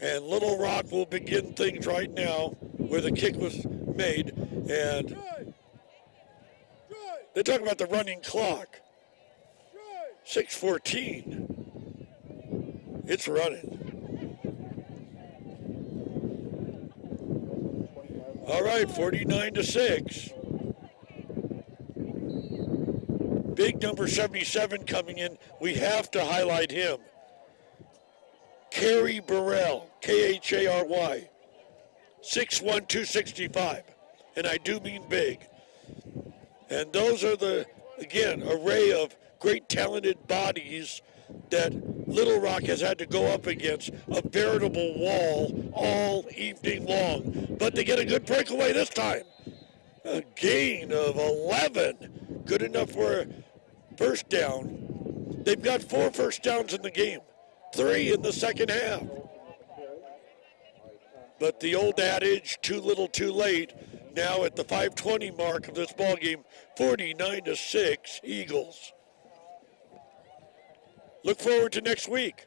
And Littlerock will begin things right now where the kick was made. And they talk about the running clock. 6:14. It's running. All right, 49-6. Big number 77 coming in. We have to highlight him. Carrie Burrell, Khary, 6'1", 265, and I do mean big. And those are the, again, array of great talented bodies that Little Rock has had to go up against, a veritable wall all evening long. But they get a good breakaway this time. A gain of 11, good enough for a first down. They've got 4 first downs in the game, 3 in the second half. But the old adage, too little, too late, now at the 5:20 mark of this ball game, 49-6 Eagles. Look forward to next week.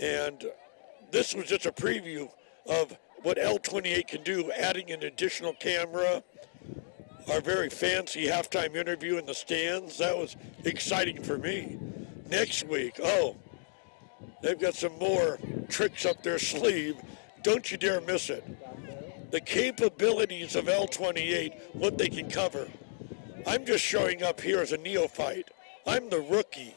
And this was just a preview of what L28 can do, adding an additional camera, our very fancy halftime interview in the stands. That was exciting for me. Next week, they've got some more tricks up their sleeve. Don't you dare miss it. The capabilities of L28, what they can cover. I'm just showing up here as a neophyte. I'm the rookie,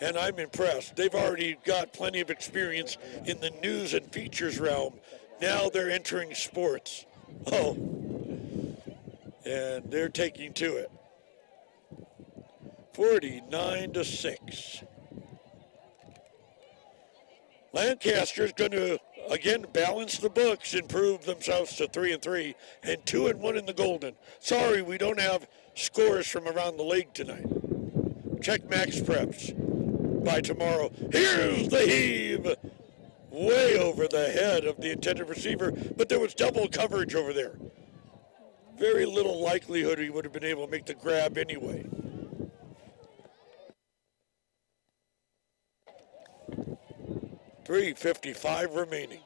and I'm impressed. They've already got plenty of experience in the news and features realm. Now they're entering sports. And they're taking to it. 49-6. Lancaster's going to, again, balance the books, improve themselves to 3-3, and 2-1 in the Golden. Sorry, we don't have scores from around the league tonight. Check Max Preps by tomorrow. Here's the heave. Way over the head of the intended receiver, but there was double coverage over there. Very little likelihood he would have been able to make the grab anyway. .355 remaining.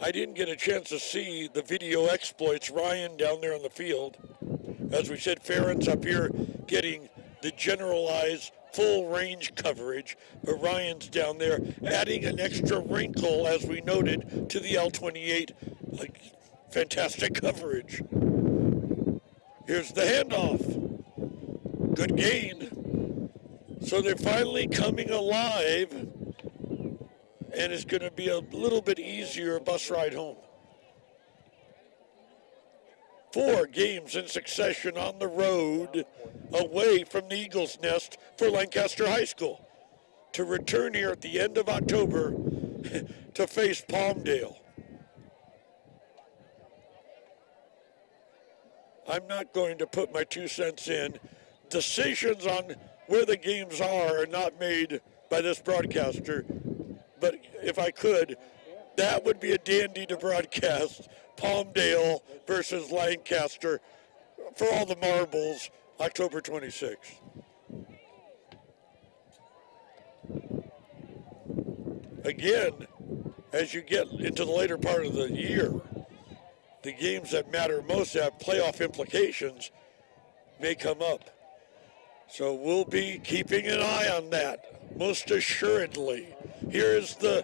I didn't get a chance to see the video exploits. Ryan down there on the field. As we said, Farron's up here getting the generalized full range coverage, but Ryan's down there adding an extra wrinkle, as we noted, to the L28. Fantastic coverage. Here's the handoff. Good gain. So they're finally coming alive, and it's going to be a little bit easier bus ride home. 4 games in succession on the road away from the Eagles' Nest for Lancaster High School to return here at the end of October to face Palmdale. I'm not going to put my 2 cents in. Decisions on where the games are not made by this broadcaster, but if I could, that would be a dandy to broadcast. Palmdale versus Lancaster for all the marbles, October 26th. Again, as you get into the later part of the year, the games that matter most, have playoff implications, may come up. So we'll be keeping an eye on that, most assuredly. Here's the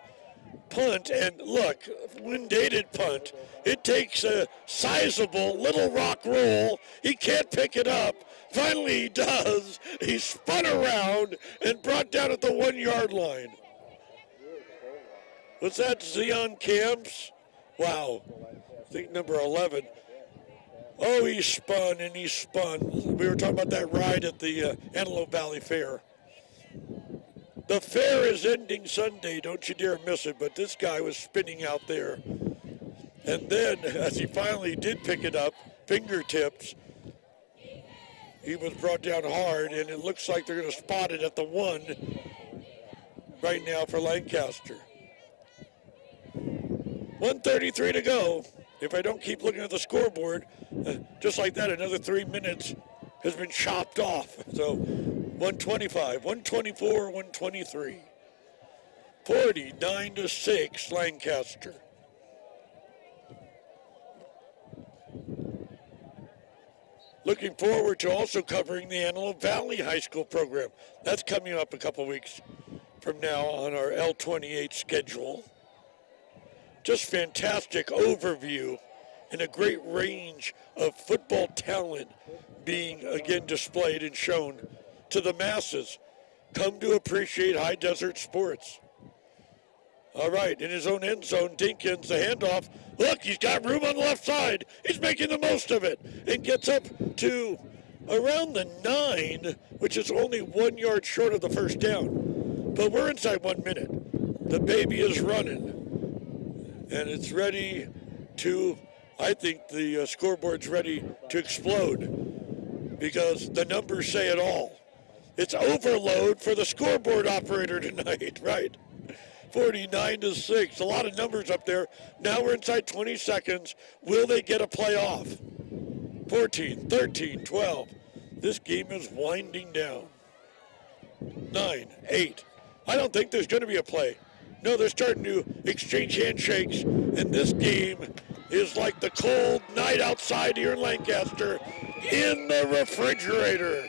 punt, and look, when dated punt, it takes a sizable Little Rock roll. He can't pick it up. Finally he does. He spun around and brought down at the 1-yard line. Was that Zion Camps? Wow, I think number 11. Oh, he spun and he spun. We were talking about that ride at the Antelope Valley Fair. The fair is ending Sunday, don't you dare miss it, but this guy was spinning out there. And then, as he finally did pick it up, fingertips, he was brought down hard, and it looks like they're going to spot it at the 1 right now for Lancaster. 1:33 to go. If I don't keep looking at the scoreboard, just like that, another 3 minutes has been chopped off. So 125, 124, 123. 49-6 Lancaster. Looking forward to also covering the Antelope Valley High School program. That's coming up a couple weeks from now on our L28 schedule. Just fantastic overview and a great range of football talent being again displayed and shown to the masses. Come to appreciate high desert sports. All right, in his own end zone, Dinkins, the handoff. Look, he's got room on the left side. He's making the most of it and gets up to around the 9, which is only 1 yard short of the first down. But we're inside 1 minute. The baby is running, and it's ready to, I think the scoreboard's ready to explode because the numbers say it all. It's overload for the scoreboard operator tonight, right? 49-6, a lot of numbers up there. Now we're inside 20 seconds. Will they get a play off? 14, 13, 12. This game is winding down. 9, 8. I don't think there's going to be a play. No, they're starting to exchange handshakes, and this game is like the cold night outside here in Lancaster in the refrigerator.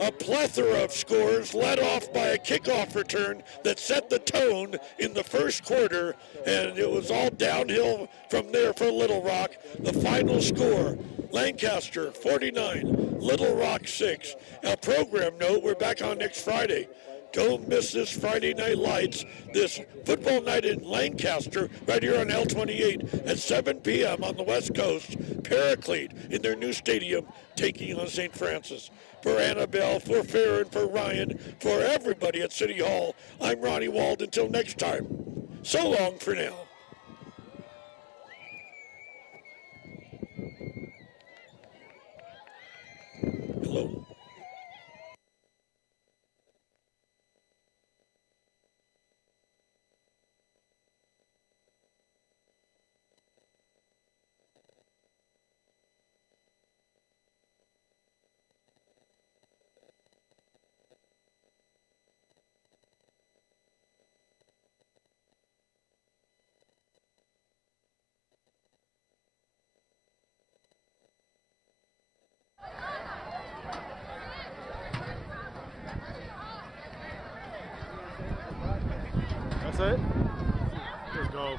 A plethora of scores led off by a kickoff return that set the tone in the first quarter, and it was all downhill from there for Littlerock. The final score, Lancaster 49, Littlerock 6. Now, program note, we're back on next Friday. Don't miss this Friday Night Lights, this football night in Lancaster, right here on L28 at 7 p.m. on the West Coast. Paraclete in their new stadium, taking on St. Francis. For Annabelle, for Farron, for Ryan, for everybody at City Hall, I'm Ronnie Wald. Until next time, so long for now. Hello. That's it? Just go.